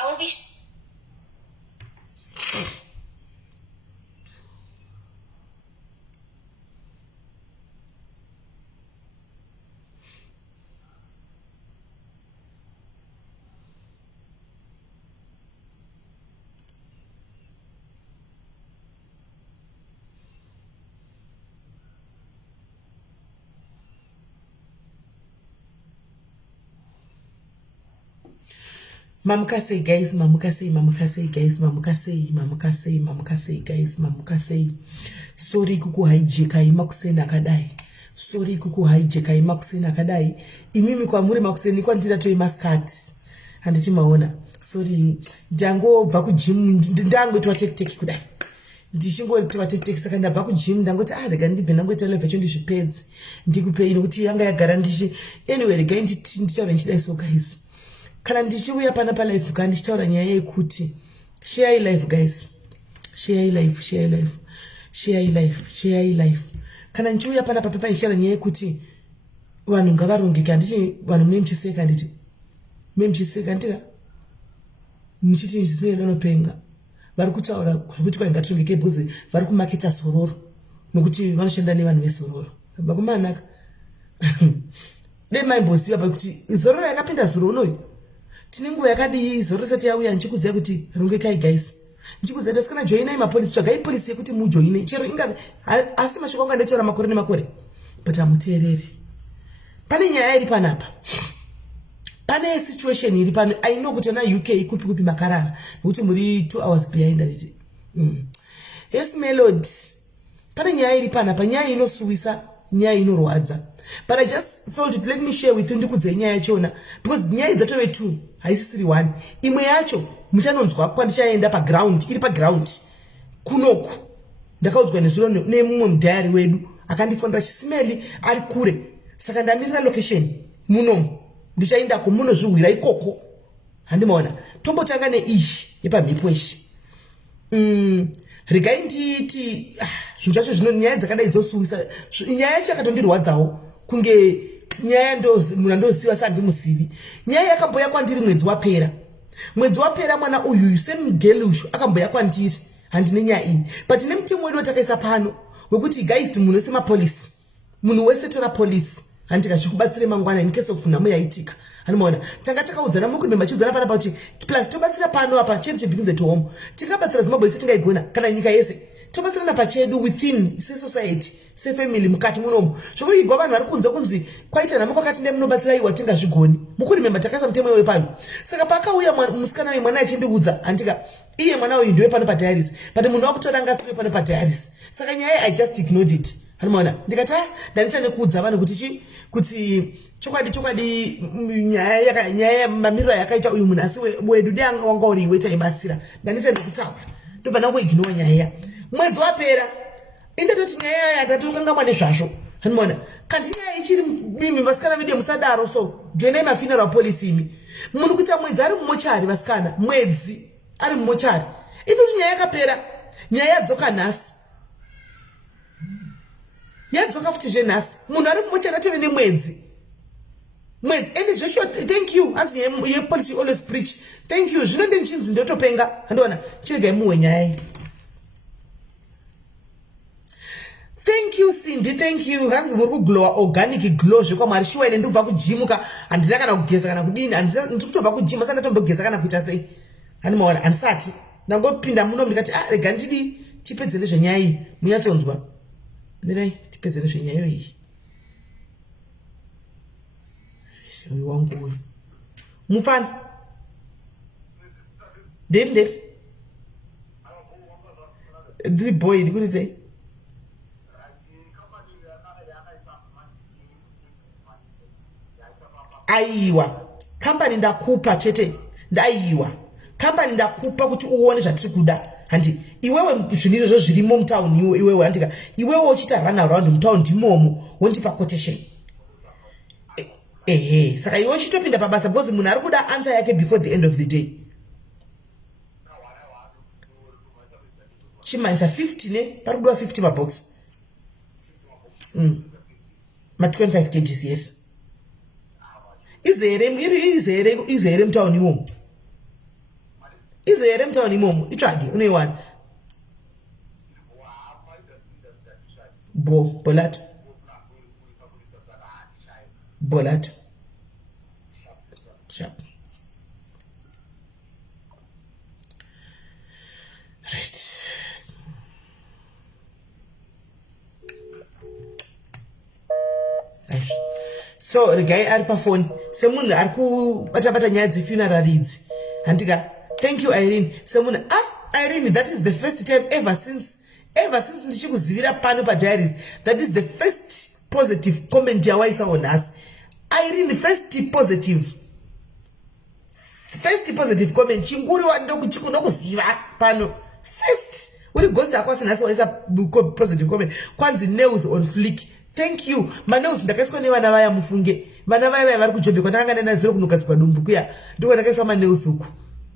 I will be. Mamukase guys, mamukase guys, mamukase guys, mamukase. Sorry kuku haijeka imakusena kadai. Sorry kuku haijeka imakusena kadai. Imimi kwa muri makuseni kwa njira to imaskat. Handiti maona. Sorry, jango vaku gym ndango to take kudai. Ndishingo to take saka ndabva ku gym ndangoti rega ndibve ndangoita live cho ndizvipedzi. Ndikupe ino kuti yanga yagara ndichi. Anyway, rega nditaura nchidai so guys. Kana ndichiuya pana pa live kandi ndichitaura nyaya yekuti share live guys, share live. Kana ndichiuya pana pa pepa ndichitaura nyaya yekuti vanhu ngavarongeke. Handiti vanhu memchiseka, nditi memchiseka ndika muchiti zvisine nopenga vari kutaura kuti kwa ngatirongeke bhuzi vari kumaketa sororo nokuti vanoshanda nevanhu vesororo vakumanaka. Dai maimboziva kuti zororo yakapinda zuro unoyu tine nguva yakadii zoro risati yauya ndichikuziva kuti rongekai guys. Ndichikuziva kuti sikana joinai mapolisi, tsvagai polisi yekuti mujoine chero ingave asi mashoko anga ndetaura makore nemakore but hamuteereri. Pane nyaya iri panapa, pane situation iri pano. I know kuti na UK kupi makarara nokuti muri 2 hours behind nditi yes melody. Pane nyaya iri panapa, nyaya inosuwisa, nyaya inorwadza. But I just felt it, let me share with you ndikudze nyaya yachona because nyaya dzatove 2 haisisiri 1. Imwe yacho muchanonzwa kwandichaenda pa ground, iri pa ground kunoku ndakaudzwa nezuro nemumwe mudhayari wedu akandifonera chisimeli ari kure, saka ndamirira location muno ndichaenda kumunozvihwira ikoko. Handimaona tombotanga neishi yepamhepo ishi. Regai nditi zvinhu zvacho zvino nyaya dzakadai dzosuwisa. Nyaya yacho yakatondirwadzawo kunge nyaya munhu andoziva sandimuzivi. Nyaya yakamboya kwandiri mwedzi wapera mwana uyu semgelushu akamboya kwandiri. Handine nyaya iyi but ine mutemo wedu watakaisa pano wekuti guys munhu wese mapolisi, munhu wese tora polisi handikachikubatsire mangwana in case of nhamo yaitika. Handimaona tanga takaudzana mukuri membachiudzana panapa kuti plus tobatsira pano apa chedu chebigins at home tikabatsira zimbabwe ese tingaigona kana nyika yese tobatsirana pachedu within society sefamily mukati munomu zvokuigwa vanhu vari kunze kunzi kwaita nhamo kwakati ndemunobatsira iwa tingazvigoni. Mukuri memba takaisa mutemo wewe pano. Saka pakauya musikana uyu mwana achindiudza handika iye mwana uyu ndiwe pano padiaris but munhu wakutora ngasiwe pano padiaris. Saka nyaya I just ignored it. Handimaona ndikati ndanitsa nekuudza vanhu kuti chokwadi nyaya mamiriro yakaita uyu munhu asi wedu dai anga wanga uri iwe taibatsira. Ndanitsa nekutaura ndobva nangoignore nyaya. Mwedzi wapera indetoti nyaya yandatokangamwa nezvazvo. Handimaona kandi nyaya ichiri mimi vasikana vedu musadaro so joinai mafuneral policy imi munhu kuita mwedzi ari mumochari. Vasikana mwedzi ari mumochari indoti nyaya yakapera. Nyaya yadzoka nhasi, yadzoka futi zvenhasi. Munhu ari mumochari atove nemwedzi and Joshua, thank you. As your policy always preach. Thank you. Zvino ndenchinzi ndotopenga. Handiona chiregai muwe nyaya. Thank you Cindy, thank you. Hanzi muri kuglowa organic glow zvekwa mwari shuwa ine ndobva kujimuka handina kana kugeza kana kudini. Handiri kutobva kujima saka ndatombogeza kana kuita sei. Handimaona handisati ndangopinda muno ndikati rega ndidi tipedze nezvenyaya iyi. Munyachonzwa mirai tipedze nezvenyaya iyi. uyu wangu uyu mufana ndiri ndiri boy ndikuri sei aiwa kambani ndakupa chete ndaiwa kambani ndakupa kuti uone zvatiri kuda handi iwewe zvinhu izvozvo zvirimo mutauni iwewe handika iwewe uchita run around mutauni ndimomo wondipa quotation ehe saka iwe uchitopinda pabasa because munhu ari kuda answer yake before the end of the day chimanyisa 50 ne pari kudiwa 50 mabox ma25 kgs yes izere mtauni imomo izere mtauni imomo itsvage unoiwana bolato sharp right so regai ari pafoni semunhu ari kubata nyaya dzefuneral idzi handika thank you Irene semunhu Irene that is the first time ever since ndichikuzivira pano padiaries that is the first positive comment yawaisawo nhasi Irene first positive comment chinguri wandokuziva pano first uri ghost akwasi nhasi waisa positive comment kwanzi nails on flick thank you manails ndakaiswa nevana vaya mufunge vana vaya vari kujobhekwa ndakanga nena zero kunogadzikwa dumbu kuya ndiko ndakaiswa manails uku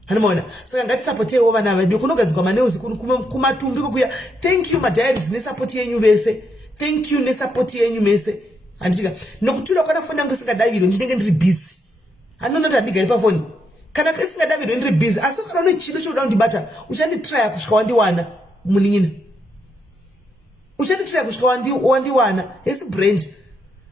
hanomaona saka ngatisapotewo vana vedu kunogadzikwa manails kumatumbi kokuya thank you madiaries nesapoti yenyu vese thank you nesapoti yenyu mese handitika nokutura kwana foni yangu isingadaviro ndinenge ndiri busy hanonoti handigari pafoni kana isingadaviro ndiri busy asi kana une chido chokuda kundibata uchanditraya kusvika wandiwana munin'ina uchanditraya kusvika wandiwana yesi brand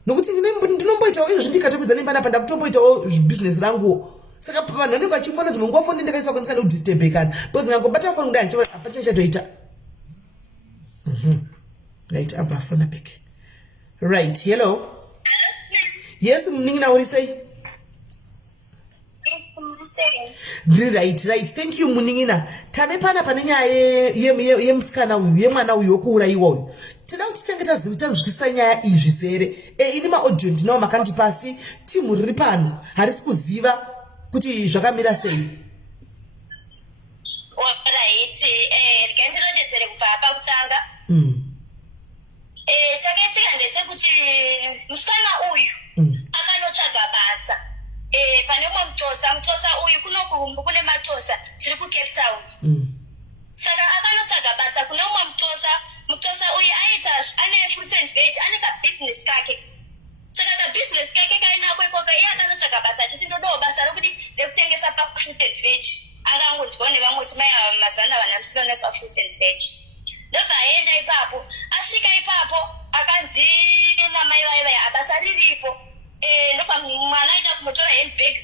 nokuti ndinomboitawo izvo ndikatopedza nembanapa ndakutomboitawo business ranguwo saka vanhu vanenge vachifona dzimwe nguva foni ndakaisa kwanisa kudistebhekana because ngangobata foni kudai hapachine chatoita right abva fona back right hello yes munin'ina uri sei right thank you munin'ina tave pana pane nyaya yemusikana uyu yemwana uyu wokuurayiwa uyu tida kuti tange tanzwisisa nyaya izvi sere ini maaudio ndinawo makandi pasi timu riri pano harisi kuziva kuti zvakamira sei ndinodetsere kubva pakutanga chakaitika ndechekuti musikana uyu akanotsvaga basa pane umwe mutosa uyu kunokurumbu kune matosa tiri kucape town saka akanotsvaga basa kune umwe mutosa uyu ane fruit and veg ane kabhizinesi kake saka kabhizinesi kake kainako ikoko iye akanotsvaga basa achiti ndodawo basa rokuti rekutengesa pafruit and veg angangodyiwa nevamwe kuti mai ava mazana vanamusikana pafruit and veg ndobva aenda ipapo asvika ipapo akanzi namai vaivaya abasa riripo ndobva mwana aida kunotora handbag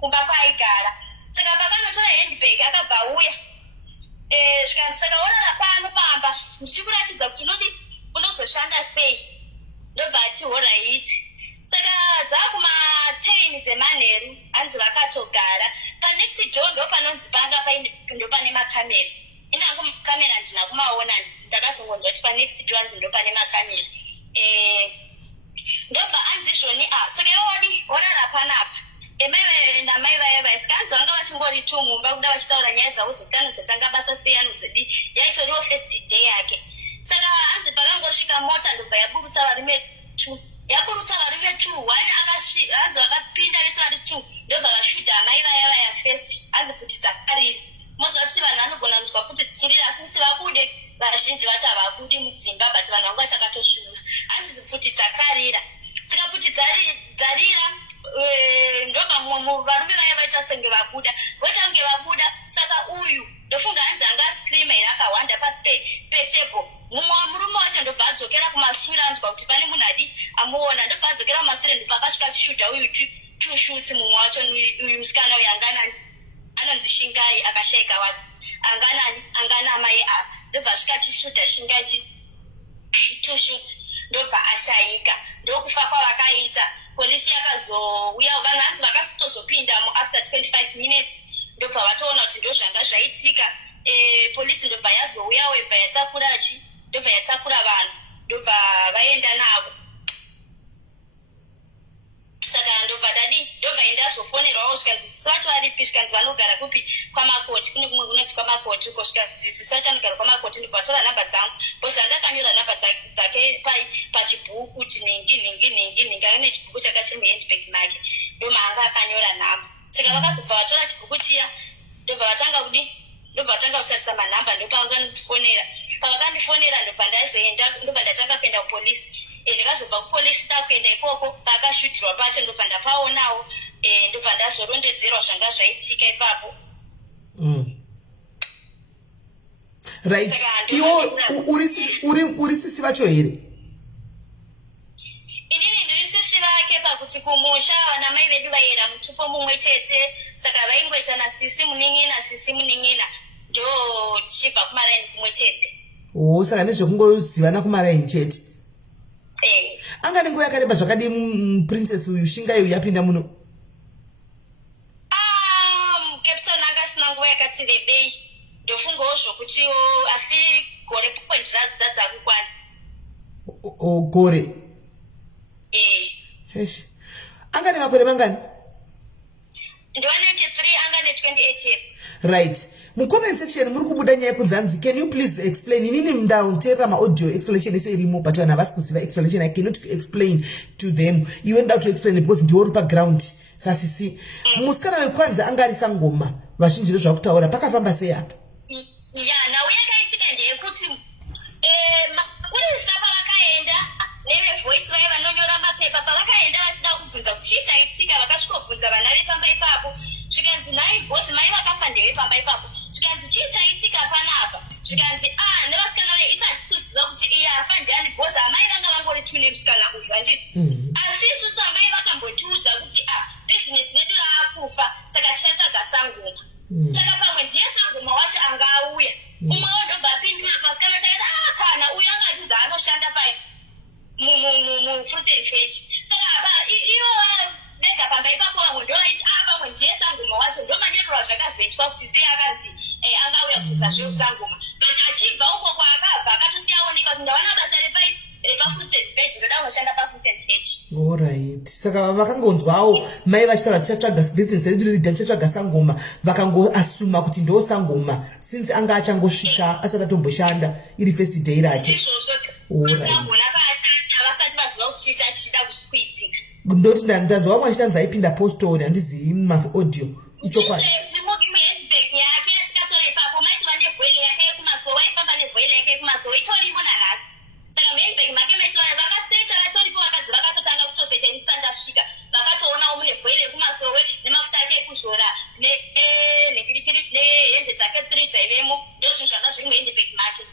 kumba kwaaigara saka pakanotora handbag akabva auya saka onana pano pamba ndichikuratidza kuti nodi unozoshanda sei ndobva ati horait saka dzakuma10 dzemanheru hanzi vakatogara panext door ndopanonzi panga ndopane makamera inangu makamera ndina kumaona ndakazongonzwa kuti panext door hanzi ndopane makamera ndobva anzi izvoni saka iwodi onana panapa namai vaye sikanzi vanga vachingori tu mumba kuda vachitaura nyaya dzavo dzokutano dzotanga basa sei anozodi yaitoriwo first day yake saka hanzi pakangosvika mota ndobva yaburutsa varume 2 wani hanzi vakapinda vese vari 2 ndobva vashuta amai vaya first hanzi futi dzakarira mozova kuti vanhu vanogona kunzwa futi dzichirira asi kuti vabude vazhinji vacho havabudi mudzimba but vanhu vanga vachakatoshuma hanzi futi dzakarira saka futi dzarira ndobva varume vaya vaita senge vabuda votange vabuda saka uyu ndofunga hanzi anga ascreama iri akahwanda pasi petable mumwe wamurume wacho ndobva adzokera kumashure anzwa kuti pane munhu adi amuona ndobva adzokera kumashure ndopakasvika chishuta uyu 2 shoots mumwe wacho uyu musikana uyu anganani anonzi shingai akashayika wake angana amai apa ndobva asvika chishuta shingai 2 shoots ndobva ashayika ndokufa kwavakaita polisi yakazouya vanhanzi vakatozopinda after 25 minutes ndobva vatoona kuti ndo zvanga zvaitika. Polisi ndobva yazouyawo ibva yatakura ndobva yatakura vanhu ndobva vaenda navo. Saka ndobva ndazofonerwawo zvikanzi zisu vacho varipi, zvikanzi vanogara kupi kwamakoti, kune kumwe kunoti kwamakoti uko, zvikanzi zisu vacho anogara kwamakoti. Ndobva vatora nhamba dzangu bhosi anga akanyora nhamba dzake pachibhuku kuti ningi ane chibhuku chakachiri muhandbag make ndomaanga akanyora nhamba. Saka vakazobva vatora chibhuku chiya ndobva vatanga kutarisa manhamba ndopavangandifonera. Pavakandifonera ndobva ndazoenda ndobva ndatanga kuenda kupolisi. Ndikazobva kupolisi takuenda ikoko pakashutirwa pacho ndobva ndapaonawo ndobva ndazorondedzerwa zvanga zvaitika ipapo. Right. Iwo uri sisi vacho here? Inini ndiri sisi vake pakuti kumusha vana mai vedu vaiyera mutupo mumwe chete, saka vaingoita nasisi munin'ina ndo tichibva kumaraini kumwe chete. Saka nezvekungozivana kumaraini chete. Anga nenguva yakareba zvakadi princess uyu shinga iyo yapinda muno? Captain anga asina nguva yakati rebei, ndofungawo zvokutiwo asi gore point dzakukwana. Gore? Anga nemakore mangani? Ndiwa 93, anga ne28 years. Right. Mucomment section muri kubuda nyaya kunzanzi, can you please explain? Inini ndaunteera ma-audio explanation ese irimo, but vanhu havasi kuziva explanation. I cannot explain to them. You went out to explain it because ndiwo uri paground. Sasisi. Musikana wekwanza anga ari sangoma. Vazhinji ndozvakutaura. Pakafamba sei apa? Nhau yakaitika ndeyekuti mapurisa pavakaenda nevevoice vaya vanonyora mapepa pavakaenda vachida kubvunza kuti chii chaitika, vakasvikobvunza vana vepamba ipapo. Zvikanzi nhai bhosi mai vakafa ndevepamba ipapo. Zvikanzi chii chaitika panapa. Zvikanzi nevasikana vai isati kuziva kuti iye afa ndiani bhosi. Amai vanga vangori tune musikana uyu handiti. Asi isusu amai vakambotiudza kuti bhizinesi redu raakufa saka tichatsvaga sangoma. Saka pamwe ndiye sangoma wacho anga auya. Umwewo ndobva apindura pasikana taita kana uyu anga achidza anoshanda mufruit and veg. Saka ivo vega pamba ipapo vamwe ndovaiti pamwe ndiye sangoma wacho ndomanyorerwa zvakazoitwa kuti sei akanzi angauya kudzidza zveusangoma. But achibva uko kwaakabva akatosiyaoneka kuti ndavana basa repafruit and veg ndoda kunoshanda pafruit and veg. Alright. Saka vakangonzwawo mai vachitaura tichatsvaga business redu ridha tichatsvaga sangoma, vakangoasuma kuti ndo sangoma since anga achangosvika asati atomboshanda iri first day rake. Vasati vaziva kuti chichachida kuitika. Ndoti ndanzwa wamwe achitanzi aipinda postori handizivi mumaaudio ichokwadi. Muhandbag yake yatikatola ipapo maiti vane vhoili yake yekumaso, waifamba nevhoili yake yekumaso itorimo nanhasi. Saka muhandbag make maiti vakasecha vatoripo vakadzi vakatotanga kutosecha inisa ndasvika vakatoonawo mune vhoili yekumasowe nemafuta ake ekuzora nehembe dzake 3 dzaivemo. Ndozvinhu zvanga zviri muhandbag make.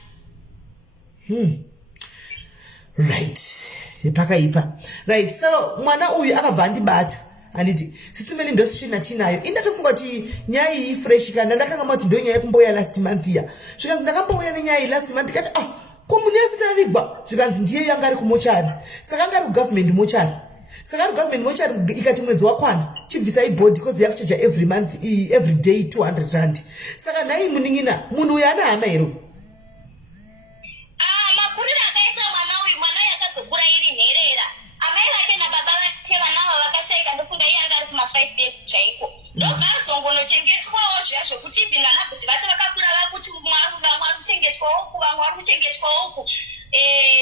Right. Pakaipa. Right. So mwana uyu akabva andibata anditi sisi MELLY ndosishina tinayo. Indatofunga kuti nyaya iyi fresh kana ndakanga mati ndo nyaya yekumboya last month ya. Zvikanzi ndakambouya nenyaya iyi last month kati komunesi tavigwa. Zvikanzi ndiye yanga ari kumochari. Saka anga ari kugovernment mochari. Saka ari government mochari ikati mwedzi wakwana chibvisa ibhodi because yakuchaja every month every day 200 rand. Saka nhai munin'ina munhu uyu ana hama here. Makuriro akaisa mwana uyu, mwana uyu akazokura iri nherera. Amai vake nababa vake vanava vakashaika, ndofunga iye anga ari kuma5 days chaiko. Ndobva azongonochengetwawo zviya zvokuti ibhini vana kuti vacho vakakura vakuti vamwe vari kuchengetwawo uku vamwe vari kuchengetwawo uku.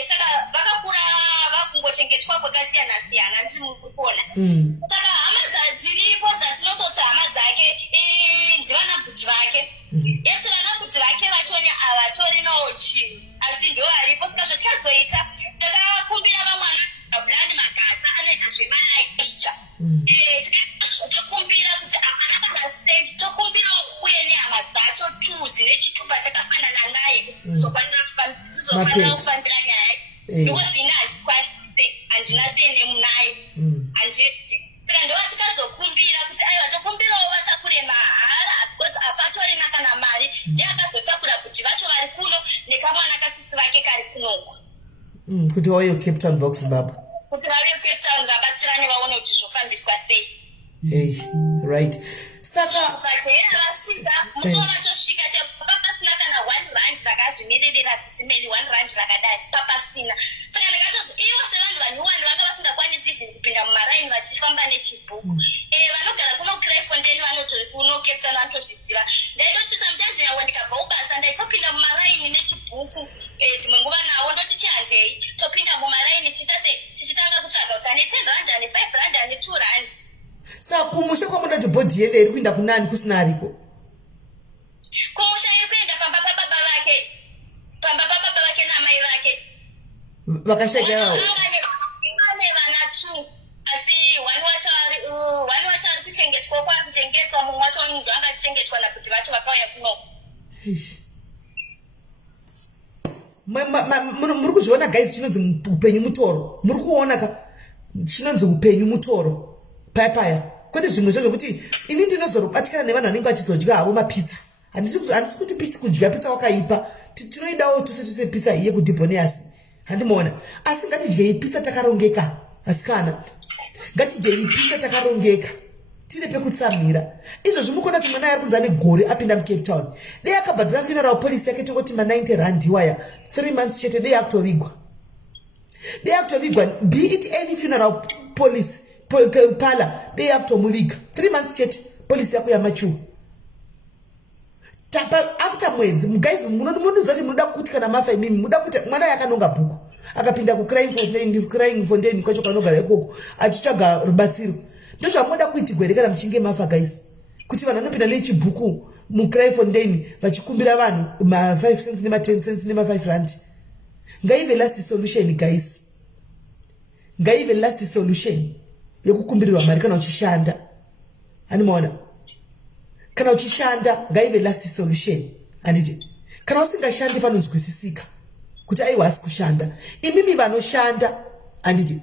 Saka vakakura vakungochengetwa kwakasiyana siyana ndiri mukupona. Saka hama dziripo dzatinototi hama dzake ndivana bhudhi vake. Yese vana bhudhi vake vachonya avatorinawo chinhu asi ndo varipo. Saka zvatikazoita takakumbira vamwana mabulani magasa anoita zvemalaija. Tokumbira kuti apana panastendi tokumbira uye nehama dzacho 2 dzine chitupa chakafanana naye kuti dzizofanira kufambira nyaya because ine handikwanise handina sende munayo handiti. Saka ndova tikazokumbira kuti aiwa tokumbirawo vatakure mahara because apatorina kana mari. Ndiye akazotakura kuti vacho vari kuno nekamwana kasisi vake kari kunoko. Kuti wauye Cape Town Zimbabwe. Kuti vauye Cape Town vabatsirane vaone kushandiswa sei. Hey, right. Saka Vadhera vasvika musuwo vatosvika papasina kana R1 zvakazvimiririra sisimeli R1 zvakadai papasina. Saka ndikatozi ivo sevanhu vanyuwani vanga vasingakwanisi kupinda mumaraini vachifamba nechibhuku. Vanogara kuno Kraaifontein vanotori kuno Cape Town vanotozviziva. Ndaitotisa mutazi yawo ndikabva kubasa ndaitopinda mumaraini nechibhuku. Dzimwe nguva nawo ndoti chihandei topinda mumaraini tichitanga kutsvaga kuti ane R10 ane R5 ane R2. Saka kumusha kwamundati bhodhi yende iri kuenda kunani kusina ariko. Kumusha iri kuenda pamba pababa vake namai vake. Vakasheka yavo. Vane vana 2 asi wani wacho ari kuchengetwa kwakuchengetwa mumwe wacho anga achengetwa nakuti vacho vakauya kuno. Muri kuzviona guys chinonzi upenyu mutoro. Muri kuona ka chinonzi upenyu mutoro. Paya kwete zvimwe zvokuti ini ndinozorobatikana nevanhu vanenge vachizodya havo mapizza. Handisi kuti kudya pizza wakaipa. Tinoidawo tose pizza iye kudhibhoniasi. Handimaona. Asi ngatidyei pizza takarongeka. Asikana. Ngatidyei pizza takarongeka. Tine pekutsamira. Izvozvi mukona kuti mwana ari kunzi ane gore apinda muCape Town. Dei akabhadhira funeral policy yake tongoti ma R90 iwaya 3 months chete dei akutovigwa. Be it any funeral police pala dei akutomuviga 3 months chete policy yako yamachuo. Tapa after mwedzi guys munodza kuti munoda kuti kana mafa imimi munoda kuti mwana yakanonga bhuku akapinda crying fontaine kwacho kanogara ikoko achitsvaga rubatsiro. Ndozvamunoda kuitigwa here kana muchinge mafa guys, kuti vanhu vanopinda nechibhuku mucrying fontaine vachikumbira vanhu ma5 cents nema10 cents nema5 ngaive last solution guys, ngaive last solution yekukumbirirwa mari kana uchishanda. Handimaona kana uchishanda ngaive last solution. Handiti kana usingashandi panonzwisisika kuti aiwa asi kushanda. Imimi vanoshanda handiti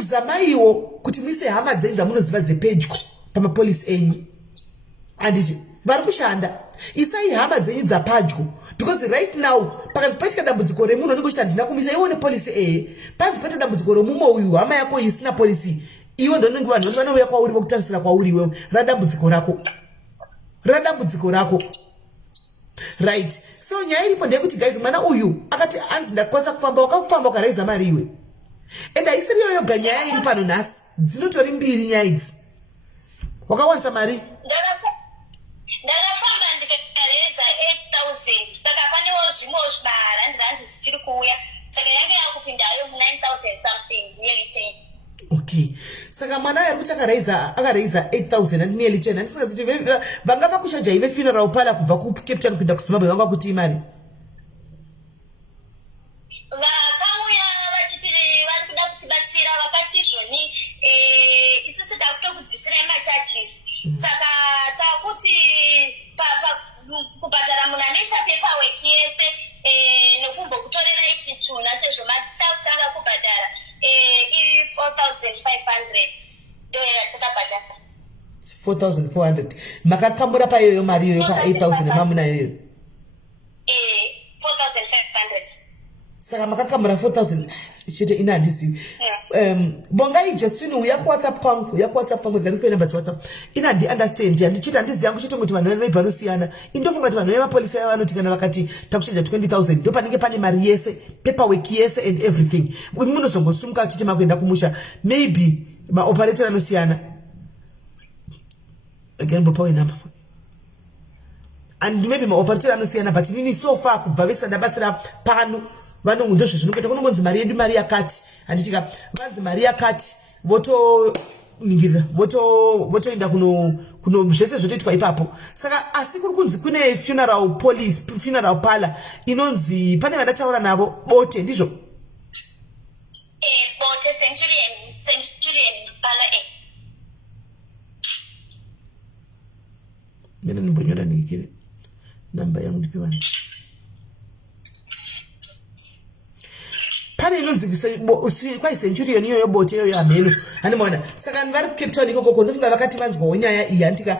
zamaiwo kuti muise hama dzenyu dzamunoziva dzepedyo pamapolisi enyu. Handiti vari kushanda isai hama dzenyu dzapadyo, because right now pakanzi paitika dambudziko remunhu unenge uchiti handina kumisa iwo nepolisi panzi paita dambudziko romumwe uyu hama yako isina polisi, iwe ndonenge vanhu vanouya kwauri vokutarisira kwauri iwewe radambudziko rako. Right. So nyaya iripo ndeyekuti guys mwana uyu akati anzi ndakwanisa kufamba, wakakufamba ukaraiza mari iwe. And haisiri iyo yoga nyaya iri pano nhasi, dzinotori mbiri nyaya idzi. Wakawanisa mari? Ndakafamba ndikaraiza 8,000. Saka panewo zvimwe zvimarandi zvichiri kuuya. Saka yange yakupindayo 9,000 something, nearly 10. Okay. Saka mwana ari kuti akaraiza 8,000 and nearly 10. Handisingaziti vanga vakushaja ive funeral pala kubva kuCape Town kuenda kuZimbabwe vanga kuti imari. Vakauya vachiti vari kuda kutibatsira vakati zvoni isusu takutokudzisira macharges. Saka takuti kubhadhara munhu anoita paperwork yese nekumbokutorera ichituna sezvo matisakutanga kubhadhara 4,500 ndio yatakabhadhara 4,400. Makakambura payoyo mari yoyo pa 8,000 mamuna yoyo 4,500. Saka makakambura 4,000 chete ina handisivi. Bongai Josephine uya kuWhatsApp kwangu gari kuenda bati WhatsApp ina ndi understand handichiti handizi yangu chete kuti vanhu vanoibva nosiyana. Indofunga kuti vanhu vemapolisi vanoti kana vakati takushaja 20,000 ndo panenge pane mari yese, paperwork yese and everything. Munozongosumuka chete makuenda kumusha, maybe maoperator anosiyana. Again bopawe number for and maybe maoperator anosiyana, but nini so far kubva vese ndabatsira pano vanongo ndozvo zvinoketa kunongonzi mari yedu mari yakati. Handitika vanzi mari yakati votoningirira votoenda kuno zvese zvotoitwa ipapo. Saka asi kuri kunzi kune funeral police, funeral pala inonzi pane vandataura navo bote ndizvo bote centurion pala mina nimbonyora nikire namba yangu ndipe vanhu. Pane pane inonzi kwai centurion iyoyo bote iyoyo yamheno handimaona saka vari Cape Town ikoko ndofunga vakati vanzwawo nyaya iyi handika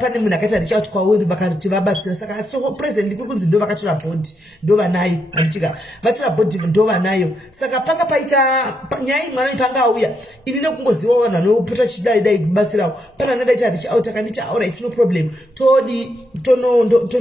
pane munhu akati hatichauti kwauri vakati vabatsira saka so president kuri kunzi ndo vakatora bhodhi ndo vanayo handitika vatora bhodhi ndo vanayo saka panga paita nyaya imwana ipanga auya ini nekungoziva vanhu vanopota chidai kubatsirawo pana anadaiti hatichauta kanditi alright no problem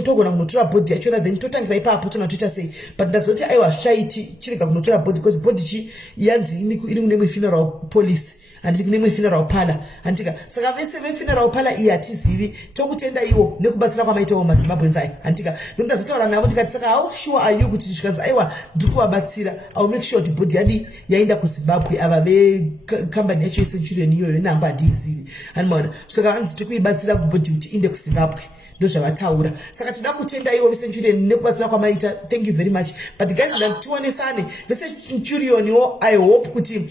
togona kunotora bhodhi yachona then totangira ipapo tona toita sei but ndazoti aiwa zvichaiti chirega kunotora bhodhi because bhodhi chi yanzi iri kune mwe funeral police handiti kune mwe funeral pala handika saka vese vefuneral pala iyi hatizivi tokutenda iwo nekubatsira kwamaitawo mazimbabwenzi aya handika ndodazotaura navo ndikati saka how sure are you kuti zvikanzi aiwa ndiri kuvabatsira I'll make sure kuti bhodhi yadi yaenda kuzimbabwe ava vekambani yacho yecenurion iyoyo namba handiizivi handimaona saka vanzi tiri kuibatsira kubhodhi kuti inde kuzimbabwe ndozvavataura saka toda kutenda ivo vecenurion nekubatsira kwamaita thank you very much but guys tionesane vecenurioniwo I hope kuti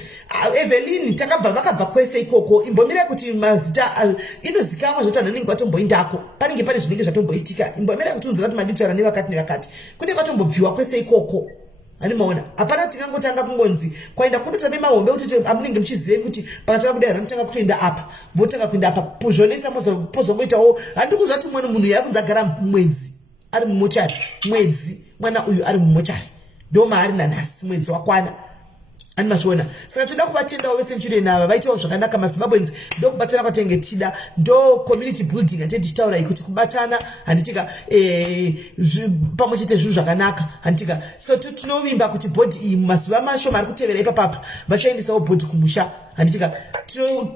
Evelyn vakabva kwese ikoko imbomira kuti mazita inozikamwa zvoti anenge vatomboindako panenge pane zvinenge zvatomboitika imbomira kuti unzira kuti maditaura nevakati nevakati kunenge kwatombobviwa kwese ikoko handimaona hapana tingangotanga kungonzi kwaenda kundota nemahombe kuti amunenge muchizive kuti pakatanga kudai ranotanga kutoenda apa votanga kuenda apa pozvonesa pozongoitawo handiri kuzva kuti mwana munhu yakunzi agara mwedzi ari mumochari mwedzi mwana uyu ari mumochari ndo maari nanhasi mwedzi wakwana animachiona saka toda kuvatendawo vecenurion ava vaitawo zvakanaka mazimbabwenzi ndo kubatana kwatenge tida ndo community building handiti tichitaurai kuti kubatana handitika pamwe chete zvinhu zvakanaka handitika so tinovimba kuti bhodhi iyi mazuva mashoma ari kutevera ipapapa vachaendesawo bhodhi kumusha handitika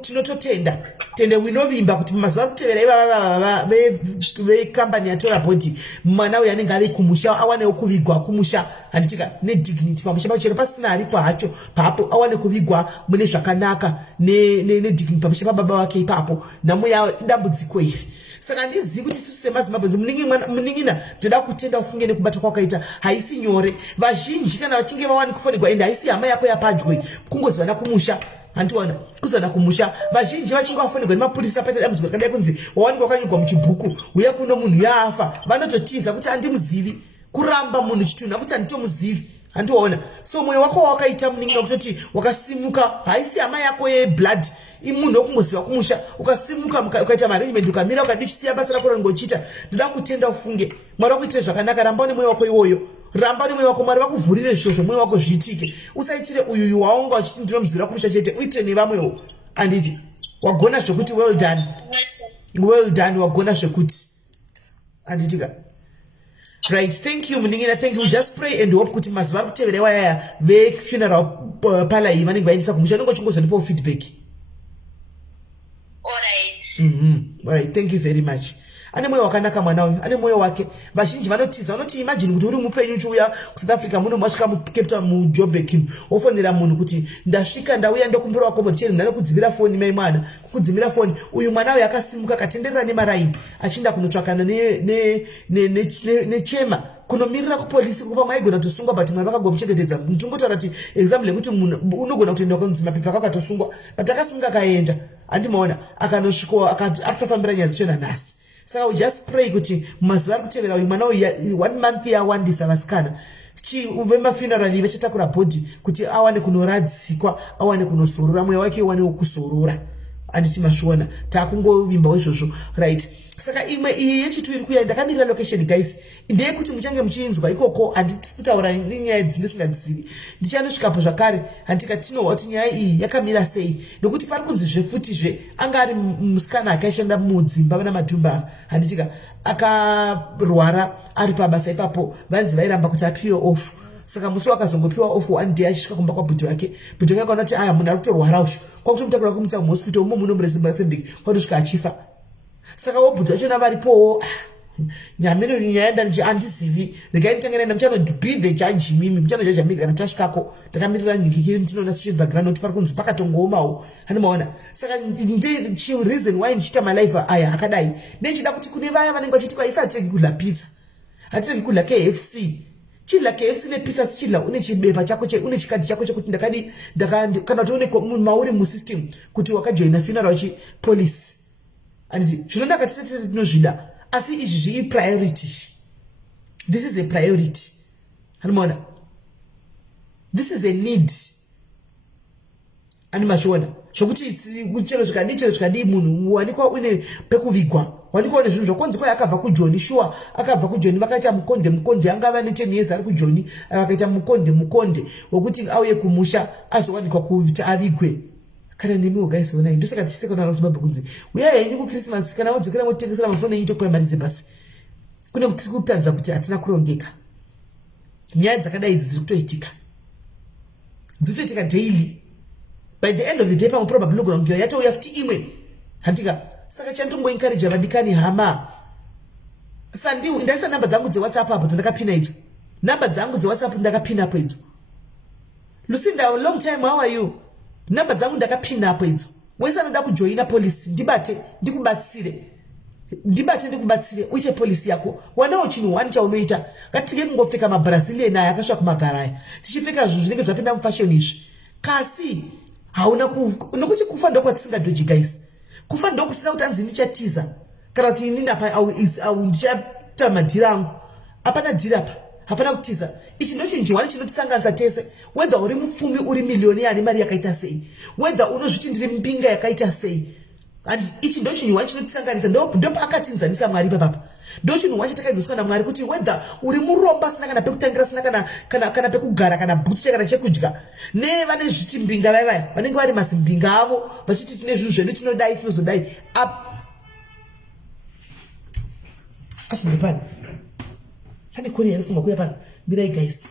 tinototenda tende winovimba kuti mazuva ari kutevera ivava vekambani yatora bhodhi mwana uyu anenge ari kumusha awanewo kuvigwa kumusha handitika nedignity pamusha pachero pasina aripo hacho papo awane kuvigwa mune zvakanaka nedignity pamusha pababa wake ipapo namuya dambudziko iri saka handizivi kuti isusu semazimbabwenzi muningina toda kutenda ufunge nekubata kwakaita haisi nyore vazhinji kana vachinge vawani kufonegwa ende haisi hama yako yapadyo kungozi vana kumusha handiwana kuzana kumusha vazhinji vachinge vafonegwa nemapurisa paita dambudziko rakadai kunzi wawanikwa wakanyogwa muchibhuku uya kuno munhu yafa vanototiza kuti handimuzivi kuramba munhu chitunha kuti handitomuzivi handiwaona so mwoyo wako wakaita muningina kutoti wakasimuka haisi hama yako yeblood imunhu wokungoziva kumusha ukasimuka ukaita maarrangement ukamira ukadichisiya basa rako rangochita ndoda kutenda ufunge mwari wakuitire zvakanaka ramba nemwoyo wako iwoyo ramba nemwoyo wako mwari vakuvhurire zvizvo zvomwoyo wako zviitike usaitire uyuyu waunga uchiti ndinomuzivira kumusha chete uitire nevamwewo anditi wagona zvekuti well done wagona zvekuti anditika right thank you muningina thank you just pray and hope kuti mazuva ari kuteverewa yaya vefuneral pala iyi vanenge vaendesa kumusha nonge uchingozonipawo feedback. Alright, thank you very much. Ane moyo wakanaka mwana uyu, ane moyo wake. Vazhinji vanotiza, vanoti imagine kuti uri mupenyu uchiuya ku South Africa muno mwasvika mu Cape Town mu Joburg ofonera munhu kuti ndasvika ndauya ndokumbira wako chero ndana kudzivira foni mai mwana, kukudzimira foni. Uyu mwana uyu akasimuka katenderera nemaraini achinda kunotsvakana nechema kunomirira kupolisi kupa maigona tosungwa but mwari vakagomuchengetedza mutungotaura kuti example yekuti munhu unogona kutoenda kunzi mapepa ako akatosungwa but akasimuka akaenda handimaona akanosvika akatofambira nyaya dzichona nhasi saka we just pray kuti mazuva ari kutevera uyu mwana uyu 1 month yawandisa vasikana vemafunerali vachatakura bhodhi kuti awane kunoradzikwa awane kunozorora mweya wake uwanewo kuzorora handiti masviona takungovimbawo izvozvo right saka imwe iyi yechitu iri kuya ndakamirira location guys ndeyekuti muchange muchinzwa ikoko handiti kutaura nyaya dzindisingadzizivi ndichanosvikapo zvakare handika tinowa kuti nyaya iyi yakamira sei nokuti pari kunzizve futizve anga ari musikana akaishanda mudzimba namadhumba handitika akarwara ari pabasa ipapo vanzi vairamba kuti apiwe off saka musi wakazongopiwa off one day achisvika kumba kwabhudhi wake akaona kuti aya munhu ari kutorwara ushu kwakutomutakura kumutsa muhospital umo muno murezimbasembeki kwatosvika achifa saka wobhudhi vachona varipowo nyamino nyaenda handizivi regai nditanganaenda muchano be the judge mimi muchanojaja mimi kana tasvikako ndakamirira nyikikiri ndinoona social background kuti pari kunzi pakatongoomawo handimaona saka reason why ndichiita malife aya akadai nechida kuti kune vaya vanenge vachiti kwaisa hatiteki kudla pizza hatiteki kudla KFC chidla KFC nepizza sichidla une chibepa chako une chikadhi chako chekuti ndakadi kana kuti une mauri musystem kuti wakajoina funeral police anditi zvinodaka tisati tinozvida asi izvi zvii priority. This is a priority. Handimaona This is a need. Ani mashona. Shokuti chero chikadi munhu wanikwa une pekuvigwa. Wanikwa une zvinhu zvokonzi kwa akabva kuJoni sure akabva kuJoni vakaita mukonde angava ne 10 years ari kuJoni vakaita mukonde wokuti auye kumusha azowanikwa kuti avigwe. Kana nemi guys ona ndosaka tiseka na Zimbabwe kunzi. Uya yenyu ku Christmas kana wodzokera motengesera mafoni yito kwa mari dzebasi. Kune kutadza kuti atina kurongeka. Nyaya dzakadai idzi dziri kutoitika. Dzitoitika daily. By the end of the day, I'm probably going to get you have to imwe. Hantika, saka chantungo encourage abadikani hama. Sandi, ndasa namba zangu ze WhatsApp hapo ndakapina hizo. Namba zangu ze WhatsApp ndakapina hapo hizo. Lucinda, a long time, how are you? Namba zangu ndakapina hapo hizo. Wesa nda kujoina police, ndibate, ndikubatsire. Uite police yako. Wanao chini wanja unoita. Katike ngofika ma Brazilian na yakashwa kumagarai. Tichifika zvinhu zvinenge zvapinda mu fashion ish. Kasi hauna nokuti kufa ndoko tisingadoji guys. Kufa ndoko kusina kuti anzi ndichatiza. Kana kuti ini ndapa au ndichata madhira angu. Hapana dhira pa. Hapana kutiza. Ichi ndo chinhu chimwe chinotisanganisa tese. Whether uri mupfumi uri miliyoni ani mari yakaita sei. Whether unozviti ndiri mbinga yakaita sei. And ichi ndo chinhu chinotisanganisa ndo pakatsinzanisa Mwari papa. Ndo chinhu chakaidzoswa naMwari kuti whether uri muromba sina kana pekutangira sina kana pekugara kana bhutsu kana chekudya. Ne vane zviti mbinga vaya vanenge vari masimbinga avo vachiti tine zvinhu zvedu tinodai tinozodai. Asindipani. Hani kuri yarifunga kuya pana. Mirai guys.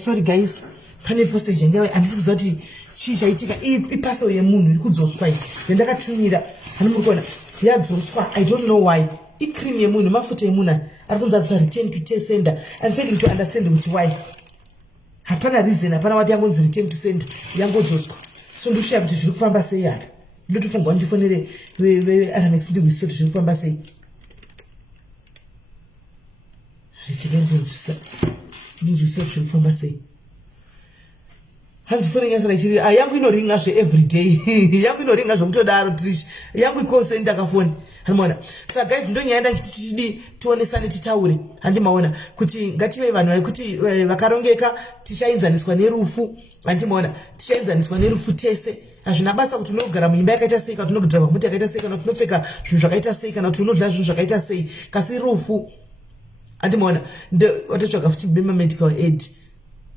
Sorry guys. Pane postage ndewe andisi kuzoti chii chaitika ipaso yemunhu iri kudzoswa iyi yandakatumira hani muri kuona yadzoswa. I don't know why. Icream yemunhu mafuta yemunhu ari kunzi adzoswa return to sender. I'm failing to understand kuti why. Hapana reason, hapana wati yangonzi return to sender yangodzoswa. So ndoshuya kuti zviri kufamba sei apa. Ndotofunga ndifonere Aramex ndikuziso kuti zviri kufamba sei. Ndizvise zviri kufamba sei. Hanzi foni yasara ichiri yangu inoringa zve every day. Yangu inoringa zvokutodaro trish. Yangu call center kafoni. handimaona. Saka guys ndonyaya tichidi tionesane titaure handimaona kuti ngative vanhu varikuti vakarongeka tichainzaniswa nerufu handimaona tichainzaniswa nerufu tese. Hazvina basa kuti unogara muimba yakaita sei kana kuti unodhiraivha mota yakaita sei kana kuti unopfeka zvinhu zvakaita sei kana kuti unodya zvinhu zvakaita sei kasi rufu handimaona. Watotsvaga futi medical aid.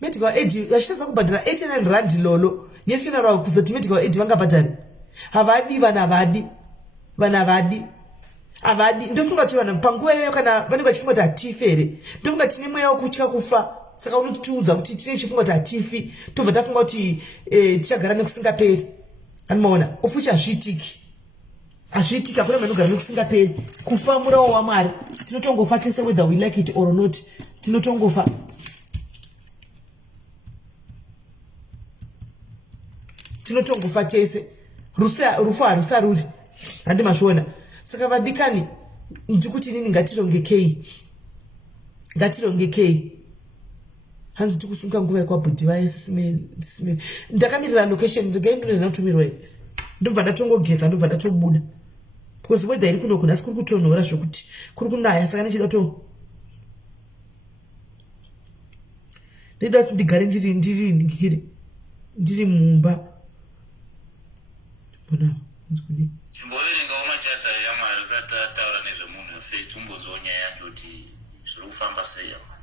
Medical aid vachitadza kubhadhara 89 rand lolo yefuneral kuzoti medical aid vangabhadhari havadi vanhu havadi ndofunga kuti vanhu panguva iyoyo kana vanenge vachifunga kuti hatifi here ndofunga tine mweya wekutya kufa saka unotiudza kuti tine chifunga kuti hatifi tobva tafunga kuti tichagara nekusingaperi handimaona ofuchi hazviitiki hakuna munhu anogara nekusingaperi kufa murawo waMwari tinotongofa tese whether we like it or not tinotongofa tese rufu harusaruri handimazviona. Saka vadikani ndikuti nini ngatirongekei hanzi tikusunga nguva yekwabhudhi vaye SIS ndakamirira location ndingaindonena kutumirwa ndobva ndatongogeza ndobva ndatobuda because weather iri kuno kuna asi kuri kutonhora zvokuti kuri kunaya saka ndichida ndida kuti ndigare ndiri mumba. chimboverengawo machaza yaMwari usati ataura nezvemunhu wefirst umbonzwawo nyaya yacho kuti zviri kufamba sei apa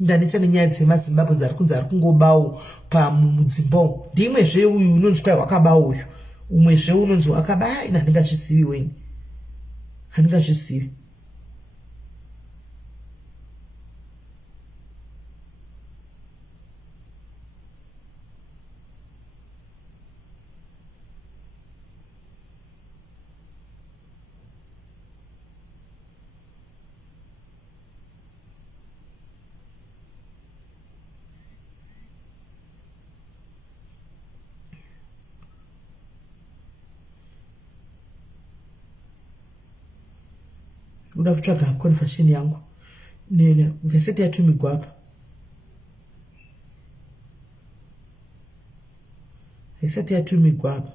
ndanetsa nenyaya dzemazimbabwe dzari kunzi ari kungobawo pamudzimba ndimwezve uyu unonzi kwai wakabawo uyu umwezve unonzi wakaba ina handingazvizivi weni handingazvizivi. Uda kutsvaga conversion yangu nene ngeseti yatumigwa apa isati yatumigwa apa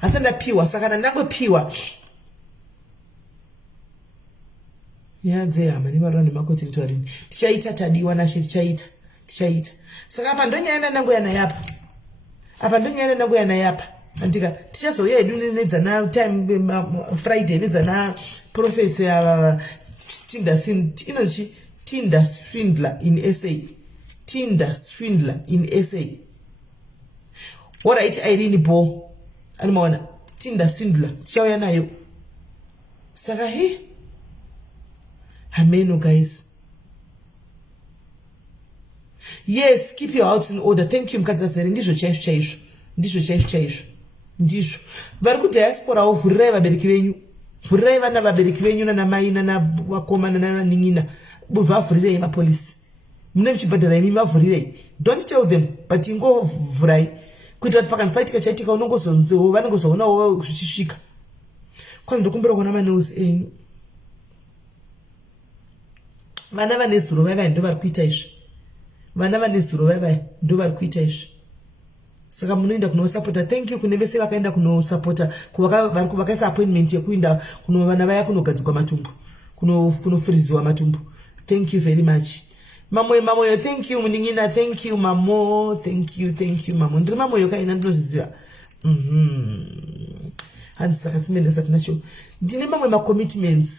asandapiwa saka ndangopiwa nyaya dzehama nemarura nemakoti ritarini tichaita tadiwa nashe tichaita saka apa ndonyaya ndangoyana yapa andika tichazouya hedu nedzana time Friday nedzana profesi inonzi Tinder swindler in SA. Alright, Irene Bo animaona Tinder swindler tichauya nayo saka ameno guys. Yes, keep your house in order. Thank you mkadzazere ndizvo chaizvo ndizvo vari kudiaspora vhurirai vabereki venyu vhurirai vana vabereki venyu nanamai nanavakomana nananin'ina vavhurirei mapolisi mune muchibhadhara imi vavhurirei. Don't tell them but ingovhurai kuitira kuti pakanzi paitika chaitika vanongozoonawo zvichisvika. Kwanza ndokumbira kuona maneuzi enyu vana vane zuro vaivai ndo vari kuita izvi saka munoenda kunosapota. Thank you kune vese vakaenda kunosapota vakaisa appointment yekuenda kuno vana vaya kunogadzikwa matumbu kunofuriziwa matumbu. Thank you very much mamoyo. Thank you munin'ina. Thank you mamo. Thank you mamo. Ndiri mamoyo kaina ndinoziziva hanzi saka simene satinacho ndine mamwe macommitments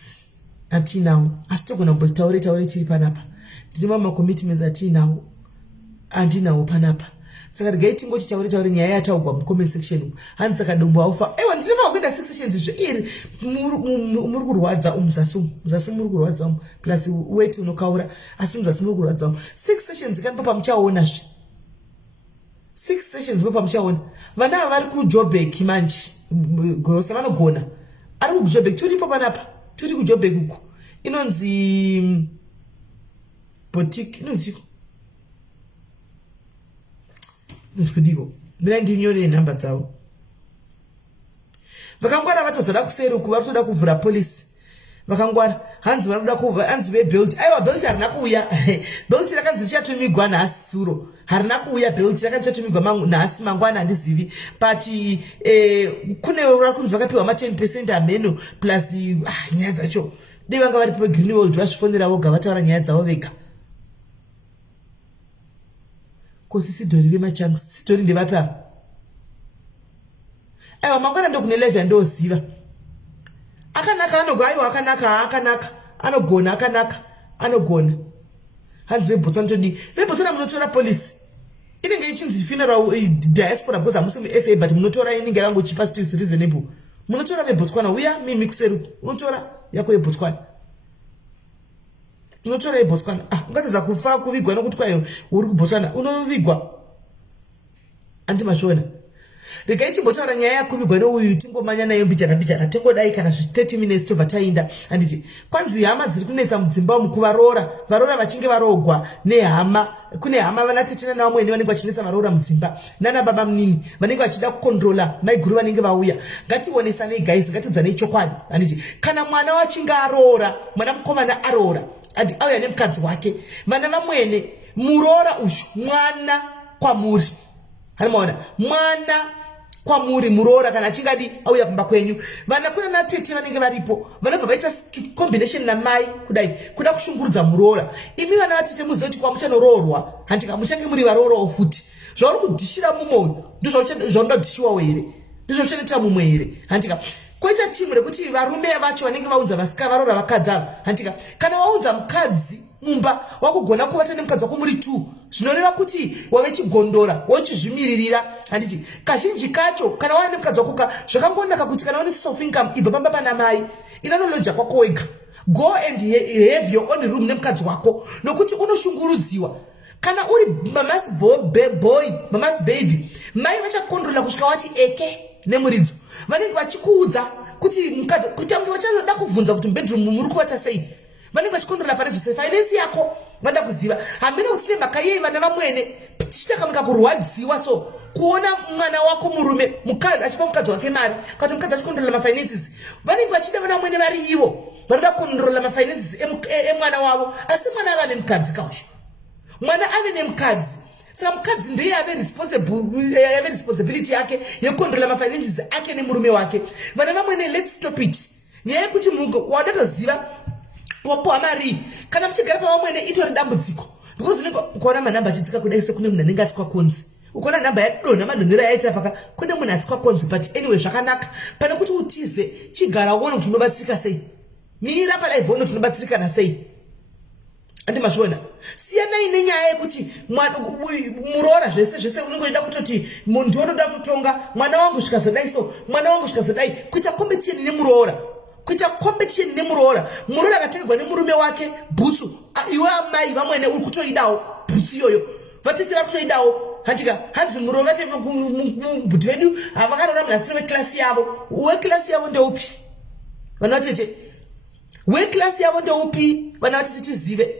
atinawo asi togona kumboti taure tiri panapa. Ndine mamwe macommitments atinawo andinawo panapa saka regai tingoti taure nyaya yataugwa mucomment section hanzi saka dombo aufa ewa ndinofa kuenda 6 sessions izvo iri muri kurwadza muzasi muri kurwadza plus weight unokaura asi muzasi muri kurwadza 6 sessions kanipa pamuchaonazve 6 sessions ndipo pamuchaona vana vari kuJoburg manje gorosa vanogona ari kuJoburg turipo panapa turi kuJoburg uko inonzi boutique inonzi ndikudiko mina ndinyore nhamba dzavo vakangwara vatozada kuseruku vatoda kuvhura polisi vakangwara hanzi vanoda kuva hanzi vebelt aiwa belt harina kuuya belt rakanzi richatumigwa nhasi suro harina kuuya belt rakanzi richatumigwa nhasi mangwana handizivi but kune rakunzi vakapiwa ma10% ameno plus nyaya dzacho dei vanga vari pagreenwold vazvifonera voga vataura nyaya dzavo vega kosi sidhori vemachanks sidhori ndevapa aiwa mangwana ndokune 11 ndoziva akanaka anogoaiwa akanaka anogona akanaka anogona hanzi vebotswana todi vebotswana munotora polisi inenge ichinzi funeral diaspora because hamusi musa but munotora inenge yakangochipa still reasonable munotora vebotswana uya mimi kuseru unotora yako yebotswana unotora yebotswana ungatedza kufa kuvigwa nokuti kwayo uri kubotswana unovigwa andimashona regai timbotaura nyaya yakuvigwa nouyu tingomanya nayo mbijana tingodai kana 30 minutes tobva tainda handiti kwanzi hama dziri kunetsa mudzimba umu kuvarora vachinge varogwa nehama kune hama vanatetina navamwene vanenge vachinetsa varora mudzimba nana baba munini vanenge vachida kukontrola maiguru vanenge vauya ngationesanei guys ngatiudzanei chokwadi handiti kana mwana wachinge arora mwana mukomana arora handi auya nemukadzi wake vana vamwene murora uyu mwana kwamuri hanimaona mwana kwamuri murora kana achingadi auya kumba kwenyu vana kuna natete vanenge varipo vanobva vaita combination namai kudai kuda kushungurudza murora imi vana vatete muzive kuti kwamuchanororwa handika muchange muri varorawo futi zvauri kudhishira mumwoyo ndozvaunodhishiwawo here ndizvauchanetera mumwe here handika koita timu rekuti varume vacho vanenge vaudza vasika varora vakadzi ava handika kana waudza mukadzi mumba wakugona kuvata nemukadzi wako muri 2 zvinoreva kuti wave chigondora wochizvimiririra handiti kazhinji kacho kana wana nemukadzi wako zvakangonaka kuti kana une self income ibva pamba pana mai inonolodya kwako wega go and have your own room nemukadzi wako nokuti unoshungurudziwa kana uri mamas boy mamas baby mai vachakondrola kusvika wati eke nemuridzo vanenge vachikuudza kuti mukadzi kuti ange vachazoda kubvunza kuti bedroom muri kuvata sei vanenge vachikondrola pane zvose finance yako vada kuziva hamene kuti ne mhaka yei vana vamwene tichitakamika kurwadziwa so kuona mwana wako murume mukadzi achipa mukadzi wake mari kuti mukadzi achikondrola mafinances vanenge vachida vana vamwene vari ivo vanoda kukondrola mafinances emwana wavo asi mwana ava nemukadzi kausho mwana ave nemukadzi saka mukadzi ndiye ave responsibility yake yekukondrola mafinances ake nemurume wake vana vamwene let's stop it nyaya yekuti wadatoziva wapuwa mari kana muchigara pavamwene itori dambudziko because unenge ukaona manhamba achidzika kudai sekune munhu anenge atsikwa konzi ukaona nhamba yadonha madonhero aita paka kune munhu atsikwa konzi but anyway zvakanaka pane kuti utize chigara uone kuti unobatsirika sei mira palive uone kuti unobatsirikana sei andimazviona siyanai nenyaya yekuti murora zvese unenge uida kutoti munhu ndinoda kutonga mwana wangu zvikazodai so mwana wangu zvikazodai kuita competition nemurora kuita competition nemurora murora akatengerwa nemurume wake bhutsu iwe amai vamwene uri kutoidawo bhutsu iyoyo vatete vari kutoidawo handika hanzi murova vate mubhuti vedu vakaroora munhasiri weklasi yavo weklasi yavo ndeupi vana vatete weklasi yavo ndeupi vana vatete tizive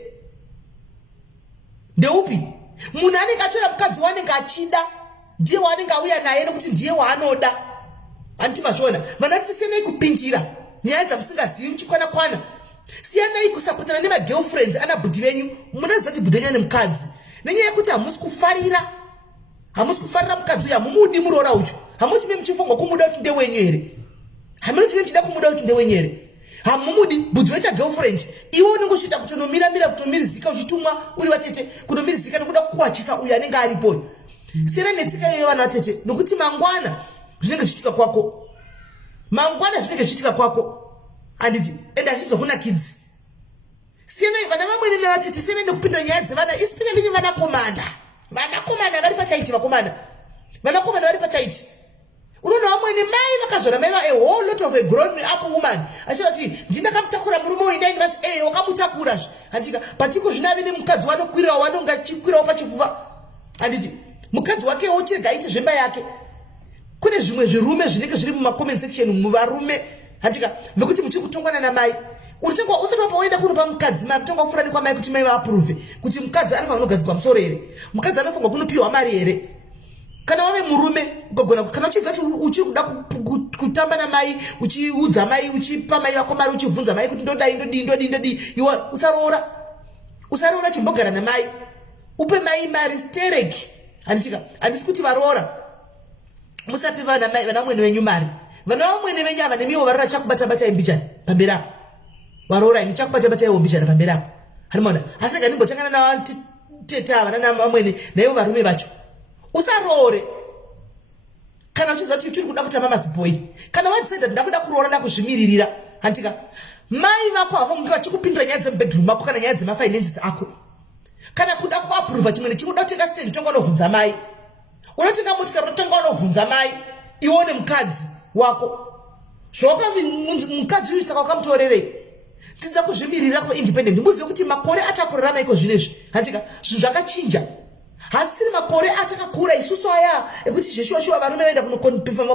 ndeupi munhu anenge atora mukadzi waanenge achida ndiye waanenge auya naye nekuti ndiye waanoda handitimazviona vana tisisenei kupindira nyaya dzamusingazivi muchikwana-kwana siyanai kusapotana nemagirlfriends ana bhudhi venyu munoziva kuti bhudhi venyu ane mukadzi nenyaya yekuti hamusi kufarira mukadzi uyu hamumudi muroora ucho hamuti me muchifunga kumuda kuti ndewenyu here hamunoti me muchida kumuda kuti ndewenyu here hamumudi bhudhi wecha girlfriend iwe unenge uchiita kutonomiramira kutomirizika uchitumwa uri watete kunomirizika nekuda kukuwachisa uyu anenge aripoyo siyana netsika iyoyo vana vatete nokuti mangwana zvinenge zvichiitika kwako handiti ende hazvizokunakidzi siyanai vana vamwene nevatete siyanai nekupinda nyaya dzevana isipinyandinya vanakomana vari pataiti vanakomana vari pataiti unoona vamwene mai vakazvona mai a whole lot of a grown up woman achira kuti ndinakamutakura murume uyu ndaini vasi wakamutakurazve handika patiko zvinavi nemukadzi wanokwirawo wanonga chikwirawo pachifuva handiti mukadzi wake wochirega aiti zvemba yake kune zvimwe zvirume zvinenge zviri mumacoment section muvarume handika vekuti muchiri kutongwana namai uritenga usati wapa waenda kunopa mukadzi mai kutonga kufurani kwamai kuti mai vaaprove kuti mukadzi anofanira kunogadzikwa musoro here mukadzi anofanirwa kunopiwa mari here kana wave murume ugogona kana uchiziva kuti uchiri kuda kutamba namai uchiudza mai uchipa mai vako mari uchibvunza mai kuti ndodai iwe usaroora chimbogara namai upe mai mari stereki handisi kuti varoora musapi vana vamwene venyu mari vana vamwene venyu ava nemiwo varora chakubata imbichana pamberi apo varoora imi chakubata iwo mbichana pamberi apo hanimona asi gandimbotangana navateta ava nanavamwene naivo varume vacho usaroore kana uchiziva kuti uchiri kuda kutamba mazibhoi kana wadzisenda ndakuda kuroora ndakuzvimiririra handika mai vako havo munge vachikupindura nyaya dzemubedroom ako kana nyaya dzemafinances ako kana kuda kuapruva chimwe nechimwe uda kutenga stendi tonga unovhunza mai unotenga motikari unotonga unovhunza mai ione mukadzi wako zvawakavi mukadzi uyu saka wakamutorerei tiza kuzvimirira kuindependent muzive kuti makore atakurarama iko zvinezvi handika zvinhu zvakachinja hasiri makore atakakura isusu aya ekuti zveshuwa varume vaenda kunokonfirma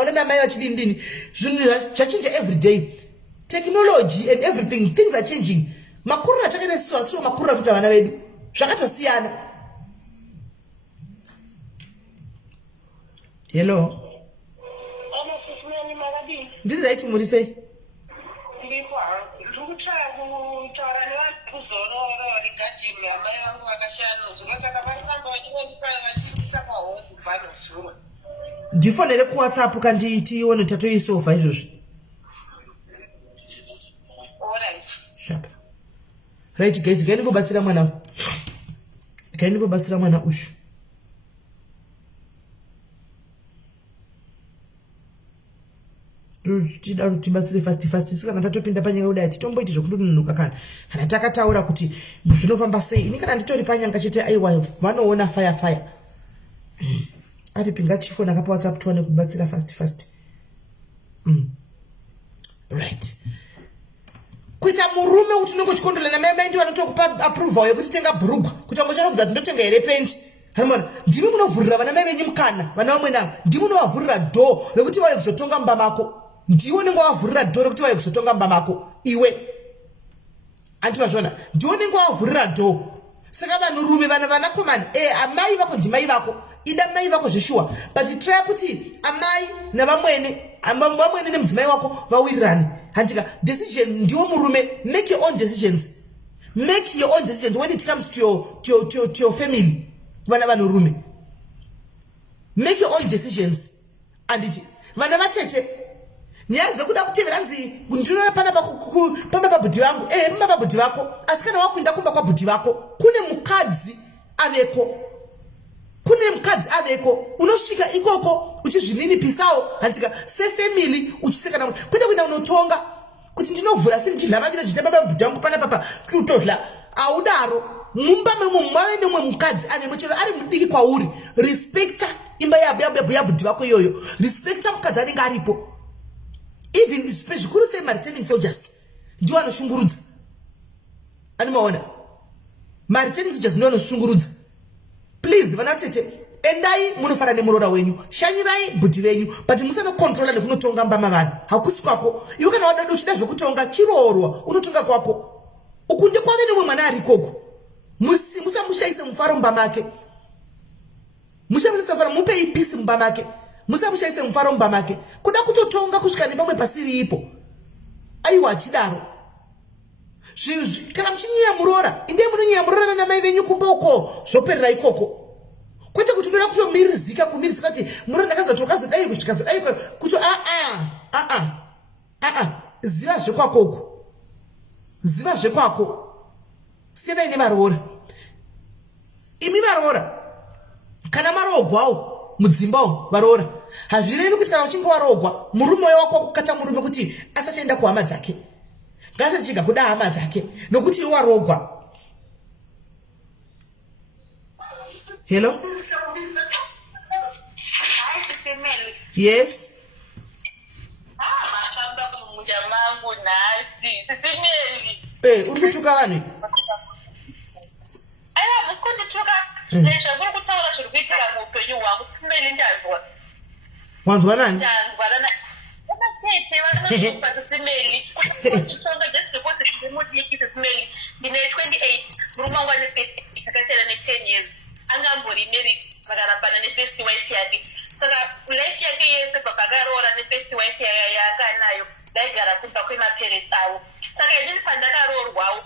ona namai vachidini zvinhu zvachinja every day technology and everything things are changing makuriro atakaita isusu asiro makuriro atuita vana vedu zvakatosiyana. Hello ndiri raiti muri sei ndifonere kuwhatsapp kandi tione tatoisova izvozvi shapa right guys gainimbobatsira mwana ushu tida kuti tibatsire fast sikana tatopinda panyanga kudai titomboiti zvokundononoka kana takataura kuti zvinofamba sei ini kana nditori panyanga chete aiwa vanoona fire ari pinga chifo nakapa WhatsApp tuone kubatsira fast right kuita murume kuti unongochikondola namai ndi vanotokupa approval yekuti tenga bhurugwa kuti wangochana kuti ndotenga here pendi hanimona ndimi munovhurira vana mai venyu mukana vana vamwe navo ndimi munovavhurira dhoo rekuti vauye kuzotonga mumba mako ndiwo ninge wavhurira dhoo rekuti vauye kuzotonga mumba mako iwe antivazvona ndiwo ninge wavhurira dhoo saka vanhurume vanakomana amai vako ndimai vako ida mai vako zveshuwa but try kuti amai navamwene nemudzimai wako vawirirane handika decision ndiwo murume make your own decisions when it comes to your family vana vanhurume make your own decisions anditi vana vatete nyaya dzekuda kutevera nzi ndinoona pamba pabhudhi vangu mumba pabhudhi vako asi kana wakuinda kumba kwabhudhi vako kune mukadzi aveko unosvika ikoko uchizvininipisawo handika sefamily uchisekana kwete kuenda unotonga kuti ndinovhura siri chidlavakira zvine baba bhudhi vangu pana papa tutodla audaro mumba mave nemwe mukadzi avemo chero ari mudiki kwauri respecta imba yabhudhi vako iyoyo respecta mukadzi anenge aripo even zvikuru sei marital soldiers ndiwo anoshungurudza animaona marital soldiers ndiwo anoshungurudza please vanatete endai munofara nemuroora wenyu shanyirai bhudhi venyu but musanokontrola nekunotonga mbama vanhu hakusi kwako iwe kana wadada uchida zvokutonga chiroorwa unotonga kwako uku ndekwave nemwe mwana ari ikoko musamushaise mufaro mumba make mupei pisi mumba make musamushaise mufaro mumba make kuda kutotonga kusvika nepamwe pasiri ipo aiwa achidaro kana muchinyiyamuroora indei munonyiyamuroora namai venyu kumba uko zvoperera ikoko kwete kuti unoda kutomirizika kuti muro ndakanza tokazodai kusvikazodai kuti ziva zvekwakoko sienai nevaroora imi varoora kana marogwawo mudzimba umu varoora hazvirevi kuti kana uchinge warogwa murume wako wakukata murume kuti asachaenda kuhama dzake ngasachiga kuda hama dzake nokuti iwe warogwa. Hello? Yes? Uri kutuka vani? Wanzwa nani? vakarambana nefirst wife yake. Saka life yake yese pavakaroora nefirst wife yanga anayo vaigara kumba kwemaparents avo. Saka inini pandakaroorwawo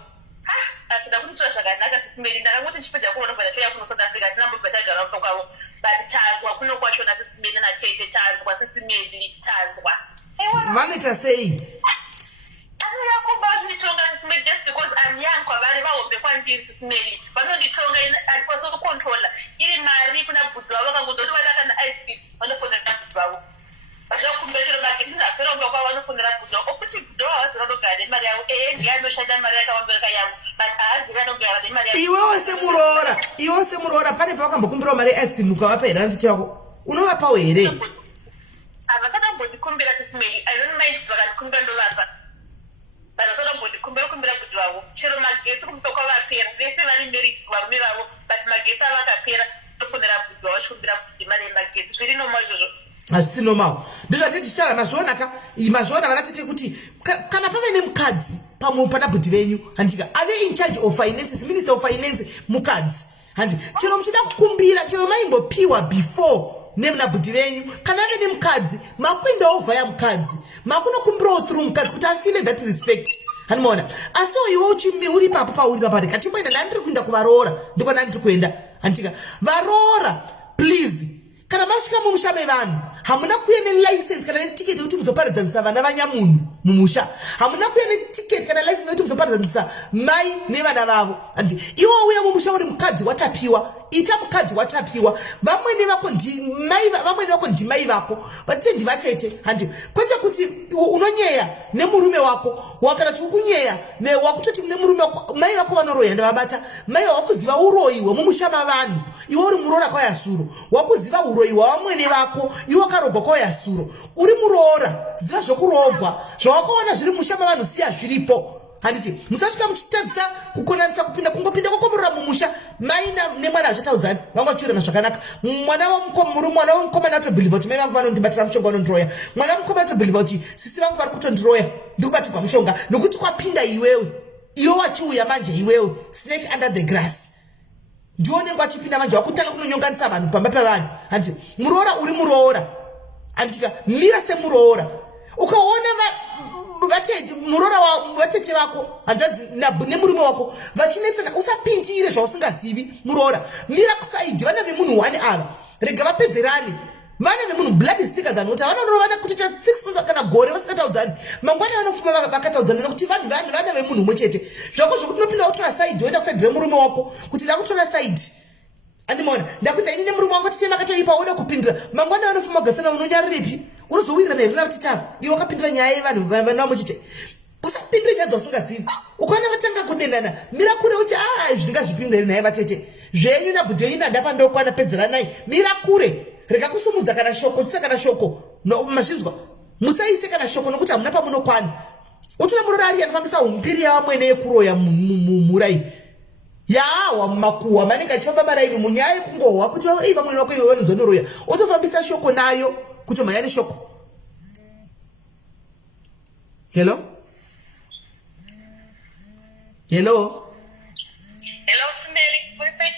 atida kunitora zvakanaka sisimeli ndakangoti ndichipedza kuona bva tauya kuno South Africa tinambobva tagara uko kwavo but tanzwa kuno kwachona sisimeli nacheche tanzwa sisimeli tanzwa vanoita sei anoyakuba nditonga sisimeli just because I'm young kwavari vahombe kwandiri sisimeli vanonditonga andikwasokucontrola iri mari kuna bhudhi vavo vakangozoti vadakana ice vanofonera bhudhi vavo vachakumbeshero bageti ndapera kwa vanofonera bhudhi vavo okuti bhudhi vavo havasi vanogara nemari yavo ndiyanoshanda mari yakawambereka yavo but haazi vanogara nemari yavo. Iwewo semuroora pane pawakambokumbirawo mari ice cream ukavapa here handiti chako unovapawo here havakatambondikumbira sisimeli I don't mind vakandikumbira ndovapa vanasakambondikumbira bhudhi vavo chero magetsi kumuka kwavapera vese vari married varume vavo but magetsi avakapera tofonera bhudhi vavo chikumbira bhudhi mari yemagetsi zviri noma izvozvo hazvisi nomawo ndozvati tichitaura mazviona vanatete kuti kana pave nemukadzi pana bhudhi venyu handika ave in charge of finances minister of finance mukadzi handi chero muchida kukumbira chero maimbopiwa before nemuna bhudhi venyu kana ave nemukadzi makuendawo vhaya mukadzi makunokumbirawo through mukadzi kuti afile that respect handimaona asiwo iwe uri papo pauri papa ndikatimboenda ndandiri kuenda kuvaroora ndiko ndandiri kuenda handika varoora please kana masvika mumusha mevanhu hamuna kuya nelicense kana netiketi yekuti muzoparadzanisa vana vanyamunhu mumusha hamuna kuya netiketi kana license yekuti muzoparadzanisa mai nevana vavo andi iwo uya mumusha uri mukadzi watapiwa ita mukadzi watapiwa vamwene vako ndimai vako vatise ndivatete handi kwete kuti unonyeya nemurume wako wakana ti ukunyeya wakutoti nemurume wako mai vako vanoroya ndavabata mai wakuziva uroyiwe mumusha mavanhu iwe uri muroora kwayasuro wakuziva uroyiwa vamwene vako iwe wakarogwa kwayasuro uri muroora ziva zvokurogwa zvawakaona zviri mumusha mavanhu siya zviripo handiti musasvika muchitadzisa kukonanisa kungopinda kwakomurora mumusha mai nemwana vachataudzani vangochiurana zvakanaka mwana wemukomana atobhilivha kuti mai vangu vanondibatira mushonga vanondiroya mwana wemukomana atobhilivha kuti sisi vangu vari kutondiroya ndikubatirwa mushonga nokuti kwapinda iwewe wachiuya manje iwewe snake under the grass ndionenge achipinda manje wakutanga kunonyonganisa vanhu pamba pevanhu handiti muroora uri muroora handitika mira semuroora ukaona muroora vatete vako hanzvadzi nemurume wako vachinetsana usapindire zvausingazivi muroora mira kusaidhi vana vemunhu 1 ava rega vapedzerane vana vemunhu blood sticker than kuti vanorovana kutoita 6 months kana gore vasingataudzani mangwana vanofuma vakataudzana nekuti vana vemunhu umwe chete zvako zvokuti unopinda kutora saidhi woenda kusaidhi remurume wako kuti ndakutora saidhi andimona ndakuenda ini nemurume wangu titema akatoipa woda kupindira mangwana vanofuma gasana unonyariripi unozowirira nerina kuti tava iwe wakapindira nyaya yevanhu vanavo chete usapindire nyaya dzausingazivi ukaona vatanga kudendana mira kure uti zvingazvipindire naye vatete zvenyu nabhudhi yenyu nandapa ndokwana pedzeranai mira kure rega kusumudza kana shoko tisa kana shoko mazvinzwa musaise kana shoko nokuti hamuna pamunokwana utona muroora ari anofambisa umpiri yavamwene yekuroya murai yawa mumakuhwa manenge achifamba maraini munyaya yekungohwa kuti vamwene vako iwe vanozonoroya otofambisa shoko nayo kuti mhaya neshoko hello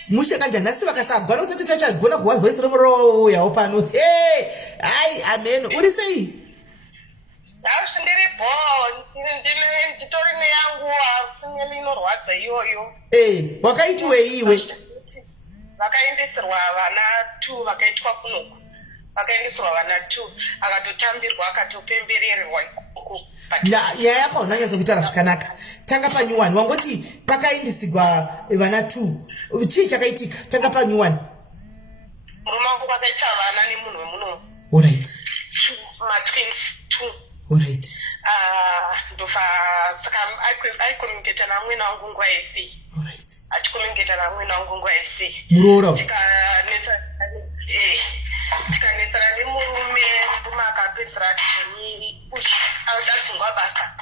mushe kanja nhasi vakasagwana kuti tichachagona kuwa voisi romuroyawo pano hai amen uri sei ndiripo nditori neyangu asimeli inorwadza iyoyo wakaitiwei iwe vakaendesirwa vana 2 vakaitwa kunoku vakaendesirwa vana 2 akatotambirwa akatopembererwa ikoko nyaya yako haunanyatsa kuitaura zvakanaka tanga panyuwani wangoti pakaendesigwa vana 2 chii chakaitika tanga panyuwani murume wangu vakaita vana nemunhu wemuno alright matwins 2 alright ndofa saka aikomingeta namwena wangu nguva yese alright achikomingeta namwena wangu nguva yese muroora tikanetsana nemurume murume akapedzera adzingwa basa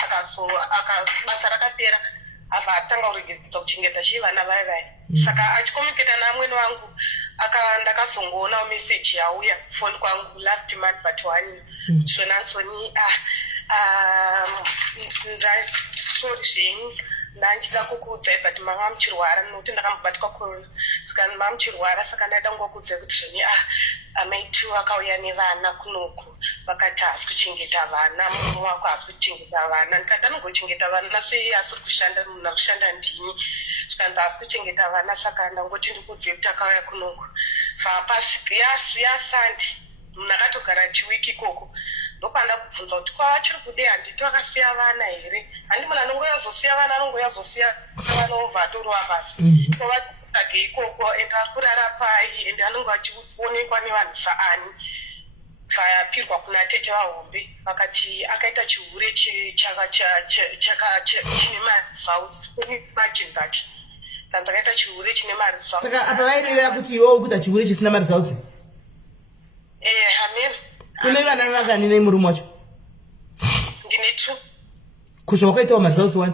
basa rakapera abva atanga kuregedzesa kuchengeta chivana vai saka achikomiketa namwene wangu ndakazongoonawo meseji yauya foni kwangu last month but 1 soni sorry zvenyu Nanchida kukudza but mama muchirwara nokuti ndakamubatwa corona. Saka mama muchirwara saka ndaida ngokudza kuti zvoni amaitu vakauya nevana kunoku vakati hasi kuchengeta vana munhu wako hasi kuchengeta vana ndikati anongochengeta vana sei asiri kushanda munhu akushanda ndini saka ndahasi kuchengeta vana saka ndangoti ndikudze kuti akauya kunoku pasviyasandi munhu akatogara chiwiki ikoko ndopanda kubvunza kuti kwavachiri kude handiti vakasiya vana here handi munhu anongoyazosiya vana anongoyazosiya vana obva atorwa pasi tovage ikoko ende ari kurara pai ende anonge achionekwa nevanhu saani vapirwa kuna tete vahombe vakati akaita chihure chine marital saka chihure chine marital saka apa vairevera kuti iwo kuita chihure chisina marital hamene une vana vangani nemurume wacho ndine 2 kusva wakaitawo marital 1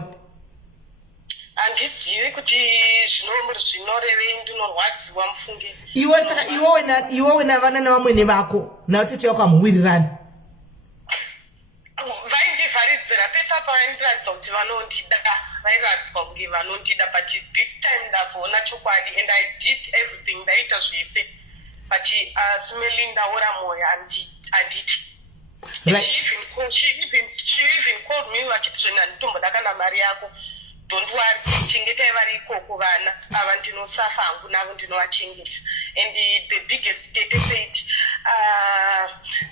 handizivi kuti zvinorevei ndinorwadziwa mufunge iwe saka iwe wena vana navamwene vako navatete vako hamuwirirani vaindivharidzira pesa pavaindiratidza kuti vanondida vairatidzwa kunge vanondida but this time ndazoona chokwadi and I did everything ndaita zvese but SIMELLY ndaora mwoyo handiti she even called me vachiti zveni handitombada kana mari yako don't worry chengetai vari ikoko vana ava ndinosafa hangu navo ndinovachengeta and the biggest tete said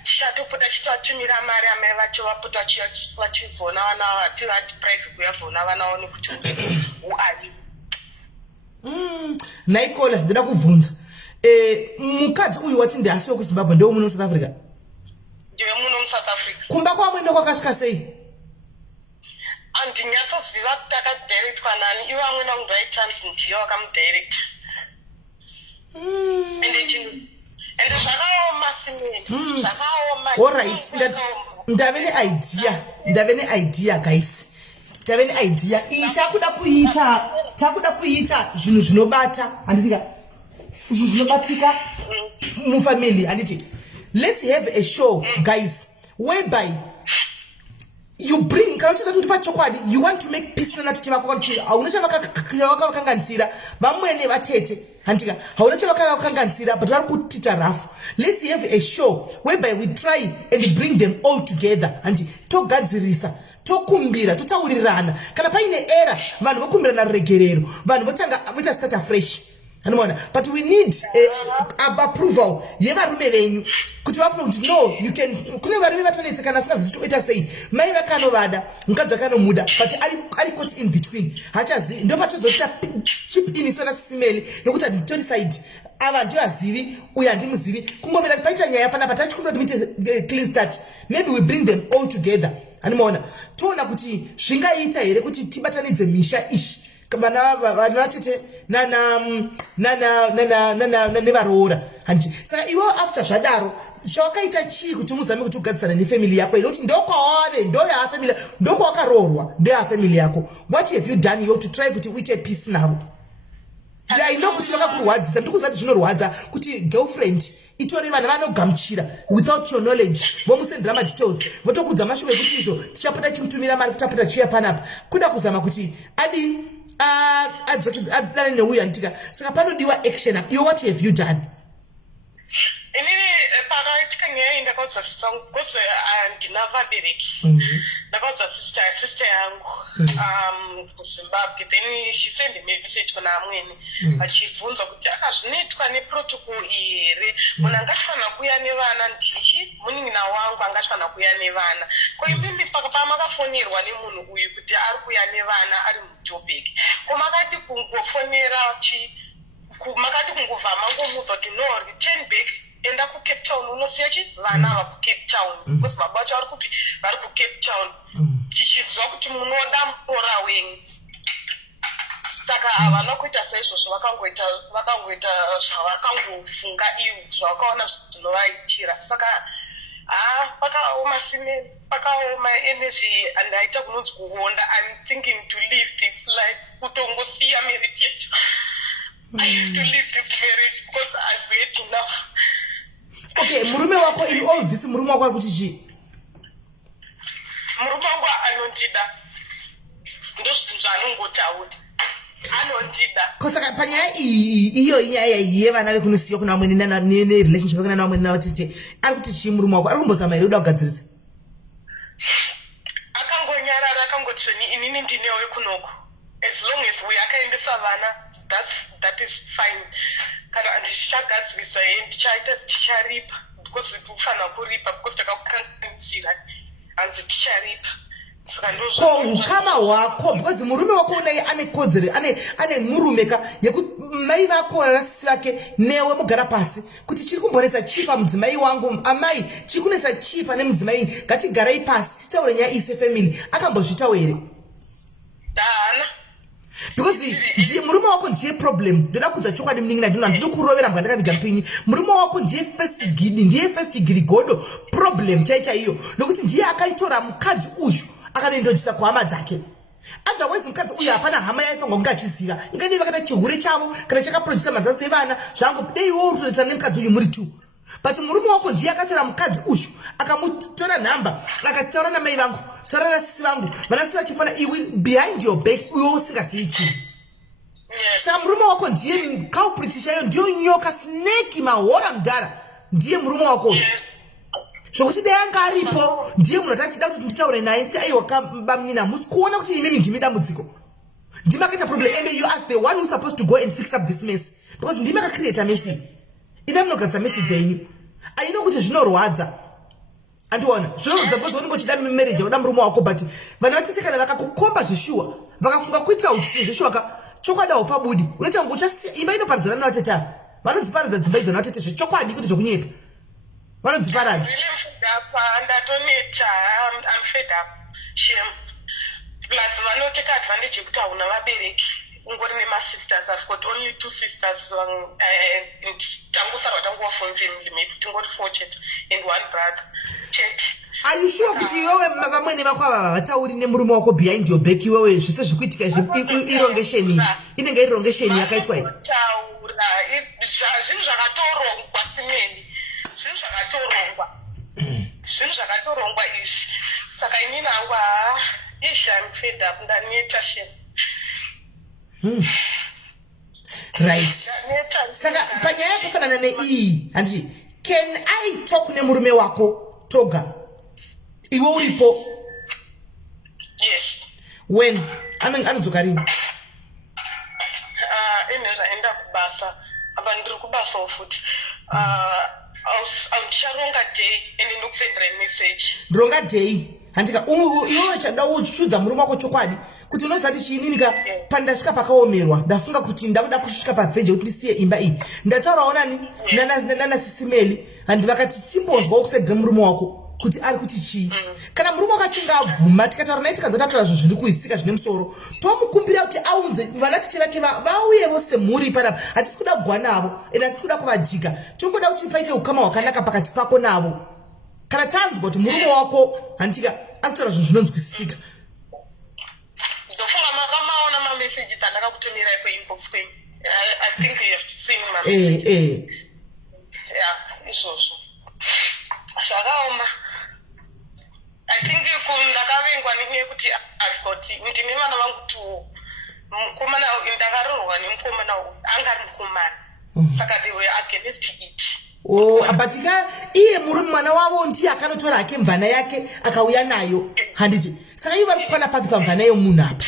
tichatopota chitovatumira mari amai vacho vapota vachizona vana vati private kuyazona vana vao nekuti who are you naikola ndida kubvunza mukadzi uyu wati ndihasi wekuzimbabwe ndewo muno South Africa ndiwe muno muSouth Africa kumba kwamwene kwakasvika sei handinyasoziva kuti akadirectwa nani ivo amwene vangu ndaitanzi ndiyo vakamudirecta ende zvakaoma SIMELLY zvakaoma alright ndave neidea guys ndave neidea iyi takuda kuita zvinhu zvinobata handitika zvinhu zvinobatika mufamily handiti let's have a show guys whereby you bring kana uchida kuti pachokwadi you want to make peace natete vako kuti hauna chavakakanganisira vamwene vatete handika hauna chavakakanganisira but vari kutita rafu let's have a show whereby we try and bring them all together handi togadzirisa tokumbira totaurirana kana paine era vanhu vokumbirana ruregerero vanhu votanga voita start afresh hanimona but we need approval yevarume venyu kuti vapuno kuti no you can kune varume vatonetsekana asingazivi toita sei mai vakanovada mukadzi akanomuda but ari caught in between hachazivi ndo patozota chip in isona SIMELLY nokuti handitori side ava handivazivi uyu handimuzivi kungomira paita nyaya panapa tachikumbira timite clean start maybe we bring them all together hanimona toona kuti zvingaita here kuti tibatanidze misha ishi vanatete nevaroora handi saka ivo after zvadaro zvawakaita chii kuti muzame kuti ugadzisana nefamily yako inokuti ndokwawave ndoyafamily ndokwawakaroorwa ndoyafamily yako what have you done yo to try kuti uite peace navo I know kuti vakakurwadzisa ndikuzati zvinorwadza kuti girlfriend itore vanhu vanogamuchira without your knowledge vomusendera madetails votokudza mashuwa ekuti izvo tichapota chimutumira mari kutapota chiuya panapa kuda kuzama kuti adi adane neuyu anditika saka panodiwa action yo what have you done inini pakaitika nyaya ndakaudzasisa because handina vabereki ndakaudza sister yangu kuZimbabwe then she send a message kuna amwene achibvunza kuti akazvinoitwa neprotocol iyi here munhu angatwana kuuya nevana ndichi munin'ina wangu angatwana kuuya nevana ko imimi pamakafonerwa nemunhu uyu kuti ari kuuya nevana ari muJoburg ko makati kungofonera makati kungobva mangomuudza kuti no return back enda kuCape Town unosiya chi vana va kuCape Town because baba vacho vari kuti vari kuCape Town tichizwa kuti munoda mupora wenyu saka havana kuita saizvozvo vakangoita zvavakangofunga ivo zvavakaona zvinovaitira saka pakaoma SIMELLY pakaoma energy andaita kunonzi kuhonda I'm thinking to live this life kutongosiya marriage yetu I have to leave this marriage because I've had enough. Okay, murume wako in all this murume wako ari kuti chii? Murume wangu anondida. Ndozvinhu zvanongotaura anondida kosaka panyaya iyo inyaya yevana vekunosiya kuna vamweni nerelationship kuna vamweni navatete ari kuti chii murume wako ari kumbozama here uda kugadzirisa akangonyarara akangoti inini ndinewe kunoko as long as we akaendesa vana that is fine kana ndichagadzirisa ndichaita ticharipa because kufanira kuripa because takakukanganisira hanzi ticharipa ko ukama hwako because murume wako unaye ane kodzero ane murumeka yekuti mai vako nasisi vake newe mugara pasi kuti chiri kumbonetsa chii pamudzimai wangu amai chiri kunetsa chii pane mudzimai ngatigarai pasi titaure nyaya ise family akambozvitawo here dana because murume wako ndiye problem ndoda kudza chokwadi muningi ndino handidi kurovera mbwa ndakaviga mpinyi murume wako ndiye first degree godo problem chaichaiyo nokuti ndiye akaitora mukadzi uzhu akanendojisa kuhama dzake otherwise mukadzi uyu hapana hama yaifangwa kunge achiziva ingani vakata chihure chavo kana chakaprodusa mazasi evana zvangu dei wo utodzana nemukadzi uyu muri two but murume wako ndiye akatora mukadzi uzhu akamutora nhamba akataura namai vangu taura nasisi vangu vanasi vachifanira iwe behind your back uyo usingazivi chii saka murume wako ndiye culprit chaiyo ndiyo nyoka snake mahora mudhara ndiye murume wako zvokuti dai anga aripo ndiye munhu atachida kuti nditaure naye nditi aiwa bamunina musi kuona kuti imimi ndimi dambudziko ndimi akaita problem and you are the one who's supposed to go and fix up this mess because ndimi akacreata mesi ida munogadzisa mesi dzenyu aino kuti zvinorwadza andiona zvinorwadza because unenge uchida marriage uda murume wako but vana vatete vakakukomba zvishuwa vakafunga kuitira utsi zvishuwa chokwadawo pabudi unoita kunge uchasiya imba inoparadzana navatete vanodziparadza dzimba idzo navatete zvechokwadi kuti zvokunyepa vanodziparadza ndatoneta I'm fed up shame plus vanoteka advantage yekuti hauna vabereki ungori nemasisters I've got only 2 sisters tangosarwa tanguva from family maybe tingori 4 chete and 1 brother chete are you sure kuti iwewe vamwene vako ava vatauri nemurume wako behind your back iwewe zvese zvikuitika irongesheni inenge iri rongesheni yakaitwa iyi taura zvinhu zvakatorongwa simeni zvinhu zvakatorongwa izvi saka inini hangu I'm fed up ndaneta shame right saka panyaya yakafanana neiyi handiti can I talk nemurume wako toga iwe uripo yes when anodzoka rini ine zvaenda kubasa apa ndiri kubasawo futi ndicharonga day ende ndokusendera message ronga day handika iwewe chada uchudza murume wako chokwadi kuti unozati chiininika pandasvika pakaomerwa ndafunga kuti ndakuda kusvika pabveje kuti ndisiye imba iyi ndataurawo nani nanasisi Melly handi vakati timbonzwawo kusegera murume wako kuti ari kuti chii kana murume wako achinge abvuma tikataura naye tikazotataura zvinhu zviri kuisika zvine musoro tomukumbira kuti aunze vanatete vake vauye vose mhuri panapa hatisi kuda kugwa navo ende hatisi kuda kuvadhika tongoda kuti paite ukama hwakanaka pakati pako navo kana tanzwa kuti murume wako handika ari kutaura zvinhu zvinonzwisisika ndofunga makamaona mamessages andakakutumirai kweinbox kwenyu I think you have seen my yeah izvozvo zvakaoma I think ndakavengwa nekuti I've got ndine vana vangu tu mukomana ndakarorwa nemukomana anga ari mukomana saka they were against it but iye murume mwana wavo ndiye akanotora hake mvana yake akauya nayo handiti saka ivo vari kukwana papi pamvana yomunhu apa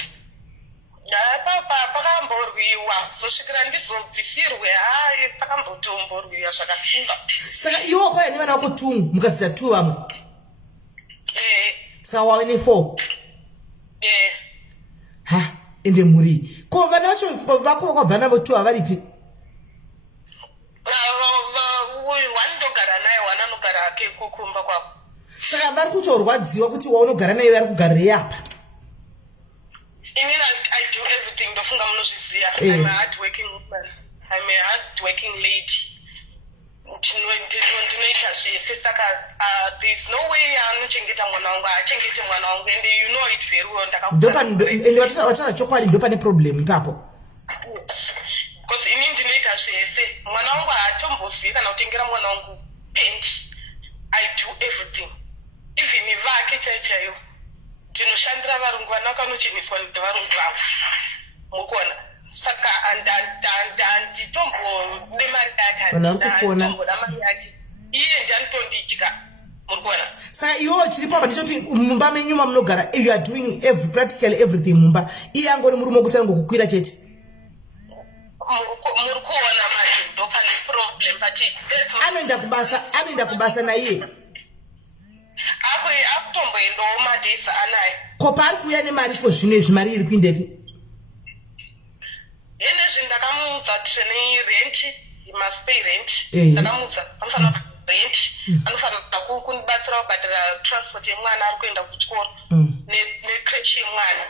pakamborwiwa zosvikira ndizobvisirwe pakambotomborwiwa zvakasimba saka iwe wakwaya nevana vako 2 mukazita 2 vamwe saka wave ne4 ha ende muri ko vana vacho vako vakabva navo 2 havaripi wanondogara naye wananogara hake kukumba kwako saka vari kutorwadziwa kuti waunogara naye vari kugarire apa inini I do everything ndofunga munozviziva I'm a hard working woman I'm a hard working lady ndinoita zvese saka there's no way anochengeta mwana wangu achengete mwana wangu and you know it very well ndakaende wataura chokwadi ndo pane problem ipapo because inini ndinoita zvese mwana wangu haatombozivi kana kutengera mwana wangu pendi I do everything even vake chaichaiyo tinoshandira varungu vanakanocheneswa nevarungu vavo mukona saka handitombode mari yaketomboda mari yake iye ndianitonditya mukona saka iwo chiri papa ndichoti mumba menyuma munogara you are doing practically everything mumba iye angori murume wekuti angokukwira chete muri kuona manje ndo pane problem but anoenda kubasa naiye akutomboendawo madhesi anaye ko paari kuuya nemari ko zvino izvi mari iri kuindepi yenezvi ndakamuudza trene rent must pay rent ndakamuudza anofanira rent anofanira kundibatsira kubhadhara transport yemwana ari kuenda kuchikoro necreche yemwana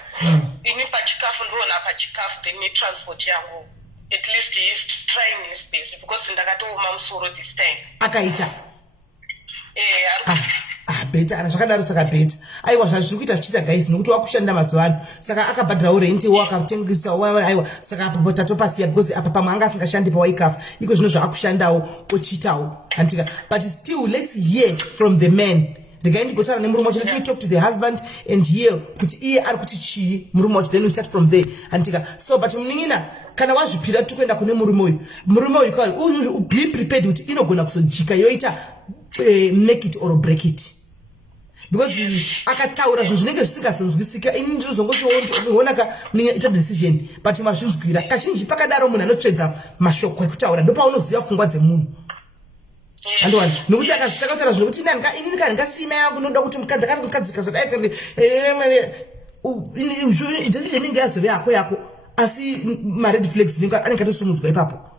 ini pachikafu ndiona pachikafu then netransport yangu at least he is trying his best because ndakatooma musoro this time akaita beta zvakadaro saka beta aiwa zvazviri kuita zvichiita gaisi nekuti wakushanda mazuva ano saka akabhadhirawo rentiwo akatengesawo aiwa saka apo tatopasiya because apa pamwe anga asingashandi pawaikafu iko zvino zvaakushandawo ochiitawo handika but still let's hear from the man regai ndigotaura nemurume wacho let me talk to the husband and hear kuti iye ari kuti chii murume wacho then we start from there handika so but munin'ina kana wazvipira tikuenda kune murume uyu be prepared kuti inogona kuzojika yoita make it or break it because akataura zvinhu zvinenge zvisingasonzwisika ini ndinozongochiona ita decision but mazvinzwira kazhinji pakadaro munhu anotsvedza mashoko ekutaura ndopaunoziva pfungwa dzemunhu andowani nokuti akazitakautaura zvinokuti ini kandingasina yangu noda kuti mukadzika zvakadai decision inenge yazove yako asi mared flags anenge atosumudzwa ipapo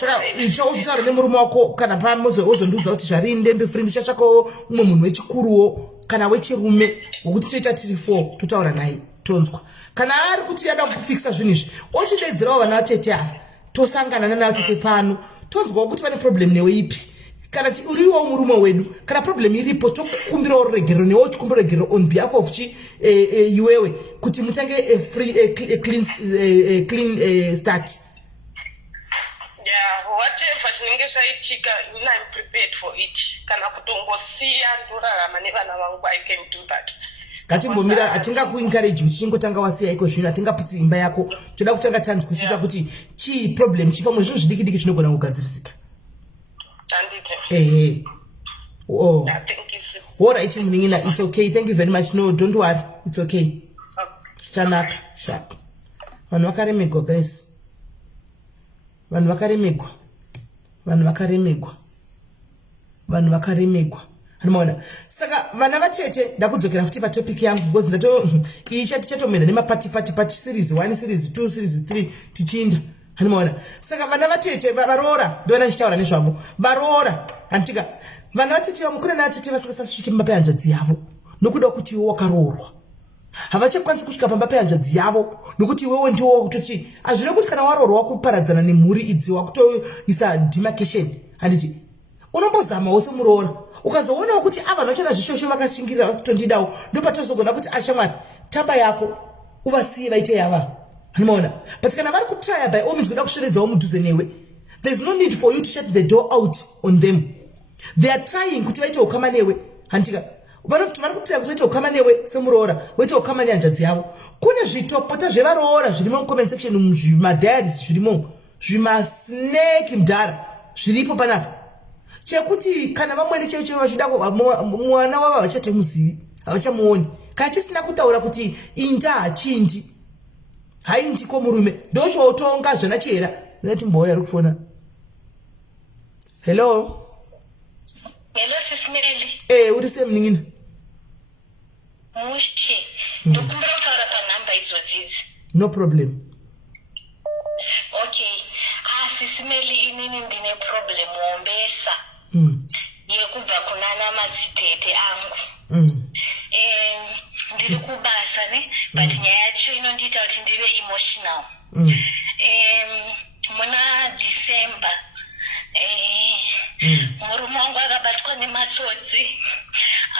saka ichauzvitaura nemurume wako kana pamozondiudza kuti zvarinde ndifuri ndichatsvakawo umwe munhu wechikuruwo kana wechirume wokuti toita tiri 4 totaura naye tonzwa kana ari kuti yada kufikisa zvinhu izvi ochidedzerawo vana vatete ava tosangana navatete pano tonzwawo kuti vane problem newe ipi kana uriwo murume wedu kana problem iripo tokukumbirawo ruregerero newe uchikumbira ruregerero on behalf of iwewe kuti mutange clean start. Yeah, whatever chinenge zvaitika, I'm prepared for it. Kana kutongosiya ndorarama nevana vangu, I can do that. Ngatimbomira atinga kuencourage uchingotanga wasiya iko zvino atingaputsi imba yako toda kutanga tanzwisisa kuti chi problem chi pamwe zvinhu zvidiki chinogona kugadzirisika. Andite. Oh. Yeah, thank you so. All right, Muningina, it's okay. Thank you very much. No, don't worry. It's okay. Chanaka, sharp. Vanhu vakaremegwa guys. Vanhu vakaremegwa. Unaona? Saka vana vatete ndakudzokera futi pa topic yangu because ndato tichatomenda nemapati series 1 series 2 series 3 tichinda. Unaona? Saka vana vatete varora ndona chichaura nezvavo. Varora antika vana vatete vamukura navatete vasikasasvike pamba pehanzvadzi yavo nokuda kuti iwe wakarorwa. Havachakwanisi kusvika pamba pehanzvadzi yavo nokuti iwewe ndiwo kutoti azvino kuti kana warorwa kuparadzana nemhuri idzi wakutoisa demarcation handiti unombozama wose muroora ukazoona kuti ava vachona zvishosho vakashingirira vakutondidawo ndopatozogona kuti ashamwari tamba yako uvasiye vaite yava unoona but kana vari kutrya by all means kuda kusveredzawo mudhuze newe there is no need for you to shut the door out on them. They are trying kuti vaite ukama newe handika vari kutrya kuti vaite ukama newe semuroora vaite ukama nehanzvadzi yavo. Kune zvitopota zvevaroora zvirimo mucomment section mumadiaries zvirimo zvimasnake mudhara zviripo panapa chekuti kana vamwene chaicho vachida mwana wavo havachatemuzivi havachamuoni kana chisina kutaura kuti inda hachindi haindiko murume ndochotonga zvana chera nati mboya ari kufona. Hello SIS MELLY. Uri semuningina mushi ndokumbira kutaura panhamba idzodzidzi. No problem. Okay, SIS MELLY inini ndine problem wombesa yekubva kunana madzitete angu. Ndiri kubasa ne but nyaya yacho inondiita kuti ndive emotional. Muna December murume wangu akabatwa nematsotsi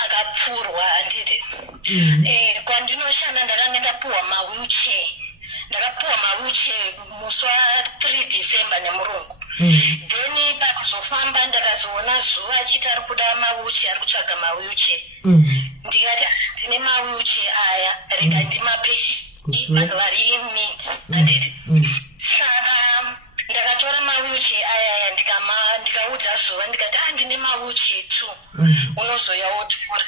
akapfurwa handiti. Kwandinoshanda ndakanga ndapuhwa mawheelchair ndakapuwa mawheelchair musi wa3 December nemurungu. Then pakuzofamba ndakazoona zuva achiti ari kuda mawheelchair, ari kutsvaga mawheelchair. Ndikati ndine mawheelchair aya rega ndimapeshi vari init handiti. Saka ndakatora mawheelchair aya ndikaudza zuva ndikati ndine mawheelchair 2 unozoya wotora.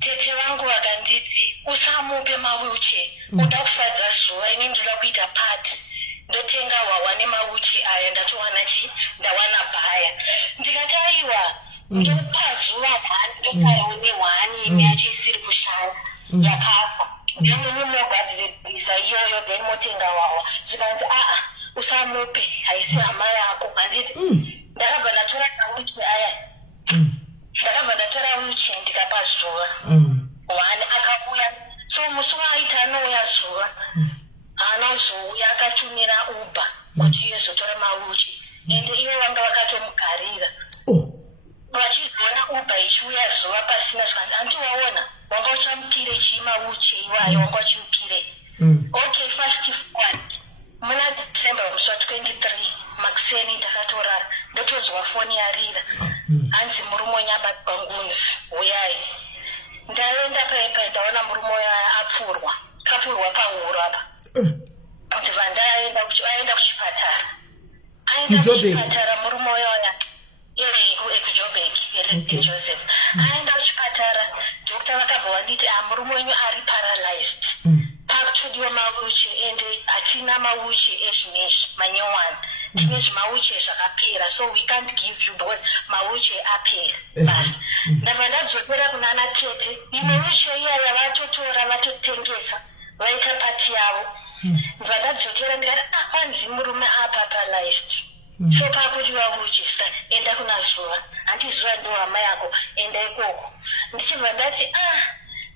Tete vangu vakanditi usamupe mawheelchair, uda kufadza zuva, ini ndoda kuita pati, ndotenga hwawa nemawheelchair aya ndatowana ndawana bhaya. Ndikati aiwa ndopa zuva 1 ndosarawo ne1 imi yacho isiri kushanda yakafa. Ndemuni mogadzirisa iyoyo then motenga hwawa. Zvikanzi usamupe, haisi hama yako handiti. Ndakabva ndatora mawheelchair aya. Ndakabva ndatora wheelchair ndikapa zuva 1 akauya. So musi waita anouya zuva anozouya akatumira Uber kuti izotora mawheelchair, ende ivo vanga vakatomugarira. Vachizoona Uber ichiuya zuva pasina zvikanzi andiwaona wanga uchamukire chii mawheelchair iwayo wanga uchimukire. Okay, fast forward muna December musi wa23 Makuseni ndakatorara ndotozwa foni yarira hanzi murume wanyabatwa ngunzi uyai. Ndaenda paipa ndaona murume waya kapfurwa pahuro apa kuti vandaenda kuchipatara. Aenda kuchipatara murume waya ekujobek Joseph. Aenda kuchipatara dokta vakabva vanditi murume wenyu ari paralyzed, pakutodiwa mawheelchair ende hatina mawheelchair ezvimezvi manyowani, tine zvimawheelchair zvakapera, so we can't give you because mawheelchair apera. Basi ndabva ndadzokera kunana tete, imwe wheelchair iyaya vatotora vatotengesa vaita pati yavo. Ndabva ndadzokera ndikati hanzi murume aparalyzed, so pakutiwa wheelchair enda kuna zuva, handizuva ndo hama yako, enda ikoko. Ndichibva ndati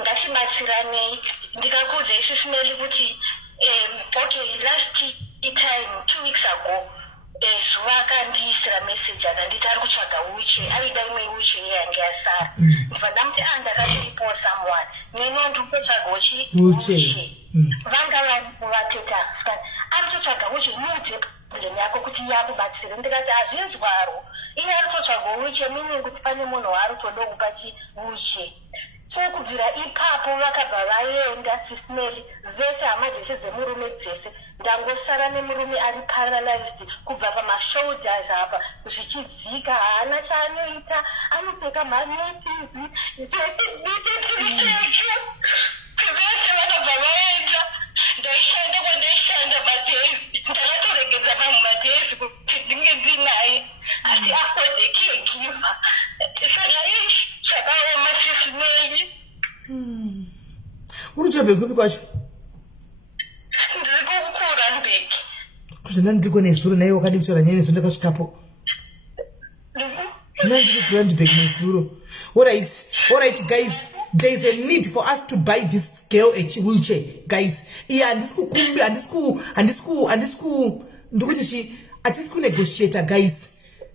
ngatibatsiranei. Ndikakuudza SIS MELLY kuti okay, last time 2 weeks ago zuva akandiisira message akanditi ari kutsvaga wheelchair, aida imwe wheelchair yange yasara. Ndibva ndamuti ndakatiripo someone neno ndikutsvagawo wheelchair. Vanga vateta ari kutsvaga wheelchair, muudze problem yako kuti yakubatsira. Ndikati hazvinzwaro, iye ari kutsvaga wheelchair meaning kuti pane munhu waari kutoda kupa wheelchair. So kubvira ipapo vakabva vaenda SIS MELLY vese hama dzese dzemurume dzese, ndangosara nemurume ari paralyzed kubva pamashoulders apa zvichidzika, haana chaanoita, anopfeka manetizi vese vakabva vaenda. Ndaishanda kwandaishanda madhezi, ndakatoregedza mamwe madhezi kuti ndinge ndinaye asi afode caregiver. Saka zvakaoma SIS MELLY. Uri Joburg kupi kwacho? Ndiri kuRandburg. Kuzvina ndiko nesuro naye wakadi kutaura nyaya nezo ndakasvikapo. Zvina ndiri kuRandburg nesuro. All right guys, there is a need for us to buy this girl a wheelchair, guys. Yeah, andisiku negotiator, guys.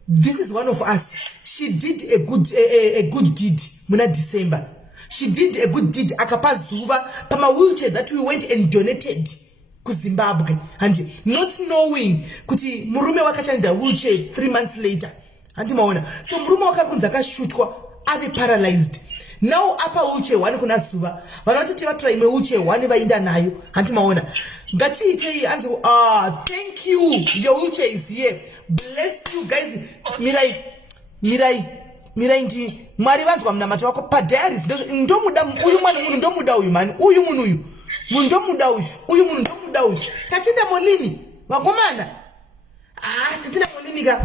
This is one of us. She did a good deed muna December. She did a good deed akapa zuva pama wheelchair that we went and donated ku Zimbabwe, and not knowing kuti murume wakachanida wheelchair 3 months later. Andi maona, so murume wakakunza akashutwa ave paralyzed. Now apa wheelchair 1 kuna zuva vanoti tivatora imwe wheelchair 1 vainda nayo. Andi maona, ngatiitei anzi thank you, your wheelchair is here, bless you guys. Mirai ndi Mwari vanzwa mnamata wako pa diaries. Ndomuda uyu mwana munhu, ndomuda uyu mani, uyu munhu uyu ndomuda uyu munhu ndomuda uyu. Tatinda molini vakomana, tatinda molini ka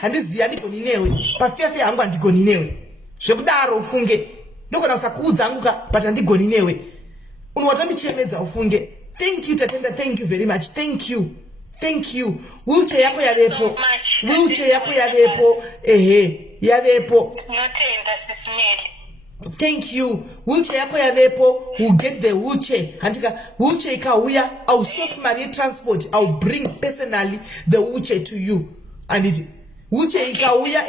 handiziya ndigoni newe pafefe hangu handigoni newe zvekudaro ufunge ndogona kusakuudza hangu ka but handigoni newe unowatondichemedza ufunge. Thank you tatenda, thank you very much, thank you. Wheelchair yako yavepo, yavepo. Notenda SIS MELLY. Thank you. Wheelchair yako yavepo, we'll get the wheelchair. Handika wheelchair ikauya, I'll source my transport, I'll bring personally the wheelchair to you. And uche ikauya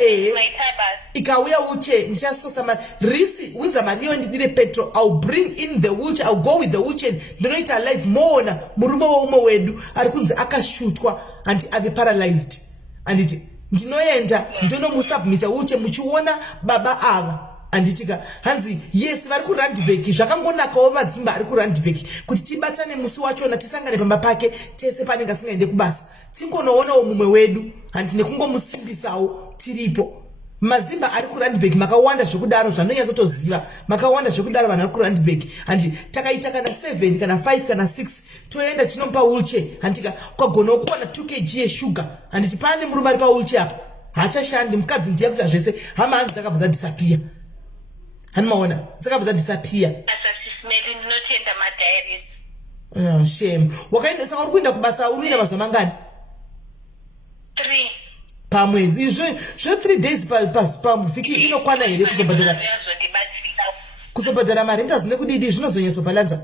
ikauya uche ndichasosa mari risi unza mariyo ndidire petrol. I'll bring in the wheelchair, I'll go with the wheelchair ndinoita live moona murume woumwe wedu ari kunzi akashutwa and ave paralyzed anditi ndinoenda ndonomusubmita uche muchiona baba ava anditika hanzi yes vari kuRandburg zvakangonakawo madzimba ari kuRandburg kuti tibatane musi wachona tisangane pamba pake tese panenge asingaende kubasa tingonoonawo mumwe wedu handi nekungomusimbisawo tiripo. Mazimba ari kuRandburg makawanda zvekudaro zvanonyatsotoziva makawanda zvekudaro vanhu vari kuRandburg handi takaita kana 7 kana 5 kana 6 toenda tinomupa wheelchair handika kwagona kuwana 2 kg yeshuga handiti pane murume ari pawheelchair apa haachashandi mukadzi ndiye kuita zvese hama hanzi dzakabva disappear hanimaona dzakabva disappear. SIS MELLY ndinotenda madiaries. Shame wakaenda saka uri kuenda kubasa unoenda basa mangani? 3 pamwedzi izvo 3 days pavhiki inokwana here kuzobhadhara marentas nekudidi zvinozonyatsobalanza?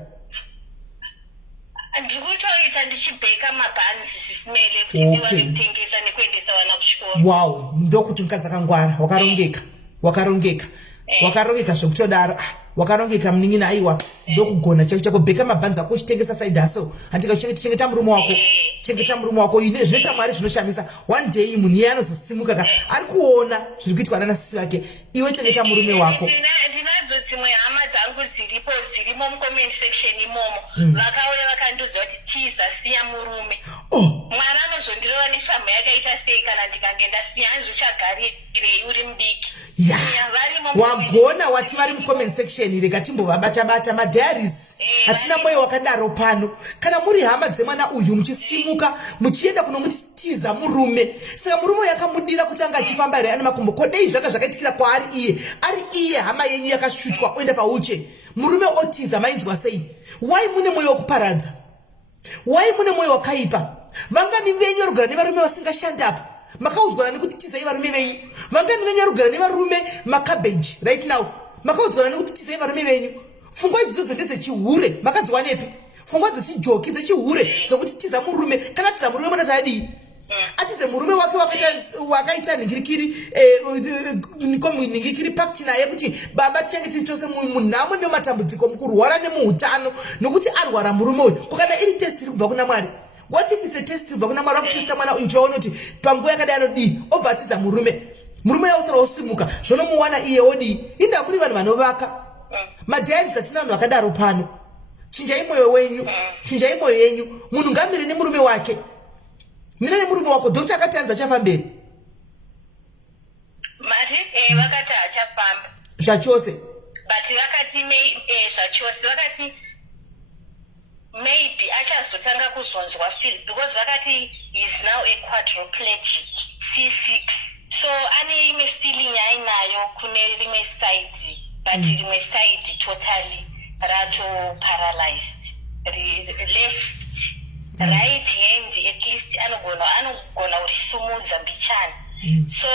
Ndikutoita ndichibheka mabhanzi SIS MELLY kuti ndiwane kutengesa nekuendesa vana kuchikoro. Wow, ndokuti mukadzi akangwara wakarongeka zvekutodaro wakarongeka munin'ina aiwa ndokugona chako bheka mabhanzi ako uchitengesa side hustle handika chengeta murume wako ine zvinoita mwari zvinoshamisa. One day munhu iye anozosimuka ari kuona zviri kuitwa nana sisi vake iwe chengeta murume wako. Ndinadzo dzimwe hama dzangu dzirimo mucomment section imomo vakauya vakandiudza kuti tiza siya murume mwana anozondirova neshamhu yakaita sei kana ndikange ndasiya hanzi uchagarirei uri mudiki. Wagona wati vari mucomment section rega timbovabata madiaries hatina mwoyo wakadaro pano. Kana muri hama dzemwana uyu muchisimuka muchienda kunomutiza murume saka murume yakamudira kuti anga achifamba here ane makumbo kodei zvakaitikira kwaari iye hama yenyu yakashutwa oenda pauche murume otiza mainzwa sei? Wai mune mwoyo wekuparadza? Wai mune mwoyo wakaipa? Vangani venyu varugara nevarume vasingashandi apa makaudzwana nekuti tizai varume venyu? Vangani venyu varugara nevarume macabbage right now makaudzwana nekuti tizai varume venyu? Pfungwa idzodzo ndedzechihure makadziwanepi? Pfungwa dzechijoki dzechihure dzokuti tiza murume kana tiza murume mona chadii atize murume wake wakaita ningirikiri ningirikiri pakti naye kuti baba tichengeti chose munhamo nematambudziko mukurwara nemuhutano nokuti arwara murume uyu ukada iri test iri kubva kuna Mwari. What if it's a test iri kubva kuna Mwari wakutesta mwana uyu chaona kuti panguva yakadai anodii obva atiza murume yausara osimuka zvonomuwana iye odii. Inda muri vanhu vanovaka madhiaris atina vanhu vakadaro pano. Chinjai mwoyo wenyu, chinjai mwoyo yenyu. Munhu ngamire nemurume wake. Mira nemurume wako dokta akati anza achafamberi. Mati vakati achafamba. Zvachose. But vakati zvachose vakati maybe achazotanga kuzonzwa feel because vakati is now a quadriplegic C6. So ane imwe feeling ainayo kune rimwe side but rimwe side totally rato paralyzed. Left right hand at least anogona kurisumudza mbichana. So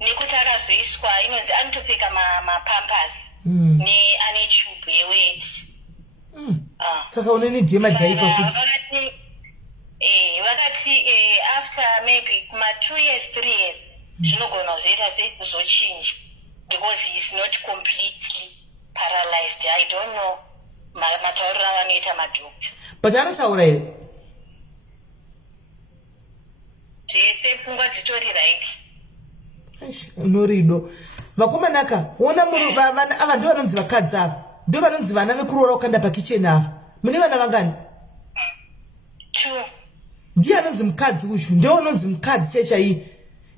nekuti akazoiswa inonzi anotopfeka mapampas ane tube yeweti. Saka uneni dema jaipa futi. Vakati after maybe kuma 2 years 3 years zvinogona kuzoita sekuzochinja because he is not completely paralyzed. I don't know matauriro avanoita madhokta. But anotaura here zvese pfungwa dzitori right. Unorido vakomanaka ona ava ndo vanonzi vakadzi ava ndo vanonzi vana vekuroora ukanda pakicheni ava mune vana vangani? 2. Ndiye anonzi mukadzi uyu ndio unonzi mukadzi chechai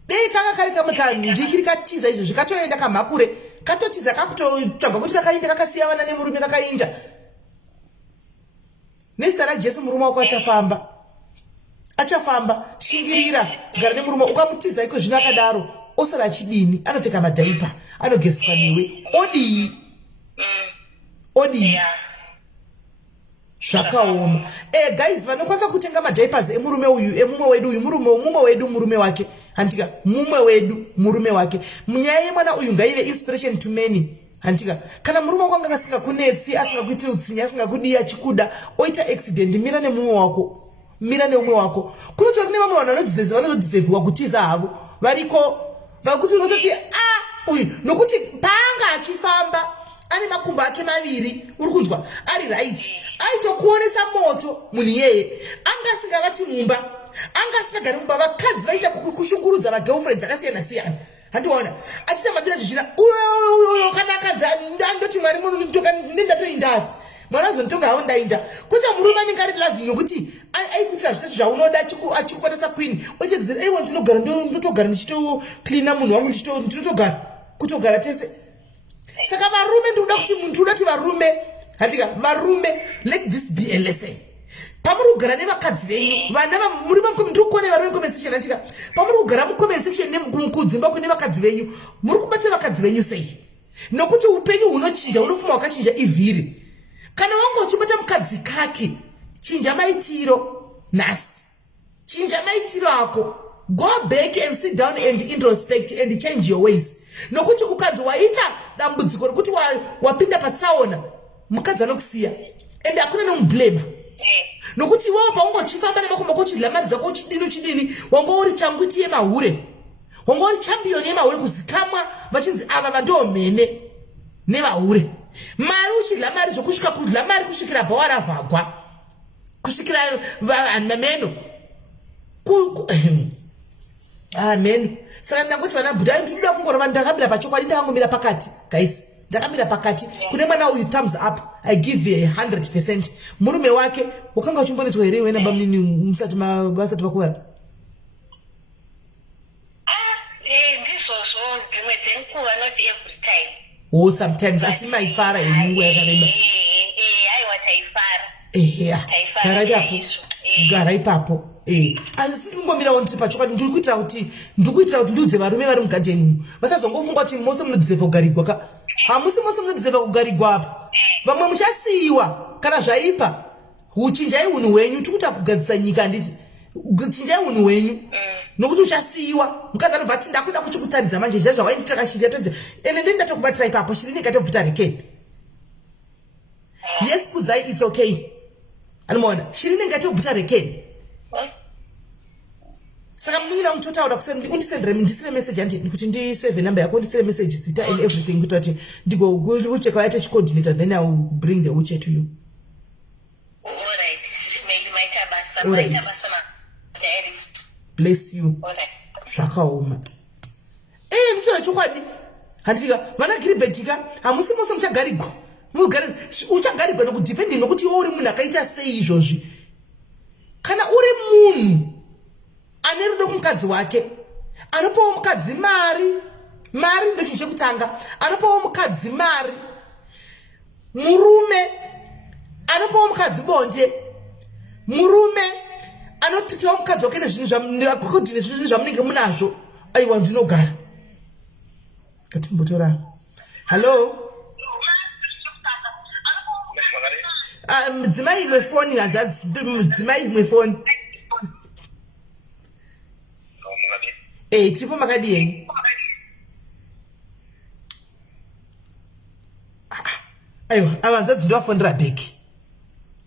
dei kanga kari kamukandikiri katiza izvo zvikatoenda kamhakure katotiza kakutotsvagwa kuti kakainda kakasiya vana nemurume kakainja nezita raJesu murume wako achafamba shingirira gara nemurume ukamutiza iko zvino akadaro osara achidini anopfeka madhaipa anogeswa newe odii zvakaoma. Guys vanokwanisa kutenga madhaipers emurume uyu emumwe wedu uyu mumwe wedu murume wake handika mumwe wedu murume wake. Munyaya yemwana uyu ngaive inspiration to many handika kana murume wako anga asingakunetsi asingakuitiri utsinya asingakudii achikuda oita accident mira neumwe wako kunotori nevamwe vanhu vanozodhiseviwa kutiza havo variko vakuti unototi uyu nokuti paanga achifamba ane makumbo ake maviri uri kunzwa ari right aitokuonesa moto munhu iyeye anga asingavati mumba anga asingagari mumba vakadzi vaita kushungurudza magirlfriends akasiyana-siyana handiona achiita madira zvichina uyo kana akadzi andoti mwari ndendatoindasi mwana azonitonga havo ndainda kuti murume anenge ari loving yokuti aikutira zvese zvaunoda achikubatasa queen ochiedzera aiwa ndinotogara ndichitoklina munhu wangu ndinotogara kutogara tese saka varume ndikuda kuti muntu uda kuti varume handika varume let this be a lesson pamuri kugara nevakadzi venyu vana muri ndiri kuona varume comment section handika pamuri kugara mucomment section kudzimba kune vakadzi venyu muri kubata vakadzi venyu sei nokuti upenyu hunochinja unofuma wakachinja ivhiri kana wangu uchibata mukadzi kake chinja maitiro nhasi chinja maitiro ako go back and sit down and introspect and change your ways nokuti ukadzi waita dambudziko rekuti wapinda patsaona mukadzi anokusiya and hakuna nomublema nokuti iwawo paunga uchifamba nemakomba kochidla mari dzako uchidini wanga uri changwiti yemahure wanga uri champion yemahure kuzikamwa vachinzi ava vandiwo mhene nevahure mari uchidla mari zvokusvika kudla mari kusvikira bhawa ravhagwa kusvikira meno meno saka ndangoti vana bhudhai ndinoda kungorova ndakamira pachokwadi ndakangomira pakati guys ndakamira pakati kune mwana uyu thumbs up I give 100%. Murume wake wakanga uchimbonetswa here wena bamnini musati vasati vakuvara ndizvozvo dzimwe dzenguva not every time sometimes asi maifara yenguva yakareba aiwa taifara gara ipapo asi sindingomirawo ndiri pachokwadi ndikuitira kuti ndiudze varume vari mugadheni vasazongofunga kuti mose munodizeva kugarigwa ka hamusi mose munodizeva kugarigwa apa vamwe muchasiyiwa kana zvaipa uchinjai unhu hwenyu tikuita kugadzisa nyika handisi chinjai unhu hwenyu nokuti uchasiyiwa mukadzi anobva ati ndakuda kuchikutaridza manje zva zvawainditakashirira todzi ende ndendatokubatira ipapo shiri nekatobvuta rekeni yes kudzai it's okay anomaona shiri nengatobvuta rekeni saka muningina untotaura undisendere ndisire message handini kuti ndisave number yako ndisire message zita and everything kuita kuti ndigocheka waita chicoordinator then I will bring the wheelchair to you. Alright. Bless you. Zvakaoma nditaura chokwadi handitika vana giribetika hamusi mose muchagarigwa uchagarigwa nokudhipendi nokuti iwe uri munhu akaita sei izvozvi kana uri munhu ane rudo kumukadzi wake anopawo mukadzi mari ndechinhu chekutanga anopawo mukadzi mari murume anopawo mukadzi bonde murume anototawo mukadzi wake nezvinhu zvamunenge munazvo aiwa ndinogara katimbotora hallo mudzimai imwe foni hanzvadzi mudzimai imwe foni tiripo makadii aiwa avanzvadzi ndovafondera back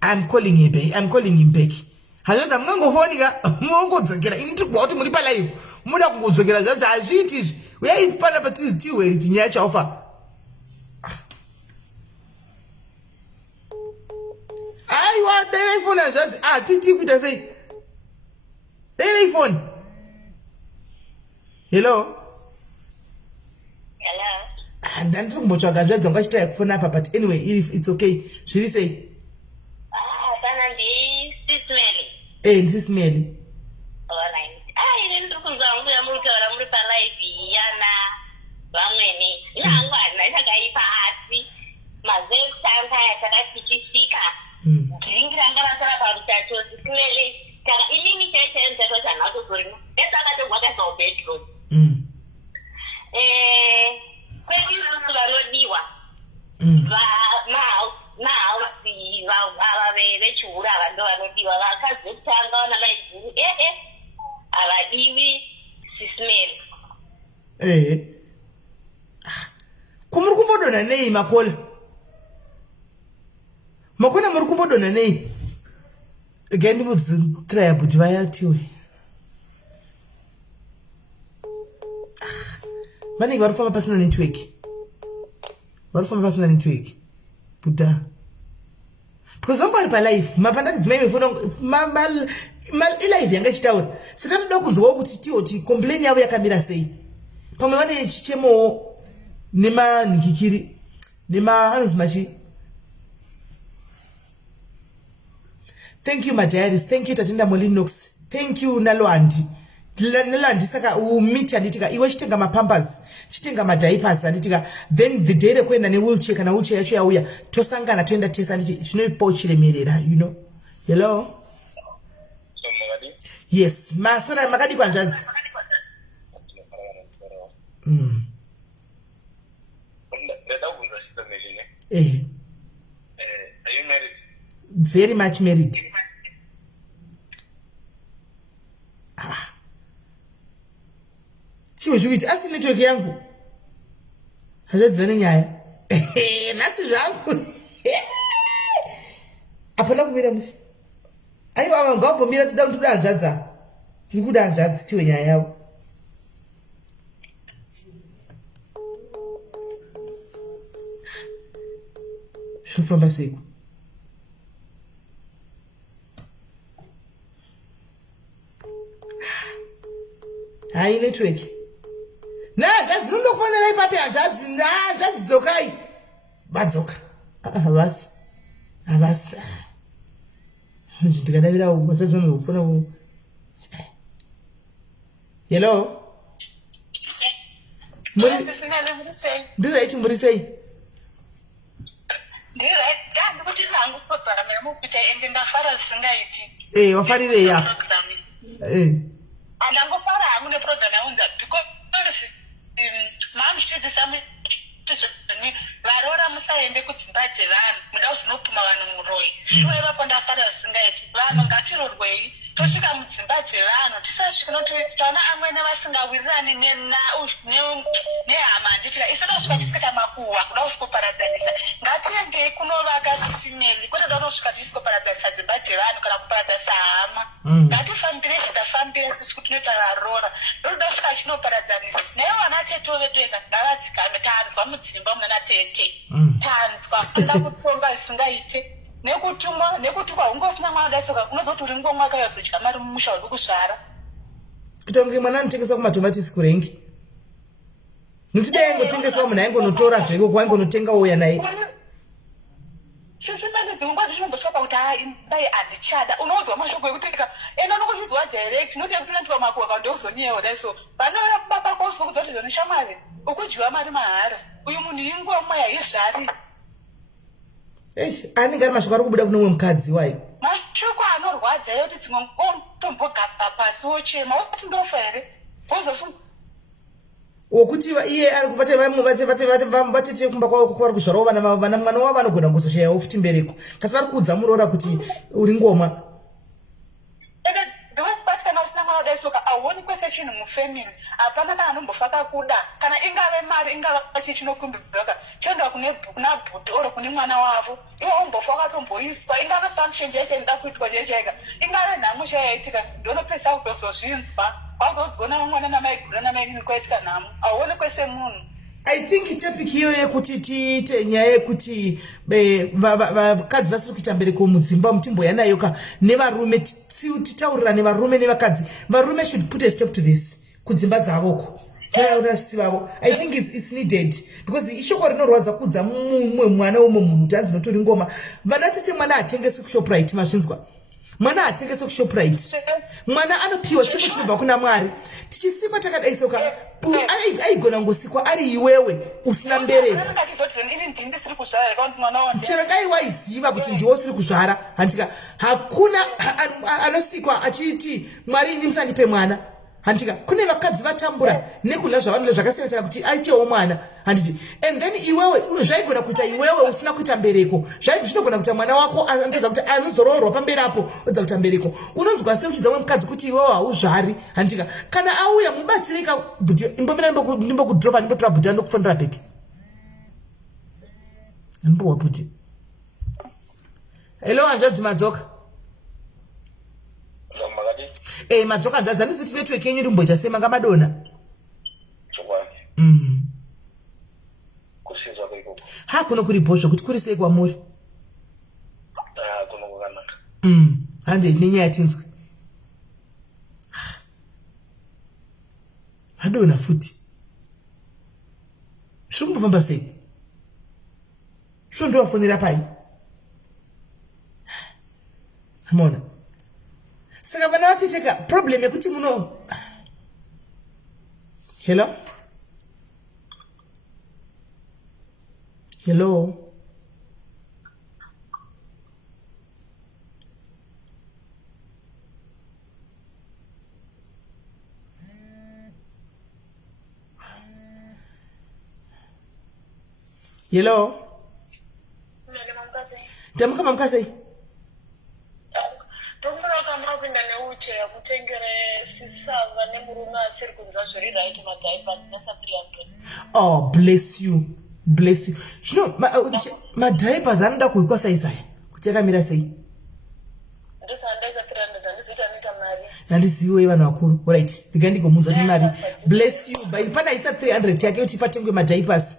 I'm calling him back hazvadza mungangofonika mungangodzokera ini tiri kuva kuti muri palive muda kungodzokera zvadza hazviiti izvi uyai pana patizitiwe kuti nyaya chaofa aiwa dai ifoni hazvadzi titi kuita sei dai ifoni hello handandiri kumbotsvaga hazvadzi wanga achitaya kufona apa but anyway it's okay zviri sei ndisi Melly. Alright. Ini ndiri kunzwa mbuya muri kutaura muri palive yana vamweni nyangwana takaipa asi mazee kutanga takapichisika dringi ranga vasara parutato Melly taka inini chaichaenza tochanhatogorino esakatogwakasawo bedroom kwetirusu vanodiwa ava vechihuru ava ndo vanodiwa vakadzi vekutanga wana maiguru havadiwi sisimeri kumuri kumbodonha nei makola muri kumbodonha nei again ndimudzitiraya kuti vayatiwe vanenge vari kufamba pasina network. Vari kufamba pasina network. Buddha. Because vangu vari palive. Mapandati dzimai mefona ilive yanga ichitaura. Sitatoda kunzwawo kuti tihoti complain yavo yakamira sei. Pamwe vane chichemowo nemanhikikiri anonzi machi. Thank you, my diaries. Thank you, Tatinda Molinox. Thank you, Nalwandi. Nalwandi saka umiti anditika iwe chitenga mapampers, chitenga madiapers anditika. Then the day rekwenda ne wheelchair kana wheelchair yacho yauya tosangana toenda tesa anditi zvinoipawo chiremerera, you know. Hello. So Magadi? Yes, masora Magadi kwanjadzi. Are you married? Very much married. Chiwo zvikuiti asi network yangu hazvadzane nyaya nhasi zvangu hapana kumira mushi aiva vangambomira toda kuti toda hanzvadza tiri kuda hanzvadzi tiwe nyaya yavo. Zvinofamba seiko? Hai network. Hanzvadzi dzinofanira ipapi hanzvadzi dzokai. Vadzoka. Havasi. Ndikadavira hanzvadzi vanofona. Hello. Ndiri right muri sei? Wafarire ya. Andangopara hamune program yaunza because mamuchidzisa varora musaende kudzimba dzevanhu muda kuzinopuma vanhu muroyi shuwa ivapo ndafara zisingaiti vanhu ngatirorwei tosvika mudzimba dzevanhu tisasvika noti tana amwene vasingawirirani nehama nditika isadasvika tisikaita makuhwa kuda kusikoparadzanisa ngatiendei kunovaka SIS-MELLY kwete da unosvika tisikoparadzanisa dzimba dzevanhu kana kuparadzanisa hama ngatifambire chitafambire sisi kuti tinoita varora ndoda kusvika chinoparadzanisa naye vana teto vedu vega ngavadzikame tanzwa mudzimba munana tete tanzwa anda kutonga isingaite nekutumwa nekuti kwaungosina mwana dasoka kunozoti uri ngomwa akayazodya mari mumusha uri kuzvara kutonge mwana anotengeswa kumatomatisi kurengi nekuti dai aingotengeswa munhu aingonotora zveko kwaingonotenga uya naye zvinobosvika kuti dai handichada unoudzwa mashoko ekutika enda nokuchidzwa direct nokuti ekutinatiwa makuhwa kandouzoniyewo dai so vanouya kubaba kwauziva kudza kuti zvonishamari ukudyiwa mari mahara uyu munhu ingomwa yaizvari anenge ari mashoko ari kubuda kuno mumwe mukadzi wai mashoko anorwadza yekuti dzimwe ngotombogara pasi wochema woti ndofa here wozofunga wokuti iye ari kuvatete kumba kwavo kwavari kuzvarawo vana mwana wavo anogona kuzoshayawo futi mbereko kasi vari kuudza muroora kuti uri ngoma kana usina mwana daisoka auoni kwese chinhu mufamily hapana kana anombofaka kuda kana ingave mari ingava chi chinokumbiraka choenda kuna bhuti oro kune mwana wavo iwe umbofa wakatomboiswa ingave function chaicha inoda kuitwa chaichaika ingave nhamo chayaitika ndonopesa kutozozvinzwa kwakutodzigona mwana namaigura namaikaitika nhamo auoni kwese munhu. I think topic hiyo yekuti tiite nyaya yekuti vakadzi vasiri kuita mbereko mudzimba mutimbo yanayo ka nevarume titaurira nevarume nevakadzi varume should put a stop to this kudzimba dzavoko nevaunasi vavo. I think it's needed because ishoko rinorwadza kudza mumwe mwana womwe munhu tanzi notori ngoma vana tete mwana atengese kuShoprite mazvinzwa mwana atengese kuShoprite mwana anopiwa chipo chinobva kuna Mwari tichisikwa takadaisoka aigona ngosikwa ari iwewe usina mbereko chero dai waiziva kuti ndiwo usiri kuzvara handika hakuna anosikwa achiti Mwari ini musandipe mwana handika kune vakadzi vatambura nekudya zvavanodya zvakasiyana kuti aitewo mwana handiti and then iwewe zvaigona kuita iwewe usina kuita mbereko zvinogona kuita mwana wako andoza kuti anozoroorwa pamberi apo odza kuita mbereko unonzwa sei uchidza mwe mukadzi kuti iwewe hauzvari handika kana auya mubatsirika imbomira ndimbokudropa ndimbotora bhuti andokufonera bheki ndimbowa bhuti hello hanzvadzi madzoka madzoka hanzvadzi handiziti network yenyu irimboita sema ngamadona chokwadi kuno kuri bhosvo kuti kuri sei kwamuri? Kuno kwakanaka. 100 nenyaya tinzwe. Hadona futi. Zviri kumbofamba sei? Zvino ndowafonera pai? Hamona. Saka vana vatiteka problem yekuti muno. Hello? Hello? Hello? Tamuka mamkase? Oh, bless you. Bless you. You know, my diapers anoda kuikwa saisaya. Kuti yakamira sei? Handisiwe vanhu vakuru. Alright. Ndikandikomuza kuti mari. Bless you. By pana isa 300 yake kuti patengwe my diapers.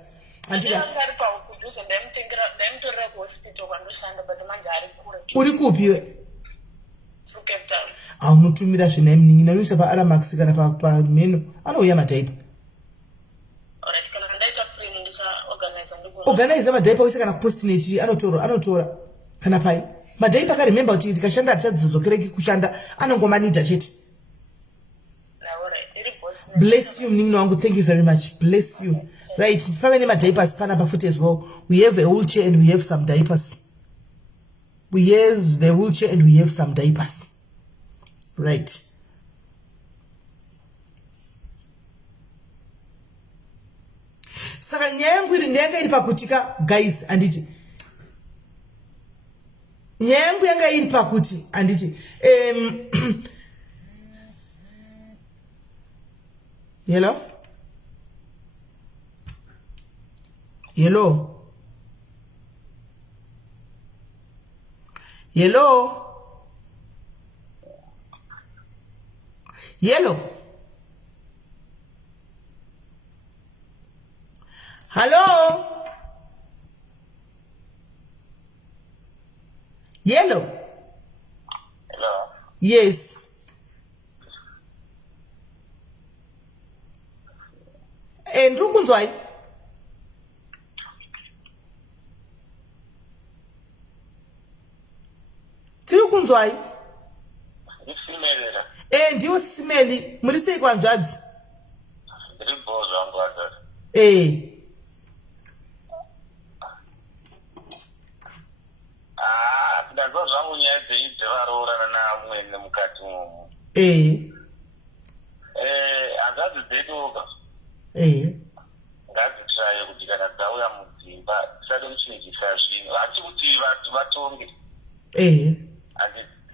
Uri kupi iwe? Mutumira zvina mningi nanusa pa Aramax kana pa menu. Anouya madhaipa. Organize madhaipa wese kana postnate anotora. Kana pai. Madhaipa ka remember kuti tikashanda atichazozokereki kushanda anongomanida chete. Bless you mningi wangu. Thank you very much. Bless you. Right, family diapers pana pa foot as well. We have a wheelchair and we have some diapers. We have the wheelchair and we have some diapers. Right. Saka nyaya yangu yanga iri pakutika guys anditi. Nyaya yangu yanga iri pakuti anditi. Hello? Hello? Hello? Hello? Hello? Hello? Hello? Yes. And rukunzwai? Tirikunzwai? Ndiwo Smelly. Muri sei kwanzvadzi? Ndiribozo wangu wadada. Ndazwa zvangu nyaya dzeivaroorana naamwene mukati umu. Hanzvadzi dzeduka. Ngadzitsvaye kuti kana dzauya mudzimba tisade kuchinjisa zvinhu. Hati kuti vatonge.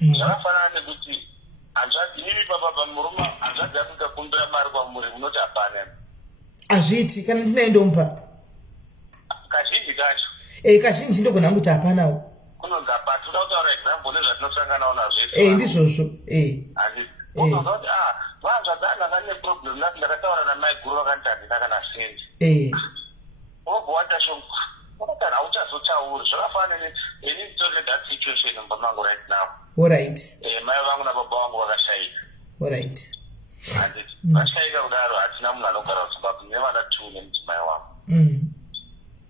Zvakafanana nekuti hanzvadzi inini papa murume hanzvadzi akuita kumbira mari kwamuri munoti hapana. Azviti kana ndinaendompa. Kazhinji kacho. Kazhinji ndogona kuti hapanawo. Kunonga pati toda kutaura example nezvatinosanganawo nazvo. Ndizvozvo. Unoona kuti vanzvadzi anga ane problem nati ndakataura namai guru vakati handina kana sendi. Wobva watashomba. Wakatara hauchazotauri. Zvakafanana ini told that situation in Bamango right now. Alright. Mai vangu nababa vangu vakashayika. Alright. Vashayika kudaro hatina munhu anogara kuzimbabwe nevana 2 nemudzimai wangu.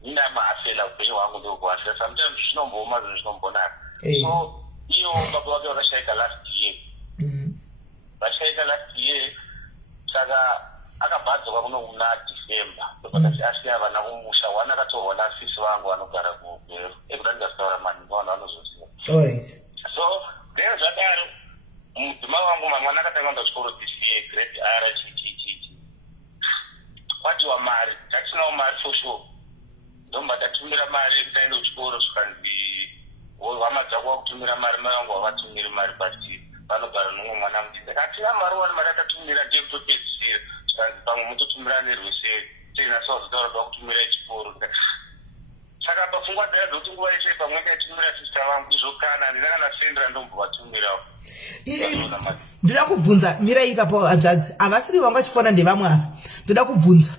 Nina maafela upenyu hwangu ndokuwasira. Sometimes zvinombooma zvinhu zvinombonaka. So iyo baba vake vakashayika last year. Vashayika last year saka akabhadzoka kuno muna December. Ndokati asiya vana kumusha wana akatorwa nasisi vangu vanogara kuGweru. Ekuda ndikasitaura mani vanhu vanozoziva. Alright. So then zvadaro mudzimai wangu mwana akatanga kuenda kuchikoro this year grade R chichichichi. Kwadiwa mari, tatinawo mari for sure. Ndomba tatumira mari kuti aende kuchikoro zvikanzi hama dzako wakutumira mari mai vangu havatumiri mari but vanogara nomwe mwana mudiki. Hatina mari wani mari akatumira ndiye kutopedzisira zvikanzi pamwe mutotumirane rwese tinasawo zitaura pakutumira chikoro. Saka pafungwa dzadzo kuti nguva yeshe pamwe ndaitumira sista vangu izvokana handina kana sendera ndombovatumirawo. Ndoda kubvunza mira ipapo hanzvadzi havasiri vangu vachifona ndevamwe ava. Ndoda kubvunza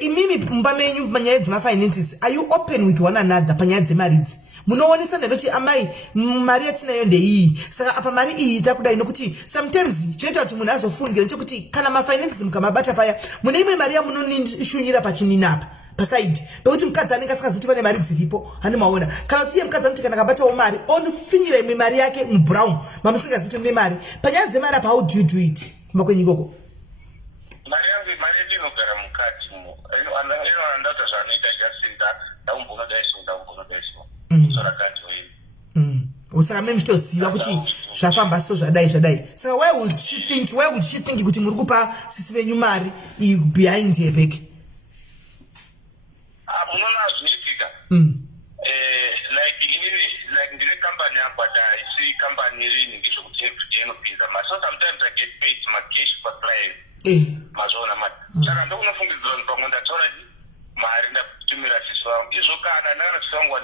imimi mumba menyu panyaya dzemafinances, are you open with one another panyaya dzemaridzi? Munoonesa kuti amai mari yatinayo ndeiyi, saka apa mari iyi takudai, nokuti sometimes chinoita kuti munhu azofungira nechekuti kana mafinances mukamabata paya mune imwe mari yamunonishunira pachininapa pasaidi pekuti mukadzi anenge asingazoti pane mari dziripo hani maona, kana kuti iye mukadzi anoti kana akabatawo mari onofinyira imwe mari yake mubrown mamusingazoti mune mari. Panyaya dzemari apa, how do you do it kumba kwenyu ikoko? Mari yangu mari inogara mukati mo inoandata zvanoita jasinda ndaumbono daiswa sorakati weini usaka mimi muchitoziva kuti zvafamba so zvadai. Saka why would she think kuti muri kupa sisi venyu mari behind her back? Munoona zvinoitika like ndine company yakwata isi company irini ngezvekuti everyday inopinda mari, so sometimes I get paid macash per client mazvaona mari. Saka ndokunofungidzira kuti pamwe ndatora mari ndakutumira sisi vangu izvo kana ndakana sisi vangu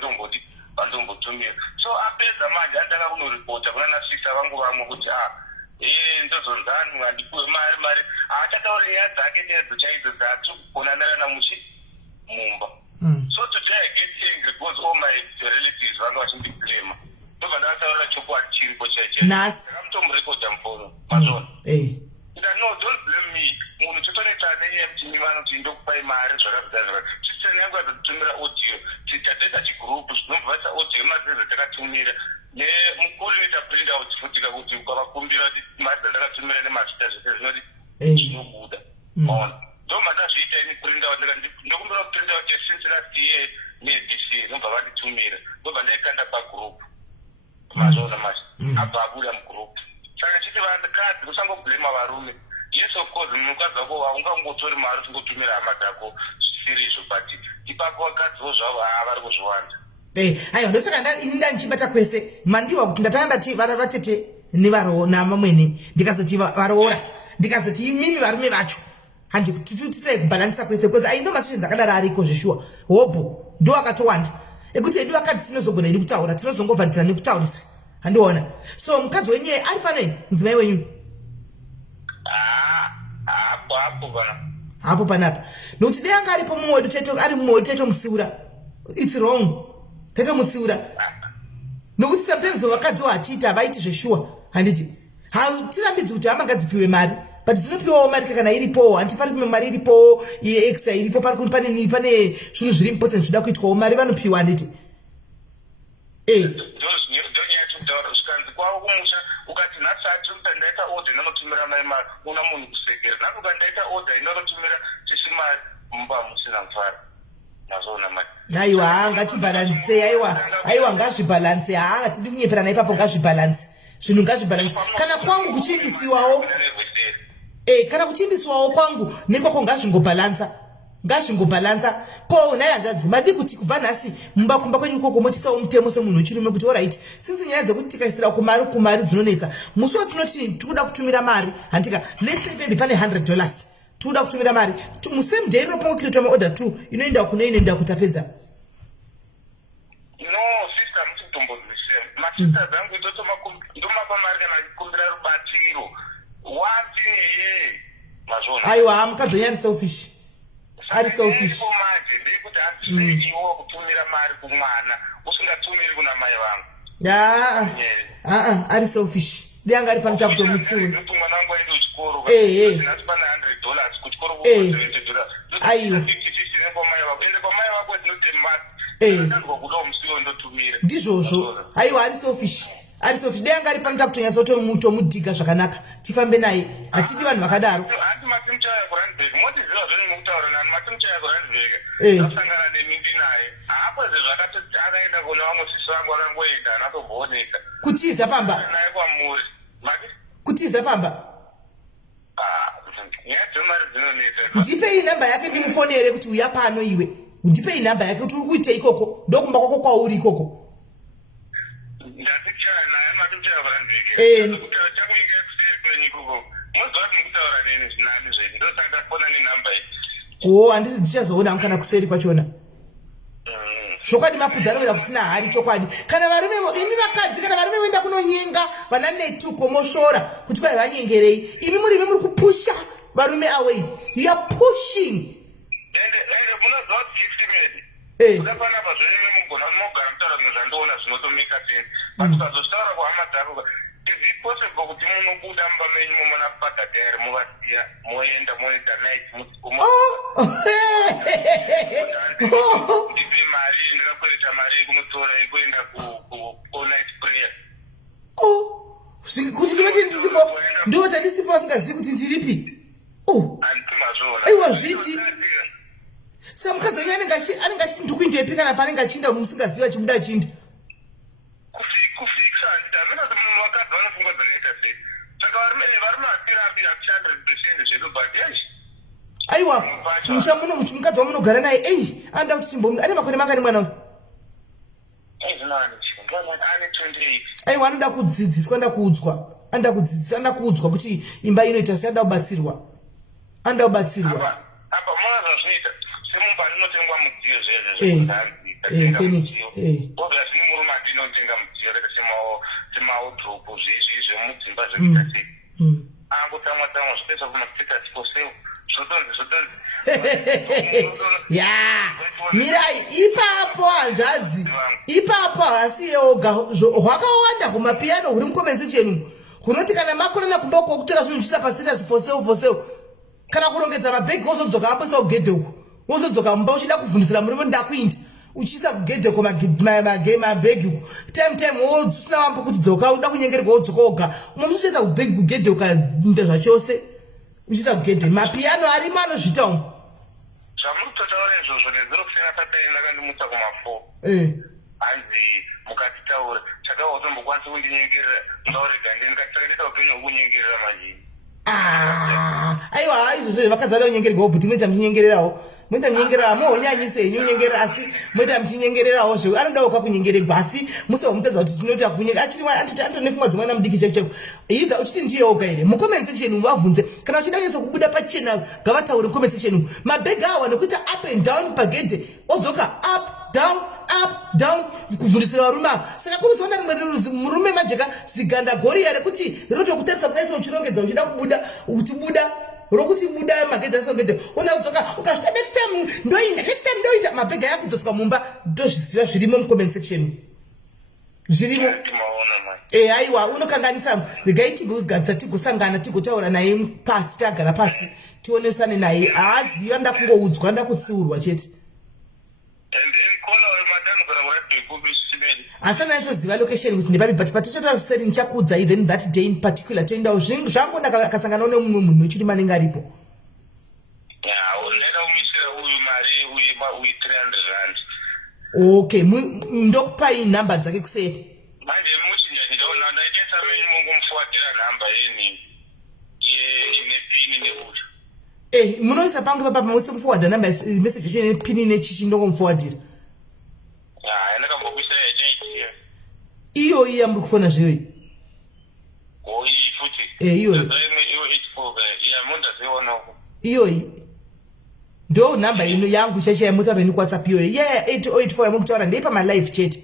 vandombotumira, so apedza manje andanga kunoripota kuna nasisa vangu vamwe kuti ndozonzani andipuwe mari achatauri nyaya dzake nedzo chaidzo dzatikugonanira namuchi mumba. So today I get angry because all my relatives vanga vachindiblema ndobva ndakataurira chokwadi chiripo chaicho ndakamutomurekodha mufono mazvona no, don't blame me. Munhu totoneta nenyaya kuti ni vanoti ndokupai mari zvakabva system yangu yakatumira audio tikateta chigroup zvinobva vaita audio matenda takatumira nemukuru ita print out futi kuti ukavakumbira kuti mari dzandakatumira nemazita zvese zvinoti zvinobuda on ndo mandazviita ini print out ndokumbira print out since last year neDC nobva vanditumira ndobva ndaikanda pagroup mazvona masi abva abuda mugroup. Saka chiti vakadzi musangoblema varume. Yes, of course, mukadzi wako haungangotori mari usingotumira hama dzako zvisiri but ipapo vakadziwo zvavo vari kuzviwanda. Aiwa, ndosaka ini ndanichibata kwese mandiwa kuti ndatanga ndati vatete nevamwene ndikazoti varoora ndikazoti imimi varume vacho handititai kubhalanisa kwese because I know masizho dzakadaro ariko zveshuwa hobo ndo akatowanda ekuti edu vakadzi tinozogona idi kutaura tinozongovharidzira nekutaurisa handiona. So mukadzi wenyu ari pane mudzimai wenyu hapo panapa nokuti dei anga aripo mumwe wedu ari mumwe wedu taitomutsiura, it's wrong, taitomutsiura nokuti sometimes vakadzi hatiita havaiti zveshuwa handiti hatirambidzi kuti hama ngadzipiwe mari but dzinopiwawo mari kana iripowo handi pari kumwe mari iripowo yeextra iripo pane zvinhu zviri important zvida kuitwawo mari vanopiwa handiti kwavo kumusha ukati nhasati ndaita order inonotumira mai mari una munhu kusekera naku kandaita order inonotumira sisi mari mumba musina mfara mazvaona mari. Aiwa ngatibhalanse, aiwa ngazvibhalanse, tidi kunyeperana ipapo, ngazvibhalanse zvinhu ngazvibhalanse. Kana kwangu kuchiindisiwawo kana kuchiindisiwawo kwangu nekwako ngazvingobhalansa ko naye hanzvadzi madi kuti kubva nhasi mumba kumba kwenyu ikoko mochisawo mutemo semunhu wechirume kuti alright since nyaya dzekuti tikaisira kumari dzinonetsa musi watinoti tikuda kutumira mari handika let's say maybe pane $100 tikuda kutumira mari musame day inopongokiritwa maorder 2 inoenda kune inoenda kutapedza. No sister mutitombodzisema masista dzangu ndomapa mari kana kumbira rubatiro watine mazvona. Aiwa mukadzi wenyu ari selfish, ari selfish. Ndikuti handiseiwo kutumira mari kumwana usingatumiri kuna mai vangu. Ari selfish. Ndianga ari pano chakutomutsiura. Mwana wangu aende kuchikoro. Ndinati pana $100 kuchikoro $20. Aiwa. Ende kwa mai vako ndinote mari. Ndandwa kuda musiwo ndotumira. Ndizvozvo. Aiwa ari selfish. Ari selfish. Ndianga ari pano chakutonyaso tomudhiga zvakanaka. Tifambe naye. Hatidi vanhu vakadaro. Hati matimchaya kuRandburg. Motiziva zveni mukutaura nani matimchaya kuRandburg. Ndasangana nemimbi naye. Hapo zvakati akaenda kuna vamwe sisi vangu akangoenda anatombooneka. Kutiza pamba. Naye kwamuri. Mati? Kutiza pamba. Nyaya dzemari dzinonetsa. Ndipei namba yake ndimufonere kuti uya pano iwe. Ndipei namba yake kuti uri kuita ikoko. Ndokumba kwako kwauri ikoko. Ndatichaya naye matimchaya kuRandburg. Kuti achakuinga kuseri kwenyu ikoko. Muzvati mukutaura neni zvinani zvedu. Ndosaka ndafona nenamba iyi. Handisi ndichazoona kana kuseri kwachona. Shokwadi mapudzano kusina hari chokwadi. Kana varume imi vakadzi kana varume voenda kunonyenga vana netuko moshora kuti kwai vanyengerei. Imi muri kupusha varume away. You are pushing. ende munozwa kuti gifimedi udafana pazvene mugona munogara mutaura zvinhu zvandoona zvinotomeka sense but ukazotaura kuhama dzako is it possible kuti munobuda mumba menyu momona kubhadhadha here muvasiya moenda moenda night ndipe mari ndakakwereta mari yekumutora yekuenda ku-night prayer kuti ndivati ndisipo ndovati ndisipo vasingazivi kuti ndiripi handimazvona aiwa zviti saka mukadzi wenyu anenge achiti ndikuindepi kana paanenge achinda musingazivi achibuda achinda kufikisa handamina kuti munhu vakadzi vanofunga dzakaita sei saka vari maatirambi akushanda zvipesheni zvedu but aiwa mukadzi wamunogara naye ei anoda kuti chimbo ane makore mangani mwana uyu ane 28 aiwa anoda kudzidziswa anoda kuudzwa kuti imba inoita sei anoda kubatsirwa apa mona zvazvinoita semumba ndinotengwa mudziyo zvezvezvofenicha obviously murume andinotenga mudziyo reka semaodropu zvemudzimba zvekuita sei angotsamwa zvipesa kumastatus for sale zvotonzi ya mirai ipapo hanzvadzi ipapo hasi yoga hwakawanda kumapiyano huri mukomenzi chenu hunoti kana makorana kumba kokutora zvinhu zvisa pastatus for sale kana kurongedza mabhegi wozodzoka apoisa kugedhe uko wozodzoka mumba uchida kuvhundisira murume ndakuinda uchiisa kugedhe ko mabhegi uko time wosina wambo kuti dzoka uda kunyengerwa wodzoka woga umwe muchiisa kubhegi kugedhe ukainda zvachose uchiisa kugedhe mapiyano arimo anozvita umu zvamutotaura izvozvo nezirofina tataenda kandimutsa kuma4 hanzi mukatitaura chakawa utombokwanisa kundinyengerera ndaurega ndikatakaita upenyu hwekunyengerera manjini aiwa izvozvo vakazara kunyengererwawo bhuti moita muchinyengererawo moita munyengerera mohonyanyise henyu munyengerera asi moita muchinyengererawo zvo anodawo kwakunyengererwa asi musewo mutadza kuti tinoita anotone pfungwa dzimwe namudiki cheko either uchiti ndiye oga here mucomment section vabvunze kana uchida kunyaso kubuda pachena ngavataure mucomment section mabhegi awa nekuita up and down pagedhe odzoka up down kuvhundisira varume ava saka kunozoona rimwe murume majeka ziganda goriya rekuti rotokutarisa kudaiso uchirongedza uchida kubuda utibuda rokuti buda magedhe asogedhe ona kudzoka ukasvika next time ndoita mabhegi ayakudzoswa mumba ndozviziva zvirimo mucomment section zvirimo aiwa unokanganisa regai tigogadza tigosangana tigotaura naye pasi tagara pasi tionesane naye haaziva ndakungoudzwa ndakutsiurwa chete asana aitoziva location kuti ndepapi but patichotariseri nichakuudzai then that day in particular toendawo zvinhu zvangu akasanganawo nemumwe munhu wechiri manenge aripo okay ndokupai nhamba dzake kuseri manje muchinjandiraona ndaitesa menyu mungomfuwadhira nhamba yeni nepini nekuti munoisa pangu papa muse mufuwadha nhamba message yacho nepini nechichi ndongomufuwadhira ndakambokuisa yachaitiya iyo iya muri kufona zvewe iyi futi iyoyi iyoyi ndo nhamba ino yangu chacha yamutaura ni WhatsApp iyoyi 8084 yamukutaura ndeipa malive chat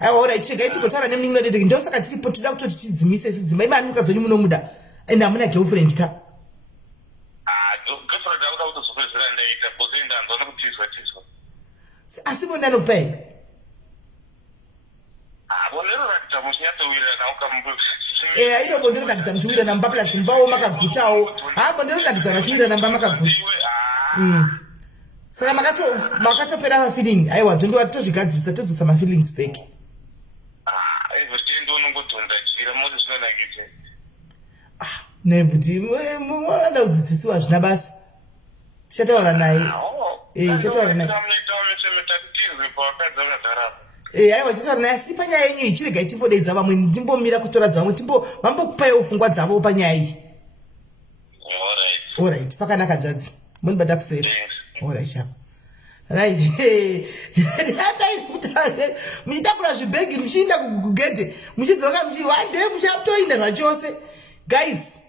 aiwa alright chega itigotaura nemuningi nodede ndosaka tiripo toda kutoti tidzimise isi dzimba imani mukadzoni munomuda ende hamuna girlfriend ta asi vonanopai ainobondirodakidza muchiwira namba plus mbawo makagutawo bondirodakidza machiwira namba makaguta saka makatopera mafeeling aiwa tozvigadzirisa todzosa mafeelings back nebuti mwana kudzidzisiwa zvina basa tichataura naye tichataura naye aiwa tichataura naye asi panyaya yenyu ichirega itimbodeidza vamwe timbomira kutora dzavamwe vambokupaiwo pfungwa dzavo panyaya iyi alright pakanaka dzadzi munibata kuseri alright shapa right muchidakura zvibhegi muchiinda kugedhe muchidzoka muchihande muchatoinda zvachose guys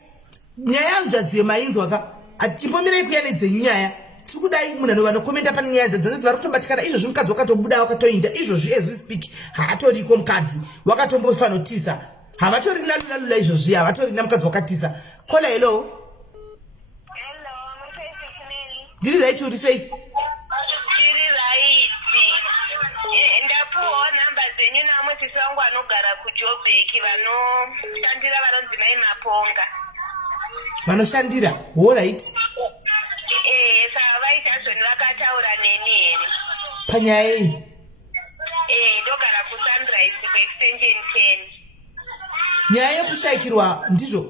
nyaya yangu dzadziye mainzwa ka atimbomirai kuya nedzenyaya tiri kudai munhu anova nokomenda pane nyaya dzadzanzi vari kutobatikana izvozvi mukadzi wakatobuda wakatoinda izvozvi as we speak haatoriko mukadzi wakatombofanotisa havatorina lula izvozvi havatorina mukadzi wakatisa kola hello Did right what you say? Tiri right. Ndapuwa namba zenyu namutisi wangu anogara kuJobeki vanoshandira varonzi mai Maponga. Vanoshandira. All right. Saka vaita zvoni vakataura neni here. Panyaya iyi. Ndogara kuSunrise kuextension 10. Nyaya yekushayikirwa ndizvo.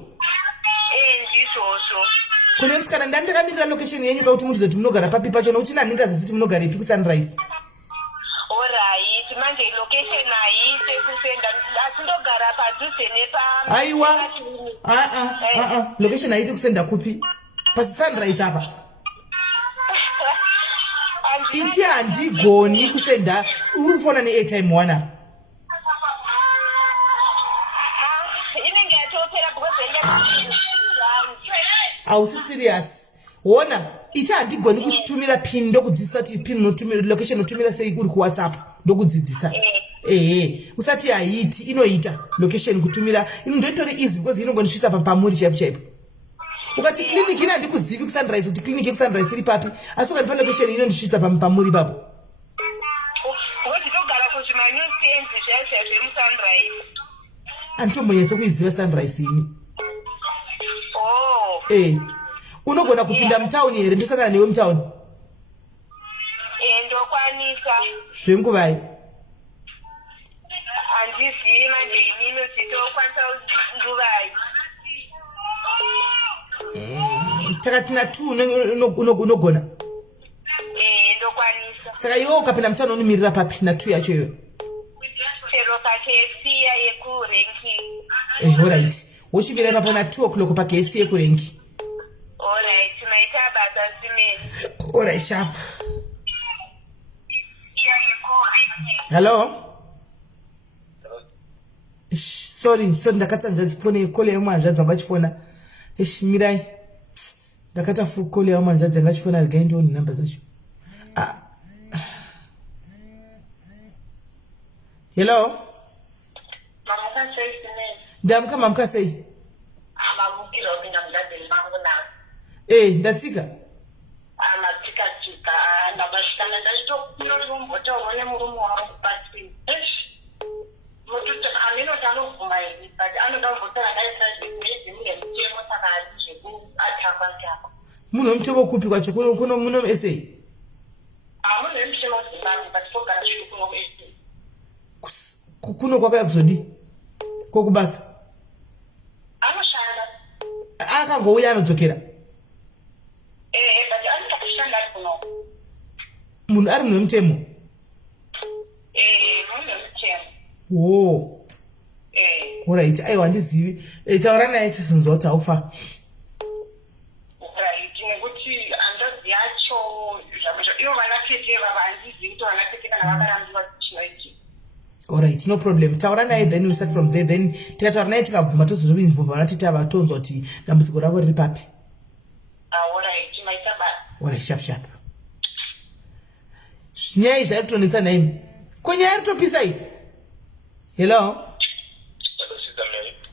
Ndizvozvo. Kune musikana ndandakamirira location yenyu kuti mutizoti munogara papi pacho nokuti handingazositi munogara ipi kuSunrise. Alright, manje location haise kusenda asi ndogara padhuze nepa. Aiwa. Location haiti kusenda kupi? PaSunrise apa. Iti handigoni kusenda uri kufona neairtime wana. Inenge yatopera because Hausi serious. Wona iti handigoni kutumira pin ndokudzidzisa kuti pin notumira location notumira sei uri kuWhatsApp ndokudzidzisa. Usati haiti inoita location kutumira inondotori easy because inongonisvisa pamuri chaipo. Ukati clinic ina ndikuzivi kuSunrise kuti clinic yekuSunrise iri papi asi ukanipa location inondisvitsa pamuri papo. Kuti togara kuzvima new scenes zvemuSunrise. Anditombonyatso kuiziva Sunrise ini. Unogona kupinda mutauni here ndosangana newe mutauni? Ndokwanisa. Zvenguvai? Handizivi manje inini kuti ndokwanisa nguvai. Takati na 2 unogona? Ndokwanisa. Saka iwe ukapinda mutauni unimirira papi na 2 yacho iyoyo? Chero paKFC yekurenki. Alright. Wochivira ipapo na 2 o'clock paKFC yekurenki. Alright, maita basa simeni. Alright, sharp. Hello? Sorry, ndakatsanza phone call yemwanzvadzi angachifona. Mirai. Ndakata call yemwanzvadzi angachifona again on number zacho. Hello? Mamuka sei simeni. Ndamka mamuka sei? Mamukira kupinda mudhadheni mangu nawo. Ndatsika. Matsika ndabashikana ndachitokura kumbotaura nemurume wangu pasi. Mututi aninoda anovhuma here but anoda kumbotaura ndaisazvimezi mune mutemo saka hazvekuatakwa. Muno mutemo kupi kwacho kuno muno SA? Mune mutemo Zimbabwe but togara zvedu kuno SA. Kuno kwakaya kuzodi? Kokubasa? Anoshanda. Akangouya anodzokera? But anoda kushanda ari kuno. Munhu ari muno mutemo? Mune mutemo. Alright, aiwa handizivi. Taura naye tisinzwa kuti haufa. Right, nekuti handozi yacho ivo vanatete vava handizivi kuti vanatete kana vakarambiwa chinoiti. Alright, no problem. Taura naye then we start from there. Then tikataura naye tikabvuma tozozvinzwa vanatete ava tonzwa kuti dambudziko ravo riri papi. Alright, maita basa. Alright, sharp. Nyaya izvi aritonesa naimi. Ko nyaya ritopisa iyi? Hello?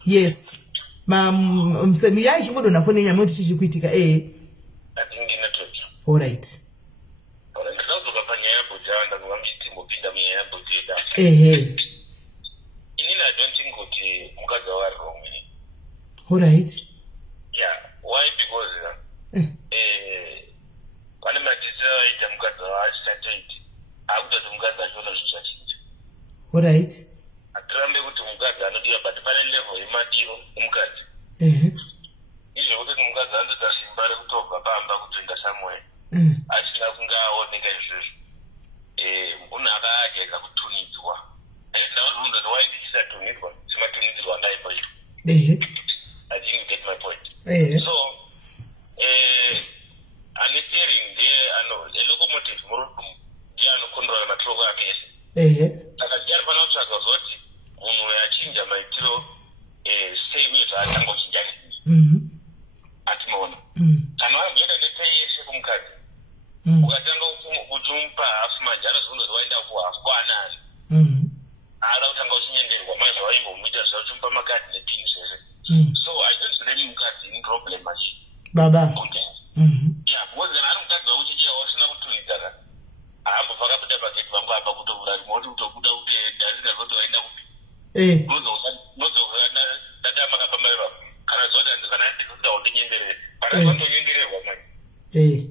Yes. Msemi yai chingodona fone nyama kuti chichikuitika Atingina tocha. Alright. Ndakauzoka panyaya bhodhanda kuva muchitimbo munyaya bhodheda. Inini I don't think kuti mukadzi wari wrong. Alright. Yeah, why? Because pane madzidziro aita mukadzi waachitatoiti akuti mukadzi achiona zvinhu zvachinja. Alright. Atirambe kuti mukadzi anodiwa but pane level yemadiro emukadzi. Izvo kuti mukadzi andoda simba rekutobva pamba kutoenda somewhere. Asina kunge aoneka izvozvo. Munhu akaageka kutunidzwa. Ndakazobvunza kuti why ndichisatunidzwa? Simatunidzirwa ndaipa izvo. I think you get my point. So, ane steering ndiye a locomotive murudumu ndiye anokontrola matloko ake ese. Saka ndianofana kutsvaga zoti munhu uyu achinja maitiro sei uye zvaatanga kuchinja nei. Atimaona. Kana wamboenda netei yese kumukadzi. Ukatanga kuti umupa hafu manje anozvunza kuti waenda kuhafu kwaanani. Haada kutanga uchinyengerwa mai zvavaimbomuita zvachumupa makadhi nepini zvese. So I don't blame mukadzi in problem manje. Baba. Yeah, because kana ari mukadzi wauchi nozogana ndatama kapamaiva kana zoti kana ndikuda kundinyengerera kana zvandonyengererwa mani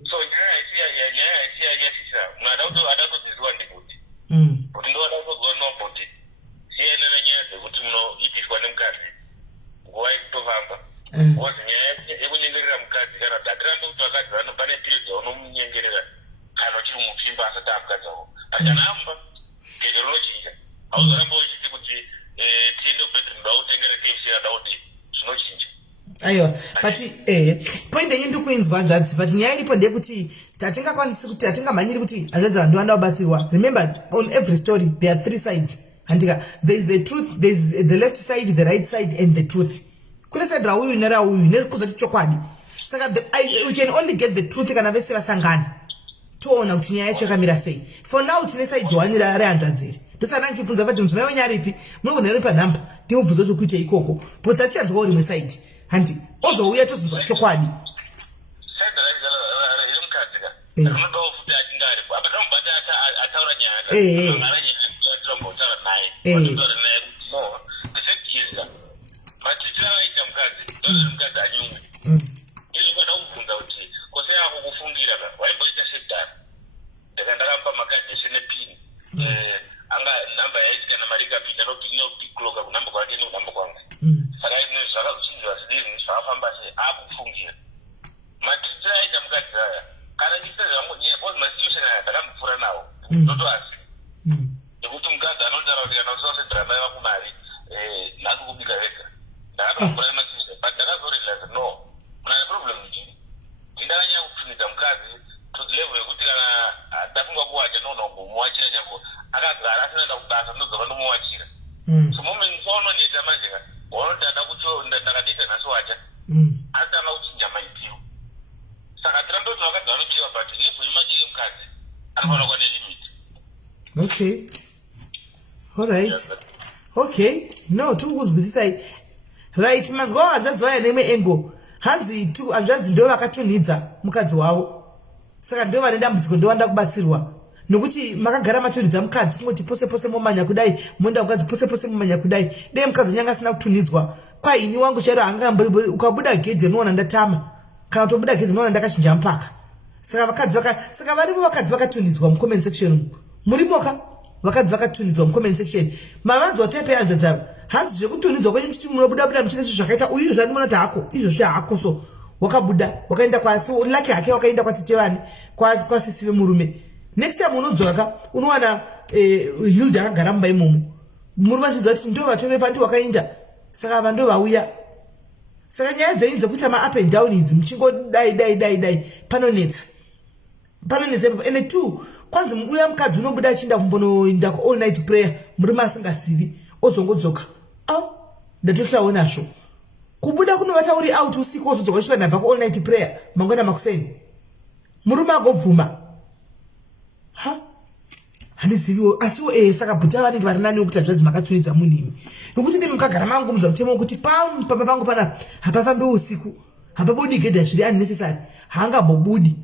so nyaya haisiyanyasisa munhu adatodziziwa ndikuti kuti ndoada kuzwa noboti siyana nenyaya dzekuti munoitiswa nemukadzi nguva ikutofamba kozi nyaya yekunyengerera mukadzi kana kuti hatirambi kuti vakadzi vano pane period yaunomunyengerera kana uchiri mupfimba asati akukadzawo achanamba gede rinochinja hauzoramba uchiti kuti tiende kubedroom ndautengere kfc ada kuti zvinochinja aiwa but point yenyu ndikuinzwa hanzvadzi but nyaya iripo ndeyekuti tatingakwanisi kuti hatingamhanyiri kuti hanzvadzi vanhu vanoda kubatsirwa. Remember, on every story there are 3 sides. Handika, there is the truth, there is the left side, the right side, and the truth. Kune side rauyu nerauyu nekuzati chokwadi. Saka we can only get the truth kana vese vasangana toona kuti nyaya yacho yakamira sei. For now tine side wani rehanzvadziri ndosana ndichibvunza kuti mudzimai wenyu aripi munogona panhamba ndimubvunza kuti kuite ikoko because tichanzwawo rimwe side handi ozouya tozonzwa chokwadi. Okay. All right. Okay. No, tukuzwisisa. Right, mazwa hanzvadzi vaya nemwe engo. Hanzi tu hanzvadzi ndo vakatunhidza mukadzi wavo. Saka ndo vane dambudziko ndo vanoda kubatsirwa. Nokuti makagara matunhidza mukadzi kungoti pose pose momanya kudai, monda mukadzi pose pose momanya kudai. Dei mukadzi nyanga asina kutunhidzwa. Kwa ini wangu chero angambori ukabuda gedhe unoona ndatama. Kana kutobuda gedhe unoona ndakachinja mpaka. Saka varipo vakadzi vakatunhidzwa mucomment section. Murimoka vakadzi vakatunhidzwa mucomment section. Mavanzi otepe hanzvadzava. Hanzi zvekutunidzwa kwenyu kuti munobuda muchita zvakaita uyu zvandimona kuti hako izvo hako so wakabuda wakaenda kwasi laki hake wakaenda kwatitevani kwasisive murume. Next time unodzoka unowana Hilda akagara mumba imomo. Murume achiziva kuti ndo vatore pandi wakaenda. Saka vanhu ndo vauya. Saka nyaya dzenyu dzekuita ma up and down idzi muchingodai panonetsa. Ene two kwanzi uya mukadzi unobuda achienda kumbonoenda all night prayer murume asingasivi ozongodzoka. Ndatohla nasho. Kubuda kunovata uri out usiku ozodzoka uchida nabva ku all night prayer mangwana makuseni. Murume agobvuma. Handiziviwo asiwo saka bhuta vanenge vari nani ukuthi hanzvadzi makatunhidza munhu imi. Nokuti ndimi mukagara mangomudza mutemo wekuti pamba pangu pana hapafambi usiku. Hapabudi gedha zviri unnecessary. Haangambobudi.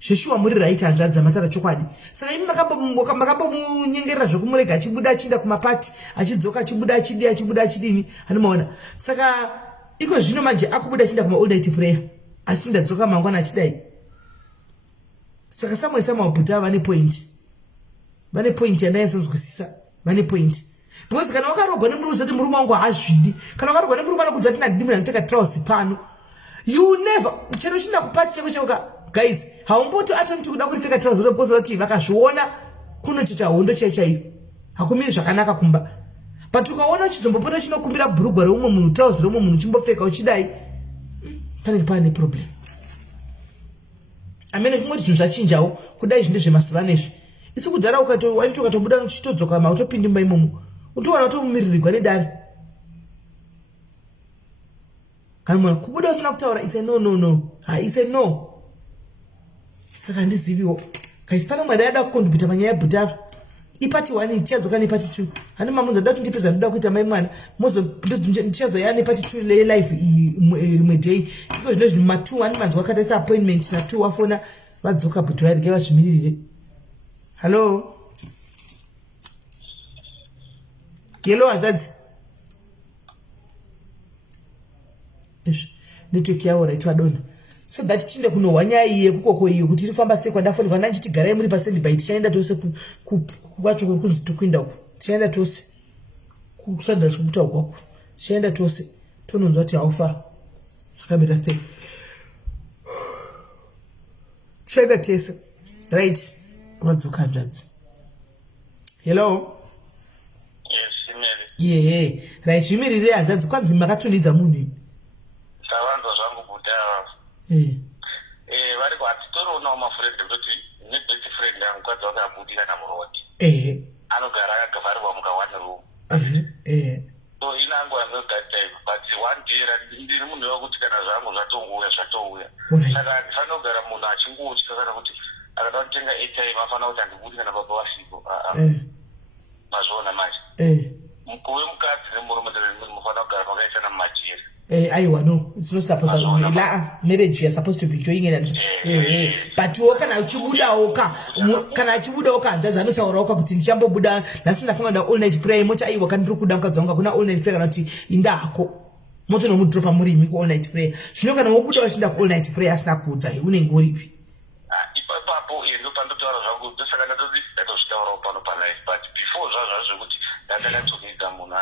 Zveshuwa muri right hanzvadzi matara chokwadi. Saka imi makambomunyengerera zvokumurega achibuda achienda kumapati achidzoka achibuda achidini anomaona. Saka iko zvino manje akubuda achienda kuma all night prayer achinda dzoka mangwana achidai. Saka samwe bhuta vane point. Vane point yandaisozwisisa. Vane point. Because kana wakarogwa nemurume uzoti murume wangu haazvidi. Kana wakarogwa nemurume anokudza kuti ndimi ndinopfeka trouser pano. You never chero chinda kupati chekucheuka. Guys, haumboti atonti kuda kuripfeka trouser ropoza kuti vakazviona kunochicha hondo chaichaiyo. Hakumiri zvakanaka kumba. But ukaona chizombopota chinokumbira bhurugwa reumwe munhu trouser reumwe munhu chimbopfeka uchidai. Pane problem. Amene kungoti zvinhu zvachinjawo kudai zvinde zvemasiva nezvi. Isi kudhara ukatobuda uchitodzoka mautopindi mumba imomo. Utowana utomumiririgwa nedare. Kana mwana kubuda usina kutaura it's a no. It's a no. Saka ndiziviwo. Kaisi pana mwari ada kukondipita panyaya yebhutara. Ipati 1 ichadzoka nepati 2. Hani mamunza ndoda kuti ndipeza ndoda kuita mai mwana. Mozo ndichazoya nepati 2 le life rimwe day. Iko zvino zvino ma 2 hani manzwa kadaisa appointment na 2 wafona vadzoka bhutu varige vazvimiririre. Hello. Yellow hanzvadzi. network yavo right vadona so that tiende kunohwa nyaya iye kukoko iyo kuti irifamba sei kwandafonirwa ndanchiti garai muri pasendby tichaenda tose kwacho kunzi tikuinda uku tichaenda tose kusanda zvekuita ukwako tichaenda tose tononzwa kuti haufa zvakamira sei tichaenda tese right vadzoka hanzvadzi hello yehe right zvimirirei hanzvadzi kwanzi makatonidza munhu ini savanzwa zvangu kudhaya vari kwatitoroonawo mafurend kuti nebest friend yangu kwadza wakabudira namurodi anogara akagavharirwa muka1 room so inangu anogatime but one day ndiri munhu wakuti kana zvangu zvatouya saka ndifanogara munhu achingotya kana kuti akada kutenga airtime afana kuti handibudi kana baba wasiko mazviona manje mukuve mukadzi nemurume mufana kugara makaitana mumajeri aiwa no it's not supposed to be la marriage you are supposed to be enjoying it but wo kana achibuda oka hanzvadzi anotaura oka kuti ndichambobuda nhasi ndafunga nda all night prayer moti aiwa kana ndiri kuda mukadzi wangu kuna all night prayer kana kuti indako moto nomudropa murimi ku all night prayer zvino kana wobuda wachienda ku all night prayer asina kuudza unenge uripi ipapo ndo pandotaura zvangu ndosaka ndatozvitaurawo pano palife but before zvazvo zvekuti ndandakatsokedza munhu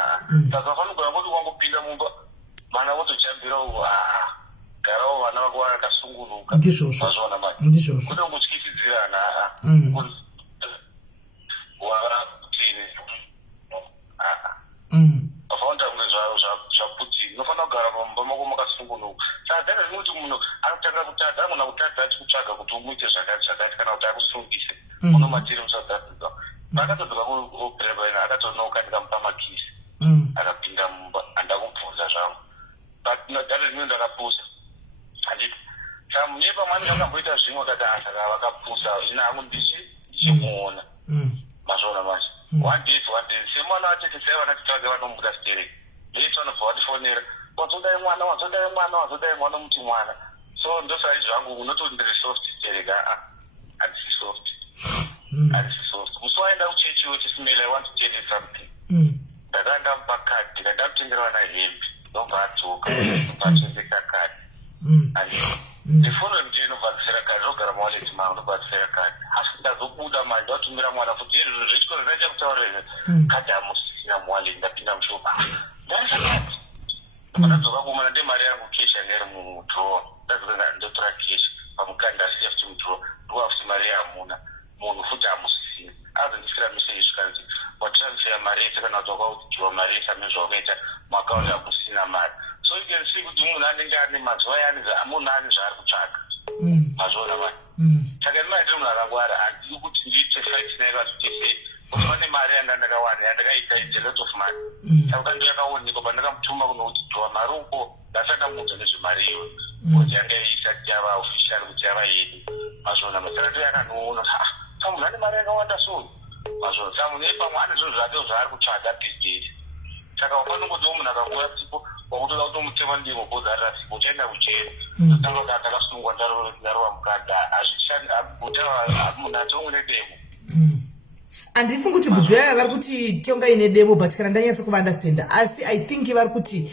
saka fanogona kuti wangopinda mumba mana votojambirawo garawo vana vako vakasungunuka ndizvozvo kutongotyisidzirana wakutini afaunda mwe zvakuti nofanira kugara pamumba mako makasungunuka saka dzana zvino kuti munhu anotanga kutadza angona kutadza ati kutsvaga kuti umuite zvakati kana kuti akusungise unomatiri muSouth Africa pakatodzoka kuprebaina akatonoka ndikamupa makisi akapinda mumba andakubvunza zvangu but ndadari zvino ndakapusa handiti samune pamwani vakamboita zvimwe kati asaka vakapusa ina hangu ndichimuona mazvaona manje one day semwana atekesai vanatitadza vanombuda stereki veti vanobva vatifonera wazodai mwana muti mwana so ndosai zvangu unotondirei soft stereki handisi soft musi waenda kuchechi woti SIS MELLY I want to tell you something ndakandamupa kadi ndikandamutengera vana hembe nobva adzoka nobva atengesa kadi the following day nobva atisera kadi ogara mawaleti mangu nobva atisera kadi asi ndazobuda manje ndatumira mwana futi izvozvo zvechikoro ndachakutaurira kadi hamusisina muwaleti ndapinda mushopa ndaisa kadi ndadzoka kumana ndemari yangu kesha ndiri mudrowa ndadzoka ndotora kesha pamukadi ndasiya futi mudrowa ndowa futi mari yamuna munhu futi hamusisina azondisira meseji zvikanzi watransfera mari yese kana wadzaka kutiwa mari yese ame zvawakaita muakaunti hakusina mari so you can see kuti munhu anenge ane mazuva munhu ane zvaari kutsvaga mazvaona mari saka ndimaitire munhu akangwara handii kuti ndiite fight naye katutese kuti pane mari yanga ndakawana yandakaita ite lot of money saka kando yakaonekwa pandakamutuma kunokuti dhiwa mari uko ndasakamuudza nezvemari iyo kuti yanga isati yava official kuti yava yedu mazvaona mari saka ndoyakanoona munhu ane mari yakawanda so mazvaona saka munhu epamwe ane zvinhu zvake zvaari kutsvaga these days saka wafanongotiwo munhu akanguya sipo wakutoda kutomutema ndimo bhozarira sipo uchaenda kuchena totanga kuti ndakasungwa ndarova mukadzi hazvishandi munhu atomwe nedemo handifungi kuti bhudzo yayo vari kuti tonga ine demo but kana ndanyatsa kuvaunderstanda asi I think vari kuti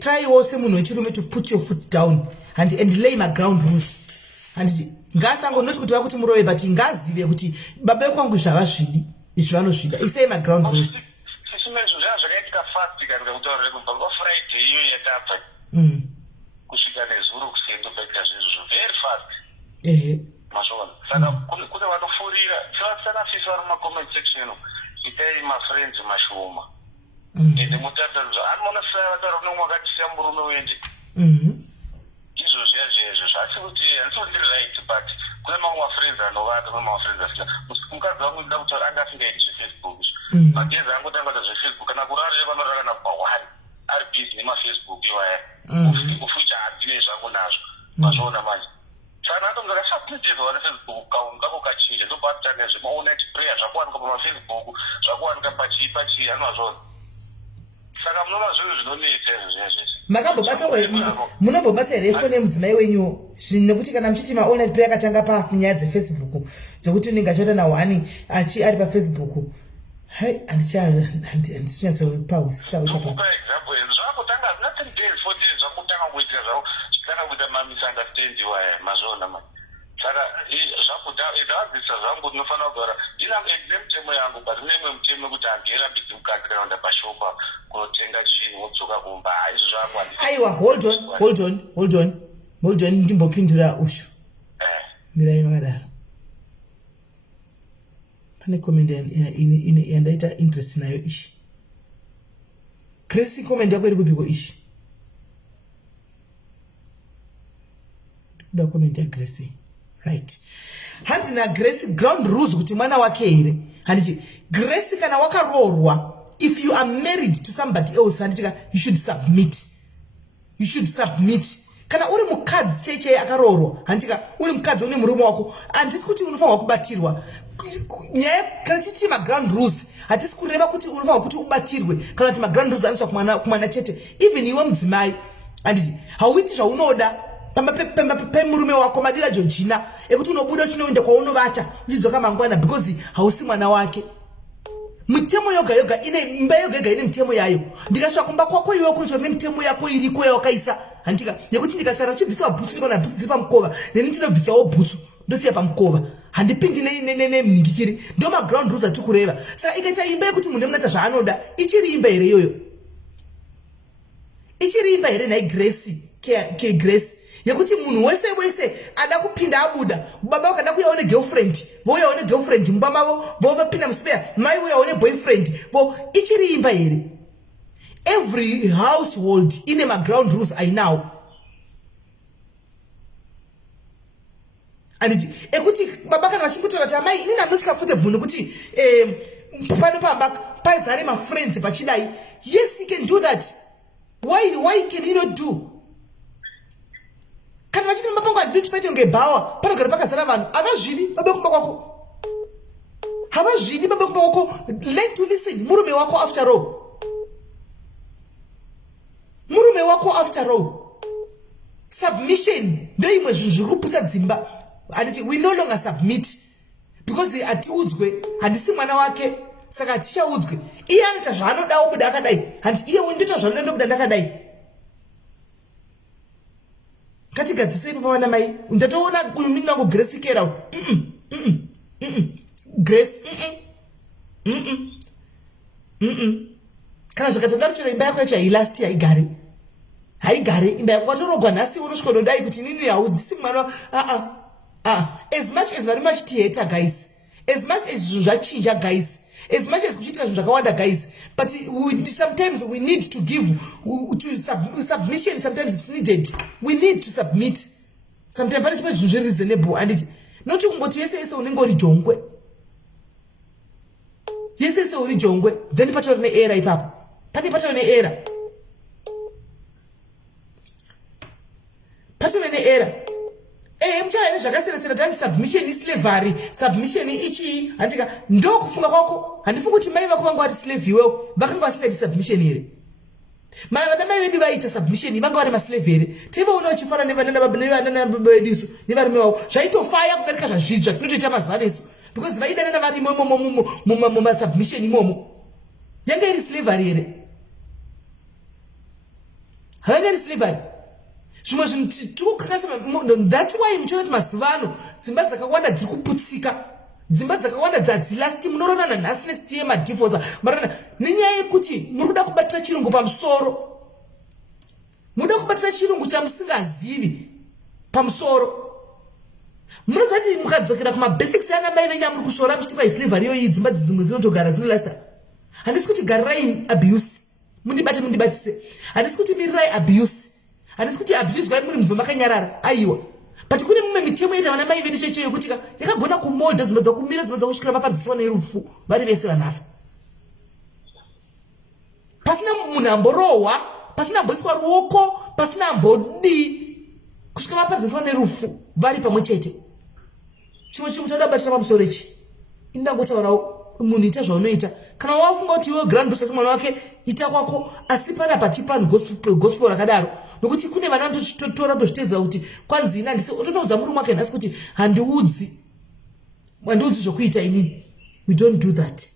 traiwo semunhu wechirume to put your foot down and lay ground rules handiti ngasangonoti kuti vakuti murove but ngazive kuti baba ekwangu zvavazvidi izvi vanozvida isei ground rules simezvo zvakaitika fast kana kutaurira kubva pafriday iyo yatabva kusvika nezuro kusendo paita zvinhu very fast mazvona saka kune vanofurira sevasana sisi vari mumacomment section itai mafriends mashoma ende mutatarizva anoona sevataura kuno mwakatisiya murume wende izvo zvezvezvo zvasi kuti handisondiri right but kune mamwe mafriends anovata kune mafriends asina mukadzi wangu ida kutaura anga asingaiti zvefacebook magezi angu tangata zvefacebook kana kurarira panorara kana pahwari ari busy nemafacebook iwaya kufucha handine zvangu nazvo mazvoona manje saka natomzaka sapidezwa nefacebook kaungako kachinja ndobatitange zvemaonet prayer zvakuwanika pamafacebook zvakuwanika pachii anozvona saka munova zvinhu zvinoneta izvozvezvese munombobata here foni yemudzimai wenyu nekuti kana muchiti maonline prayer akatanga panyaya dzefacebook dzekuti unenge achiita na1 ari pafacebook hai handichinyatsopahwisisa example zvakutanga zvina after 3 days 4 days zvakutanga kuitira zvavo zvitanga kuita mamisunderstanding waya mazvona mani saka zvakudavadzisa zvangu ndinofanira kugara ndinange exam temo yangu but nemwe mutemo kuti handirambidzi mukadzi kana kuenda pashopa kunotenga chinhu wodzoka kumba haizvo zvakwanisa. Aiwa, hold on ndimbopindura usho mirai vakadaro pane comment yandaita interest nayo ishi Grace comment yako iri kupiko ishi ndikuda comment ya Grace right hanzi na Grace ground rules kuti mwana wake here handiti Grace kana wakaroorwa if you are married to somebody else handitika you should submit kana uri mukadzi cheche akaroorwa handika uri mukadzi une murume wako handisi kuti unofanirwa kubatirwa nyaya kana tichiti maground rules hatisi kureva kuti unofanirwa kuti ubatirwe kana kuti maground rules anoswa kumwana chete even iwe mudzimai handiti hauiti zvaunoda pamba pemurume wako madira Georgina ekuti unobuda uchinoenda kwaunovata uchidzoka mangwana because hausi mwana wake. Mitemo yoga ine imba yoga ine mitemo yayo ndikasha kumba kwako iwe kuti ne mitemo yako iriko yawakaisa handika yekuti ndikashara chibvisa bhutsu ndikona bhutsu dzipa mukova neni ndinobvisawo bhutsu ndosiya pamukova handipindi ne mingikiri ndo ma ground rules atikureva saka ikaita imba yekuti munhu munata zvaanoda ichiri imba here iyoyo ichiri imba here nai Grace ke Grace yekuti munhu wese ada kupinda abuda baba wakada kuyaone girlfriend voyaone girlfriend mbamba vo vapinda muspare mai voyaone boyfriend vo ichiri imba here. Every household ine ma ground rules I now and ekuti baba kana vachimbotaura kuti amai inini handoti comfortable nekuti pano pamba pazare ma friends pachidai. Yes, he can do that. Why can he not do? Kana vachiti mapango admit pete ngebhawa panogara pakazara vanhu havazvidi baba kumba kwako havazvidi baba kumba kwako. Learn to listen. Murume wako after all submission ndo imwe zvinhu zviri kuputsa dzimba handiti we no longer submit because hatiudzwe handisi mwana wake saka hatichaudzwe iye anoita zvaanoda obuda akadai handiti iye ndoita zvanoda ndobuda ndakadai. Katigadzisei papa wana mai ndatoona uyu mini wangu Grace kera Grace kana zvakatodaro chero imba yako yacho hailast haigare imba yako kwatorogwa nhasi unosvikonodai kuti nini haudisi mwana as much as vari machitiheta guys, as much as zvinhu zvachinja guys, as much as kuchitika zvinhu zvakawanda guys, but sometimes we need to give submission. Sometimes it's needed. We need to submit. Sometimes pane chimwe zvinhu zvireasonable and not kungoti yese unenge uri jongwe yese uri jongwe then patori neera ipapo pane patori neera mchaene zvakasiyana tani submission islavery submission ichi handika ndo kufunga kwako handifunga kuti mai vako vanga vari slave iwewo vakanga vasingaiti submission here. Vana mai vedu vaita submission vanga vari maslave here tevouno vachifana nevana baba vedu isu nevarume vavo zvaitofaya kudarika zvazvizvi zvatinotoita mazuva nesu because vaidanana vari mumasubmission imomo. Yanga iri slavery here havanga iri slavery zvimwe zvinhu tikukakasema. That's why muchiona kuti mazuva ano dzimba dzakawanda dziri kuputsika, dzimba dzakawanda dzadzilasti munoronana nhasi next year madivorce marana nenyaya yekuti muri kuda kubatira chirungu pamusoro, munoda kubatira chirungu chamusingazivi pamusoro. Munozati mukadzokera kumabasics ana mai venyu muri kushora muchiti paislavery iyoyi dzimba dzimwe dzinotogara dzinolasta. Handisi kuti garirai abuse mundibatise, handisi kuti mirirai abuse, handisi kuti abuse kwai muri muzoma makanyarara aiwa, but kune mumwe mitemo yaita vana mai vedu cheche yokuti yakagona kumolda dzimba dzakumira dzimba dzakusvikira vapadziswa nerufu vari vese vanafa pasina munhu amborohwa, pasina amboiswa ruoko, pasina ambodi kusvika vapadziswa nerufu vari pamwe chete. Chimwe chinhu choda kubatira pamusoro ichi indangotaurawo munhu ita zvaunoita kana wafunga kuti iwe grand boss mwana wake ita kwako asi pana patipani gospel rakadaro nokuti kune vana vanotora tozvitedza kuti kwanzi ina ndisi utotoudza murume wake nhasi kuti handiudzi zvokuita inini. We don't do that.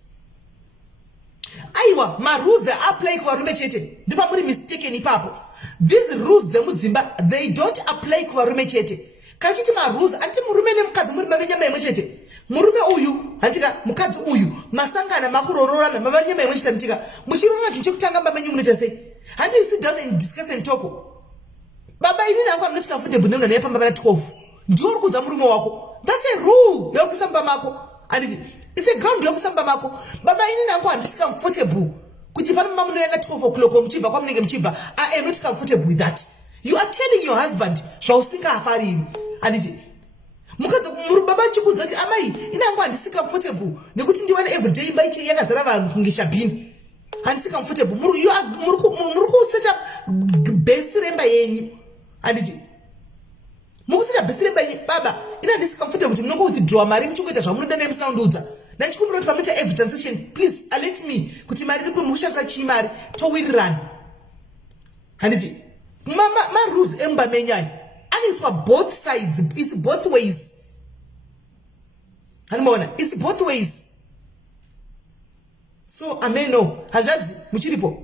Aiwa, ma rules they apply kuvarume chete ndipo muri mistaken ipapo. these rules dzemudzimba they don't apply kuvarume chete. Kana chiti marules anti murume nemukadzi muri mavanyama imwe chete. Murume uyu handika mukadzi uyu masangana makurororana mavanyama imwe chete handika muchirorora chinhu chekutanga bamenyu munoita sei. Handi you sit down and discuss and talk. Baba ini nangu I'm not comfortable nemuna neyapamba vana 12. Ndiyo uri kudza murume wako. That's a rule yokusamba mako. And it's a ground yokusamba mako. Baba ini nangu handisi comfortable. Kuti pana mama munoenda 12 o'clock muchibva kwamunenge muchibva. I am not comfortable with that. You are telling your husband zvausinga afariri. And mukadzi baba chikudza kuti amai inangu handisi comfortable nekuti ndiwana everyday imba ichi yakazara vanhu kunge shabhini. Handisi comfortable. Muri kuseta base remba yenyu. And mukusita base remba yenyu baba ina handisi comfortable kuti munongo withdraw mari muchingoita zvamunoda nemusina kundudza. Nachikumbira kuti pamuita every transaction please alert me kuti mari iri mukushandisa chii mari towirirana. Handiti ma rules emba menyai. And it's for both sides. It's both ways. It's both ways. So ameno hajazi muchiripo.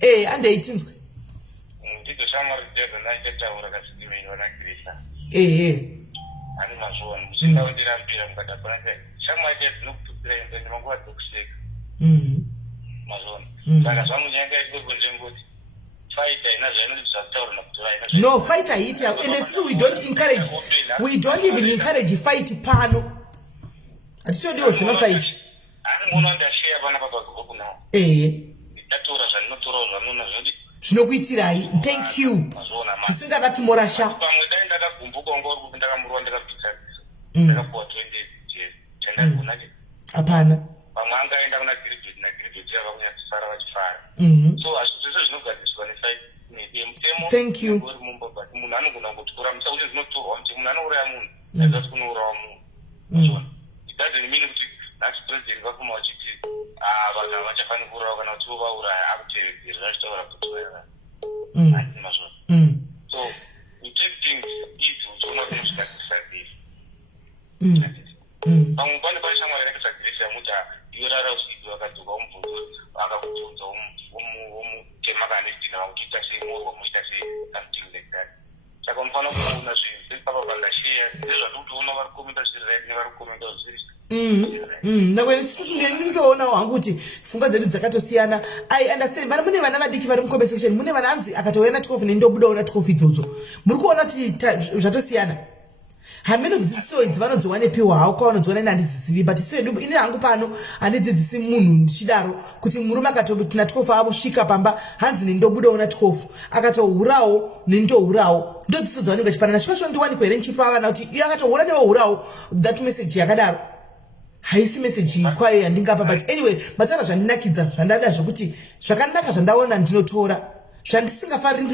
And 18. Ndiko shamari dzega naitaura kasidimeni vanagirisa. Ani mazvona muchindawundira mbira mukatapana shamari dzinokupira ende manguva dzokuseka. Mazvona. Saka zvamunyanga iri kuti no fight hit and we don't even encourage fight pano. Atichodiwo zvino fight. Zvinokuitirai thank you. Zvisingakati morasha. Hapana. Thank you. So we take things easy, we do not sacrifice. I understand. Vana mune vana vadiki vari mucomment section. Mune vana anzi akatouya na 12 nendobuda una 12 idzodzo. Muri kuona kuti zvatosiyana. Hameno dzidziso idzi vanodziwana piwa hawo kwavanodziwana ine handidzizivi but iso yedu ine hangu pano handidzidzisi munhu ndichidaro kuti murume akatoti na 12 avo svika pamba hanzi nendobuda una 12 akatohurawo nendohurawo ndodziso dzavanenge vachipanana shosho ndiwanikwa here nichipa vana kuti iyo akatohura nevohurawo that message yakadaro haisi message kwayo yandingapa but anyway matsara zvandinakidza zvandada zvokuti zvakanaka zvandaona ndinotora zvandisingafariri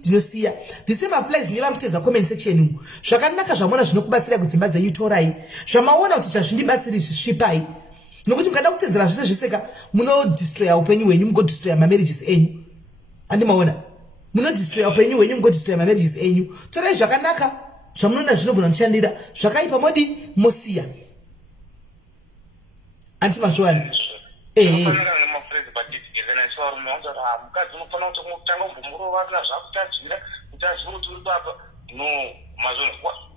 ndinosiya. The same applies nevari kutedza comment section umu. Zvakanaka zvamona zvinokubatsira kudzimba dzenyu torai. Zvamaona kuti zvazvindibatsiri zvisvipai. Nokuti mukada kutedzera zvese zviseka munodestroya upenyu hwenyu mugodestroya marriages enyu. Andimaona. Munodestroya upenyu hwenyu mugodestroya marriages enyu. Torai zvakanaka zvamunoona zvinogona kushandira zvakaipa modi mosiya. Antimazvowani. Mukadzi unofana kuti kutanga kumbomurova kana zvakutadzira kuti azive kuti uri baba no mazvino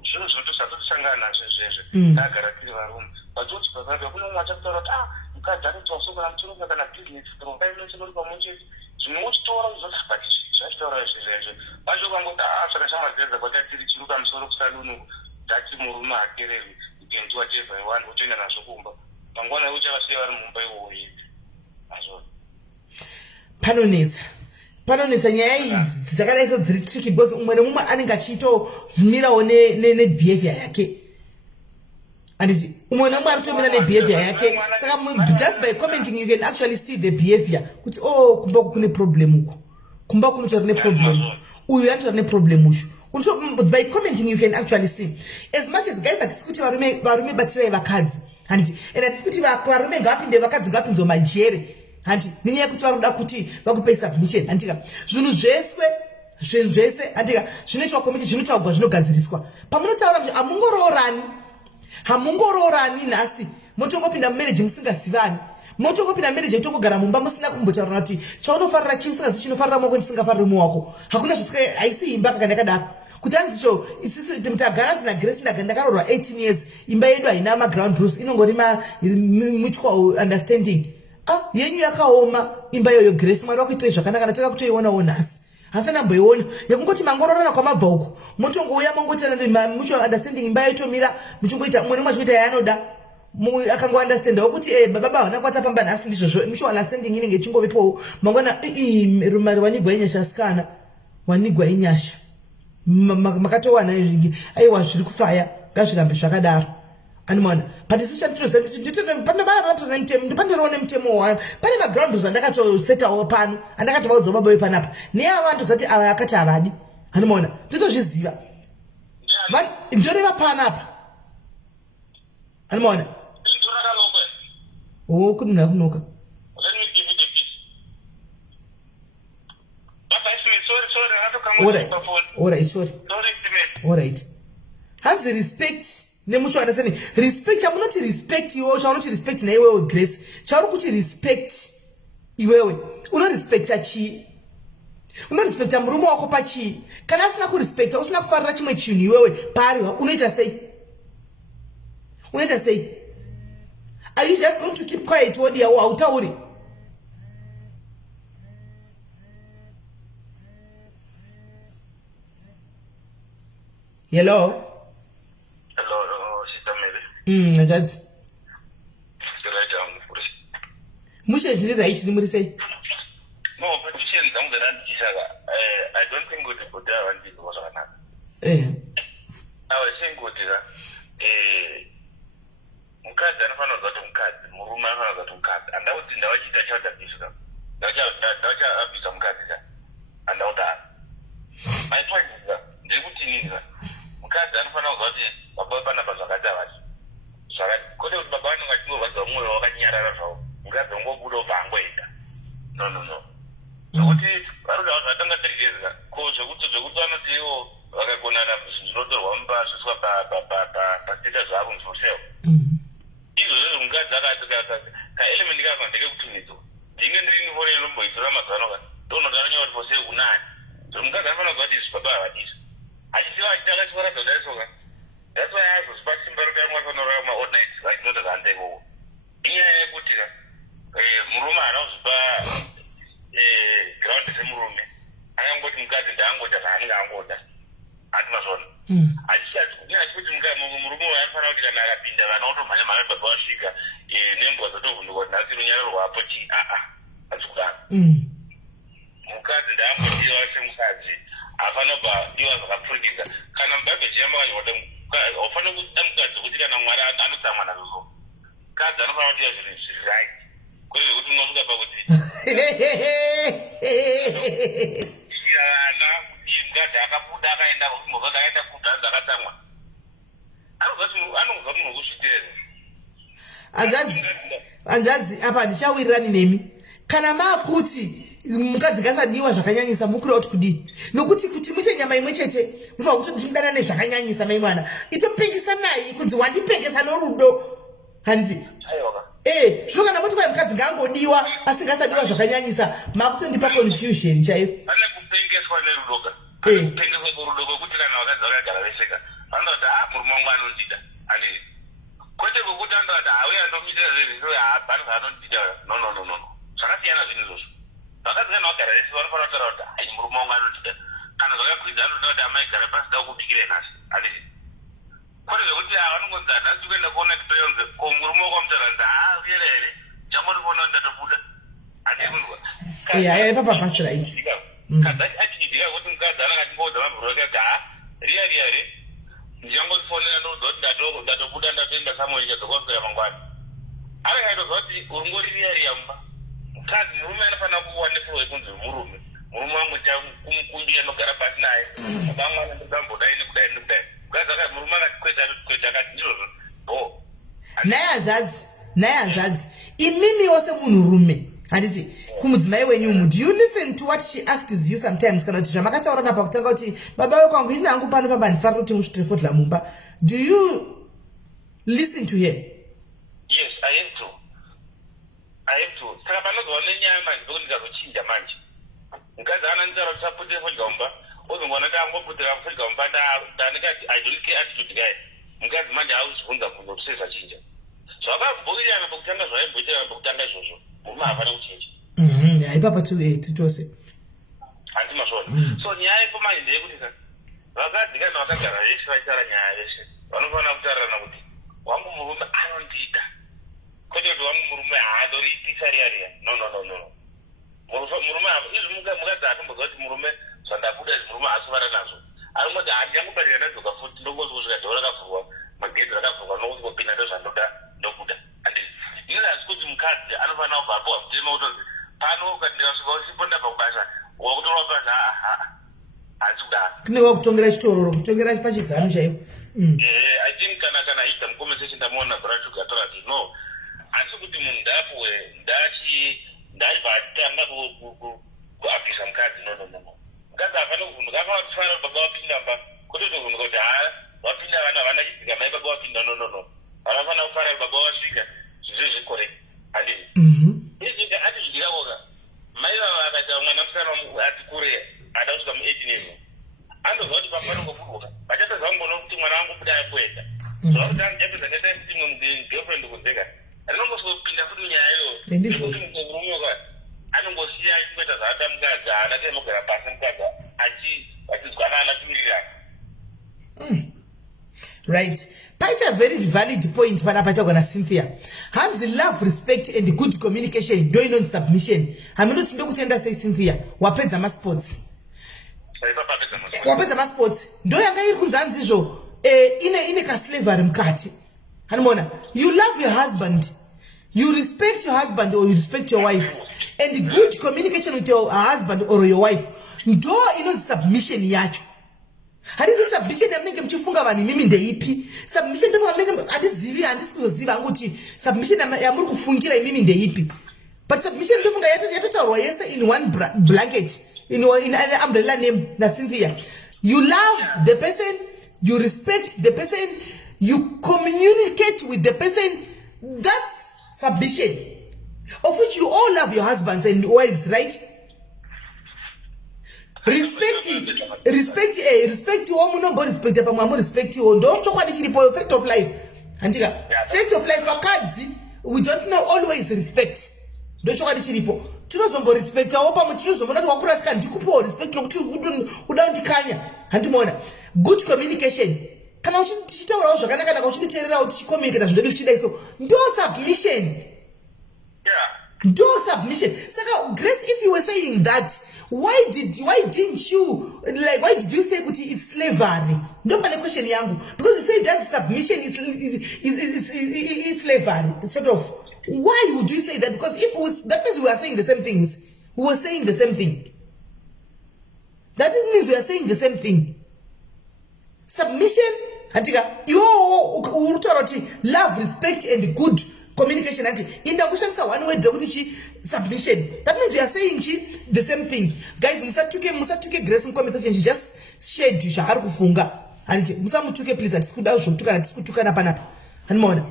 zvinhu zvinotosatotisangana nazvo izvezvo ndagara tiri varume vatoti pazaga kune umwe achakutaura kuti mukadzi anotiwaso kana muchirume kana business profainosori pamuncheti zvimwe uchitora kuzosabati zvachitaura izvezvo vacho kangoti saka shamadzedza kwatatiri chiruka musoro kusadunuku tati murume hakereri upendi watevha iwani wotoenda nazvo kumba mangwana uchavasiya vari mumba iwoyi mazvona panonetsa nyaya idzi dzakadai dziri tricky because umwe nemumwe anenge achiitomirawo nebehavior yake anditi umwe nemumwe ari kutomira nebehavior yake saka just by commenting you can actually see the behavior kuti kumba uku kune problem uku kumba uku mutori neproblem uyu yatori neproblem ushu by commenting you can actually see as much as guys hatisi kuti varume batsirai vakadzi handiti and hatisi kuti varume ngavapinde vakadzi ngavapinzwa majere hanti ninyaya kuti varuda kuti vakupe submission handika zvinhu zvese handika zvinoitwa komiti zvinotaurwa zvinogadziriswa pamunotaura kuti hamungoroorani nhasi motongopinda mumarriage musingazivani motongopinda marriage yotongogara mumba musina kumbotaura kuti chaunofarira chii usingazi chinofarira muwako ndisingafariri muwako. Hakuna zvisika, haisi imba kakandakadaro. Kuti hanzicho isisu mutagara zina Grace ndakarorwa 18 years. Imba yedu haina ground rules, inongori mutual understanding. Yenyu yakaoma imba yoyo Grace, mwari wako itoe zvakanaka, nataka kutoiona nhasi. Hasana mboiona yakungoti mangororana kwamabva uko motongouya mongoti mutual understanding imba yotomira muchongoita mwe nemazvinoita yaanoda akango understandawo kuti baba hauna kwatapamba nhasi ndizvozvo mutual understanding inenge ichingovepowo mangwana rumari wanigwa inyasha asikana wanigwa inyasha makatowana aiwa zviri kufaya ngazvirambe zvakadaro animona but isu chanditopandiroone mutemo wayo pane maground rules andakatosetawo pano andakatovaudza baba wepanapa neava vantu zati ava akati havadi animona nditozviziva ndoreva panapa animona kununha kunoka alright hanzi respect nemutual understanding. Respect chamunoti respect iwewe chaunoti respect naiwewe Grace chauri kuti respect iwewe unorespecta chii? Unorespecta murume wako pachii? Kana asina kurespecta usina kufarira chimwe chinhu iwewe paari unoita sei? Unoita sei? Are you just going to keep quiet wodi yawo hautauri? Hello? That's Musha did right to say. No, but you said don't get I don't think good to put down and was on that. I was saying good Mukat and Fano got on cat, Muruma got on cat, and that was in the way that you had that issue. Daja up some cat and all that. My point is that they would see Mukat and Fano got it above Panabazakadawas. Kole babano ngatiwo bazomwe wakanyara rawo ngabe ngobulo bangwenda no ukuthi baruda watanga tigeza ko zokuthi anotiwo wakakona la mzinjodo wamba siswa pa sita zabo mfoseo izo ngaza ka element ka kwandeke kuthinizo dinge ndini vole lombo izora mazano ka dono daranya wa foseo kunani so ngaza afana kwati sibaba wadisa achisiwa achitaka chikora dodaso ka. That's why I was expecting better than what on my own night. I know that I'm there. Yeah, good. Muruma knows by ground is a murume. I am going to get in the angle that I'm going to at my son. I said, I put him Murumu and found out that I have been there and out of my mother, but Bashika, a name was a dog who was nothing in your Wapati. That's that. Mukat and I'm going to do some cards. I found out you are a pretty. Can I back a German or them? Often with them guys, we didn't know what I done with someone else. Cats are not here, right? Could you not go about it? Yeah, now you got a put that kind of mother. I put that someone. I don't know who she did. And that's about shall we run in him? Kanama kuti mukadzi kasadiwa zvakanyanyisa mukuru kuti kudi nokuti kuti muite nyama imwe chete mufa kuti ndimudana nezvakanyanyisa mai mwana itopengesa naye kunzi wandipengesa norudo handiti zvino kana muti kwai mukadzi ngangodiwa asingasadiwa zvakanyanyisa makutondipa confusion chaiyo ane kupengeswa nerudo ka kupengeswa nerudo kuti kana wakadzi vakagara veseka vanoti murume wangu anondida ani kwete kwekuti andoti auye andomita zvezvo vanhu vanondida no zvakasiyana zvinhu izvozvo vakadzi kana vagara vese vanofanira kutaura kuti hai murume wangu anondida kana zvakakwidza anoda kuti amaigara pasi da kubikire nhasi ani kwete zvekuti vanongonzi hanhasi kuenda kuona kitoyonze ko murume wako amutaranza uyera here changoti kuona ndatobuda atikunzwa papapasi right kadzachi achidika kuti mukadzi anakachimboudza mabhuru ake kuti riyariyare ndichangotifonera ndoudza kuti ndatobuda ndatoenda samwe chadzokosera mangwani arikaitozva kuti uringori riyariya mumba mukadzi murume anofanira kuwanisirwa wekunzi murume wangu kumukumbira anogara pasi naye abamwana ndodambodai nekudai mukadzi akati murume akatikweta akati ndizvozvo naye hanzvadzi imimiwo semunhurume handiti kumudzimai wenyu do you listen to what she asks you sometimes kana kuti zvamakataurana pakutanga kuti baba wekwangu ini hangu pano pamba ndifanira kuti musvitire fotla mumba do you listen to her? Yes, I have to. aitu saka panozoona nyama ndikuti ndikazochinja manje mukadzi ananditaura kuti aputire fodya mumba ozongona ndangoputira fodya mumba ndanikati I don't care attitude guy mukadzi manje auzibvunza bvunza kuti sei zvachinja zvakabhuirana pakutanga zvaibhuitirana pakutanga izvozvo murume haafana kuchinja haipapa titose handi masvona so nyaya ipo manje ndeyekuti vakadzi kana vakagara veshe vachitaura nyaya veshe vanofanira kutarirana kuti wangu murume anondida kwete kuti wangu murume haadoriitisa riya no murume izvi mukadzi atomboziva kuti murume zvandabuda izvi murume haasivara nazvo anongoti handiyangubarira ndadzoka futi ndongozosvika dhoo rakavhurwa magedhi rakavhurwa nokuzopinda ndozvandoda ndobuda ini asi kuti mukadzi anofanira kubva apiwa mutemo kutozi pano ukandikasvika usipo ndabva kubasa wakutorwa basa hasi kudaro tinenge kutongera chitororo kutongera pachizano chaipo I think kana hita muconversation ndamuona brachuga torati no asi kuti munhu ndapuwe ndaibva atanga kuabvisa mukadzi no mukadzi hafana kuvhunduka akafanira baba wapinda mba kutotogvunduka kuti wapinda vana vana chidzika mai baba wapinda no vanafanira kufanira baba wasvika zvizvo zvikoreka handii izvika ati zvidikakoka mai vava akaita mwana musana ati kure ada kusvika mu18 andoziva kuti papanongoburuka vachatozvangoona kuti mwana wangu buda yakuenda zvakuti apedza kaita imwe girlfriend kunzeka rinongosopinda futi munyayayo ekuti murume anongosiya achikuita zvaata mukadzi haana taimogara pasi mukadzi achizwana ana kumirirana right paita very valid point panapa tagona Cynthia hanzi love respect and good communication ndo inonzi submission haminoti ndokutenda sei Cynthia wapedza masports wapedza masports ndo yanga iri kunzi hanzi izvo ine kaslavery mukati hanimona you love your husband you respect your husband or you respect your wife and good communication with your husband or your wife ndo inonzi submission yacho hadizi submission yamunenge muchifunga vanhu mimi ndeipi submission ndofunga munenge handisi kuzoziva anguti submission yamuri kufungira imimi ndeipi but submission ndofunga yatotaurwa yese in one blanket in an umbrella name na Cynthia you love the person you respect the person you communicate with the person that's submission of which you all love your husbands and wives right respect womunombo respect pamwe respect ndo chokwadi chiripo fact of life handika fact of life vakadzi we don't know always respect ndo chokwadi chiripo tinozombo respect awo pamwe tinozomona kuti wakurasika ndikupiwa respect nokuti uda ndikanya handimona good communication kana uchitaurawo zvakanaka kana uchinditeererawo tichikomunicata zvindoda tichidai so ndo submission ndo submission saka Grace if you were saying that why did you say kuti it's slavery ndo pane question yangu because you say that submission is slavery sort of why would you say that because if it was, that means we are saying the same things we were saying the same thing that means we are saying the same thing submission handika iwo urutaura kuti love respect and good communication anti inda kushandisa one word kuti submission that means you are saying the same thing guys musatuke Grace muconversation just shade zvaari kufunga handiti musamutuke please atikuda zvokutukana tisikutukana panapa hanimona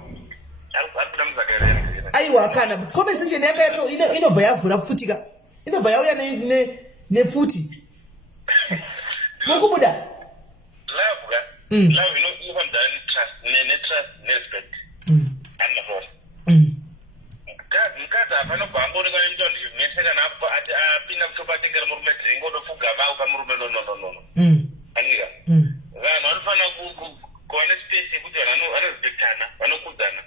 aiwa kana conversation yakaito inobva yavhura futika inobva yauya nepfuti mukubuda love inofanira trust respect mukadzi hapana kuhambooneka nemutondi meseka napo ati apinda mutopatengera murume dzingo otopfugama upa murume nononono andika vanhu vanofanira kuva nespace yekuti vanhu vanorespektana vanokudzana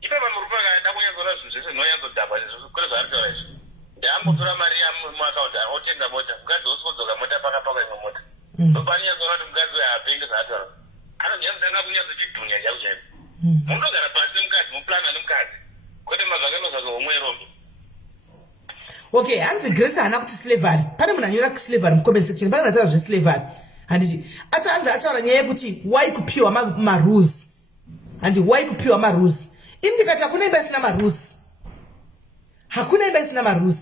ipapa murume akaenda kunyanzora zvinhu zvese zvinonyanzodhaba kure zvaaritaura izvi ndeambotora mari yamuakaunti otenga mota mukadzi osipodzoka mota pakapakwa imwe mota ndopanyanzora kuti mukadzi uyo hapengi zvaataura anonyazotanga kunyanzochidhunya chaivo chaivo munogara pasi nemukadzi muplana nemukadzi kwete mazvakanozvazo homwe rombe okay hanzi Grace haana kuti slavery pane munhu anyora slavery mucomment section pane munhu ataura zveslavery handiti hanzi ataura nyaya yekuti why kupiwa marules handi why kupiwa marules ini ndikati hakuna imba isina marules hakuna imba isina marules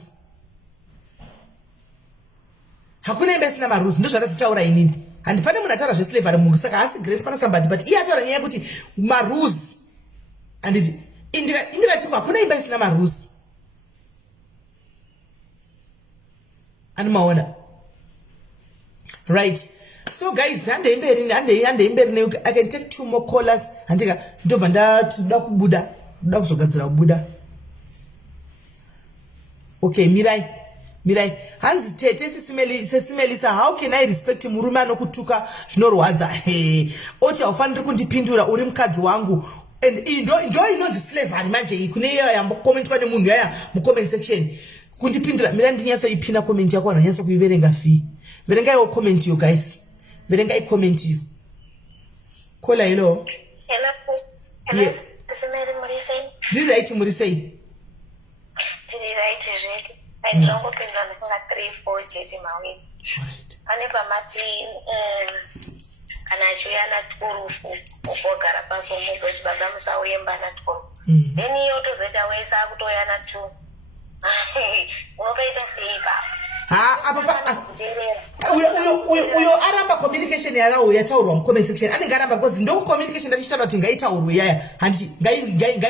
hakuna imba isina marules ndo zvakatotaura inini handi pane munhu ataura zveslavery munhu saka hasi Grace pana somebody but iye ataura nyaya yekuti marules handiti indikati hakuna imba isina marules Animaona. Right. So guys, I can take 2 more callers. And take a Buddha. Buddha. Okay, Mirai. Hands SIS MELLY, how can I respect muruma no kutuka zvinorwadza? Hey, oti aufaniri kundipindura uri mukadzi wangu. And inonzi slavery manje kune iyo yambokomentwa nemunhu yaya mucomment section. Kundipindura mira ndinyasoipina comment yako anonyasa kuiverenga fi. Verengai comment you guys. Verengai comment you. Kola hello. Hello. Yeah. Did I say? Did right really? I don't go to 3-4 jeti mawi. Alright. Ane pamati anachoyana turufu ukogara paso muto chibaba musauemba na turu. Then yoto zeta wesa kutoyana tu. Unokaita seiba. Uyo aramba communication yarawo yataurwa mu comment section. Ane garamba because ndo communication ndachitaura kuti ngaitaurwe yaya. Handiti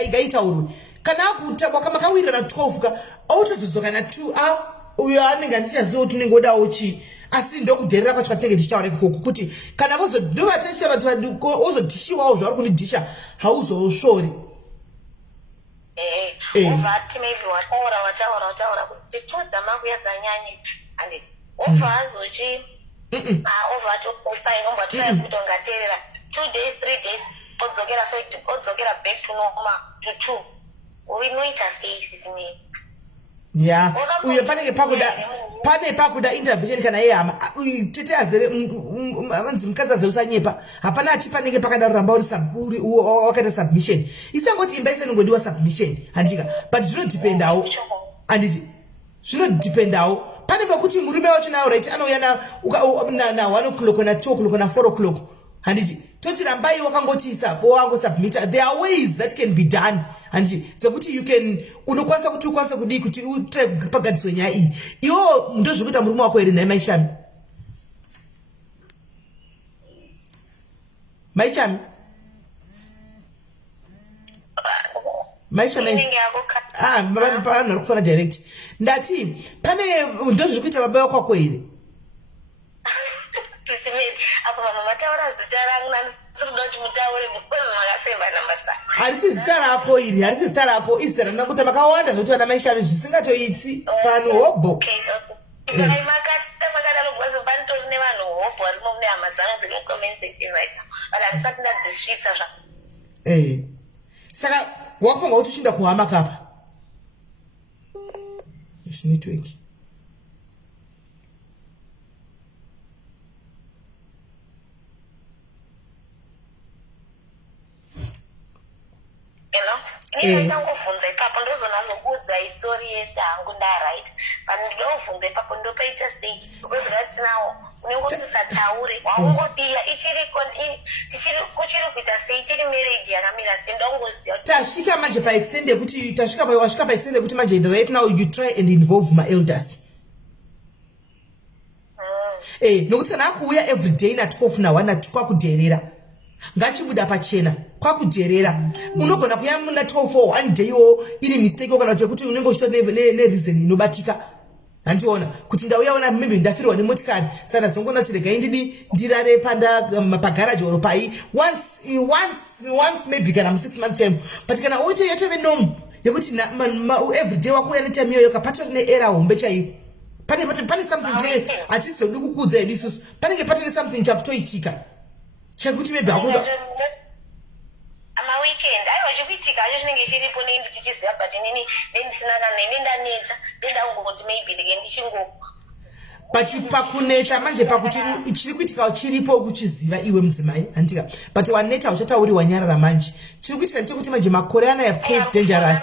ngaitaurwe. Kana kutabwa kama kawira na 12 ka autozozoka na 2 uyo anenge ndichaziva kuti unenge oda uchi asi ndokuderera kwacho katenge tichaura ikoko kuti kana vozodhuva teshera kuti ozodhishiwawo zvauri kunidhisha hauzoshori uvati maybe wataura kuti tudza makuya dzanyanye handiti obva azochi ovati osainombatirai kuti ungateerera 2 days 3 days odzokera back to normal to 2 uinoita sei SIS MELLY. Yeah, uyo pane pakuda intervention kana yehama tete azere manzi mukadzi azere usanyepa hapana ati panenge pakada ramba uri wakaita submission isangoti imba ise ngodiwa submission handika but zvinodependawo handiti zvinodependawo pane pakuti murume wacho nawo right anouya na 1 o'clock na 2 o'clock na 4 o'clock handiti toti rambai wakangotisa wango submit. There are ways that can be done handiti dzekuti you can unokwanisa kuti ukwanisa kudii kuti utry kupagadziswa nyaya iyi iwo ndozvikuita murume wako here naye Maichami vanhu vari kufana direct ndati pane ndozvikuita baba wako kwako here SIS MELLY apa mama mataura zita rangu nandikuda kuti mutaure because makasemba nambasa harisi zita rako iri harisi zita rako izita randakuta makawanda zvokuti vana maishami zvisingatoiti pano hobho makadaro because panitori nevanhu hobho varimo mune hama dzangu dziri mucomment section right now but handisati ndadzisvitsa saka wakufunga kuti uchinda kuhama kapa network ndangobvunza ipapo ndozonazokudza histori yese hangu ndaright but ndinobvunza ipapo ndopaita sei because right now unenge usisataure wangodiya kuchiri kuita sei ichiri marriage yakamira sei ndangoziva tasvika manje paextend yekuti wasvika paextend yekuti manje right now you try and involve my elders nokuti kana akuuya everyday na 12 na 1 kwakuderera ngachibuda pachena kwakuderera unogona kuya muna 12 one day iri mistake kana kuti unenge uchitora nereason inobatika handiona kuti ndauyaona maybe ndafirwa nemotikari sana zongona kuti regai ndirare pagarage oro pai once maybe kana 6 months time but kana uite yatove nomu yekuti everyday wakuya netime iyoyo kapatari neera hombe chaiyo pane something hatizodi kukudza edu isusu panenge patine something chakutoitika chakuti maybe akuda amaweekend aiwa chikuitika acho chinenge chiripo nei ndichichiziva but inini ndendisina kana ine ndanetsa ndendangoti maybe ndege ndichingo but pakuneta manje pakuti chiri kuitika chiripo kuchiziva iwe mudzimai handika but waneta uchatauri wanyarara manje chiri kuitika ndechekuti manje makore anaya kuri dangerous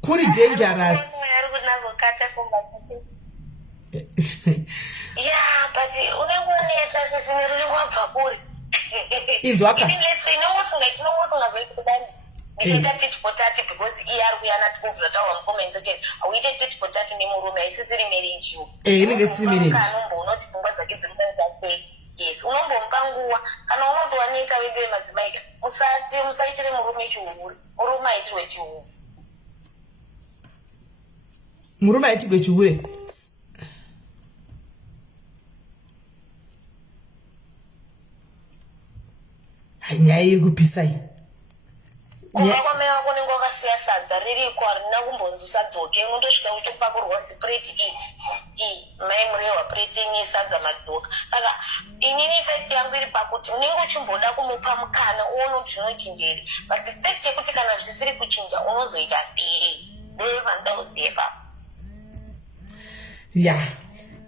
kuri dangerous yeah but unengonetsa SIS MELLY wabva kuri inzwaka even let's say nomusungazoikudani ndichaita titipotati because iye ari kuyana tikuvzataura mucomment section auite titipotati nemurume haisisiri marriage yo inenge isiri marriage unomboona pfungwa dzake dziri kuita sei yes unombomupa nguva kana unoti waneta wedu wemadzimai musaitire murume chiuru murume aitirwe chiuru murume aitirwe chiure nyaya iri kupisai kuva kwamea kunenge wakasiya sadza ririko harina kumbonzusadzoke undosvika utopakurwa zipureti iyi mai murehwa pureti inyi sadza madzoka saka inini effect yangu iri pakuti unenge uchimboda kumupa mukana uone kuti zvinochinjeri but effect yekuti kana zvisiri kuchinja unozoita sei ndovanoda kuziva ya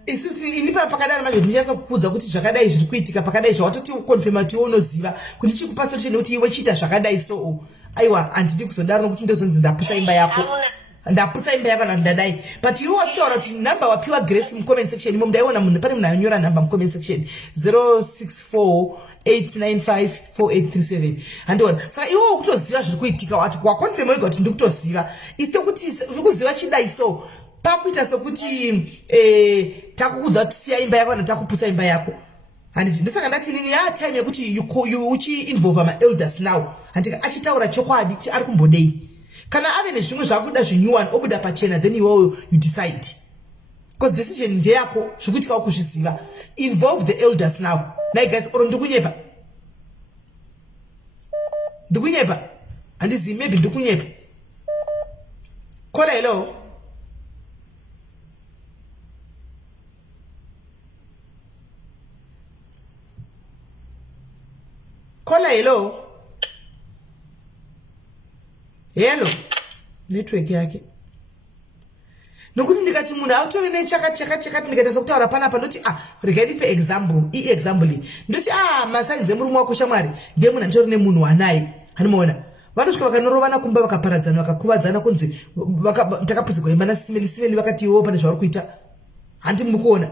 isusu ini pakadaro manje ndichanasa kukudza kuti zvakadai zviri kuitika pakadai zvawatoti ukonfirma kuti unoziva kuti ndichikupa solution yekuti iwe chiita zvakadai so aiwa handidi kuzodaro nokuti ndozonzi ndapusa imba yako kana ndadai but iwe watitaura kuti namba wapiwa grace mucomment section imo mudaiona munhu pane munhu anyora namba mucomment section 064895487 handiona saka iwe ukutoziva zviri kuitika wati wakonfirma wega kuti ndikutoziva isite kuti uri kuziva chidai so pakuita sokuti takukudza kuti siya imba yako kana takupusa imba yako handiti ndosaka ndati nini time yekuti uchiinvolva maelders now handika achitaura chokwadi ari kumbodei kana ave nezvimwe zvakuda zvenyuwani obuda pachena then iwewo you decide because decision ndeyako zvikuitikawo kuzviziva involve the elders now nai guys oro ndikunyepa handizivi maybe ndikunyepa kola hello kola hello network yake nokuti ndikati munhu autove nechakati ndikaita sokutaura panapa ndoti regai ndipe example ndoti masainzi emurume wako shamwari ndiye munhu anditori nemunhu wanaye hanimaona vanosvika vakanorovana kumba vakaparadzana vakakuvadzana kunzi takapuzigwa imba nasimeli vakati iwo pane zvauri kuita handi mukuona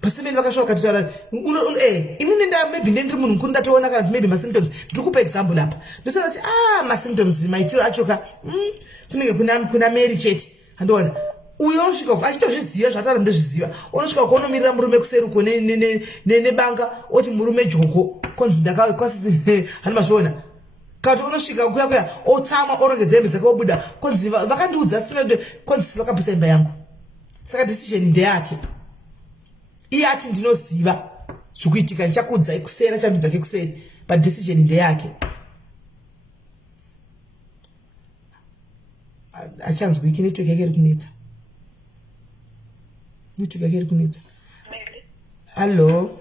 pasimeli vakasvika vakataura inini maybe ndiri munhu mukuru ndatoona kana maybe masymptoms ndiri kupa example apa ndotaura kuti masymptoms maitiro achoka kunenge kuna mary chete handiona uyo unosvika achitozviziva zvataura ndozviziva unosvika kuonomirira murume kuseri uko nebanga oti murume joko konzi ndakakwasisi handimazviona kati unosvika kuya otsama orongedza hembe dzake obuda konzi vakandiudza konzi vakapusa imba yangu saka decision ndeyake iye ati ndinoziva zvikuitika ndichakuudzai kuseri achambidzake kuseri but decision ndeyake achanzwiki network yake iri kunetsa hallo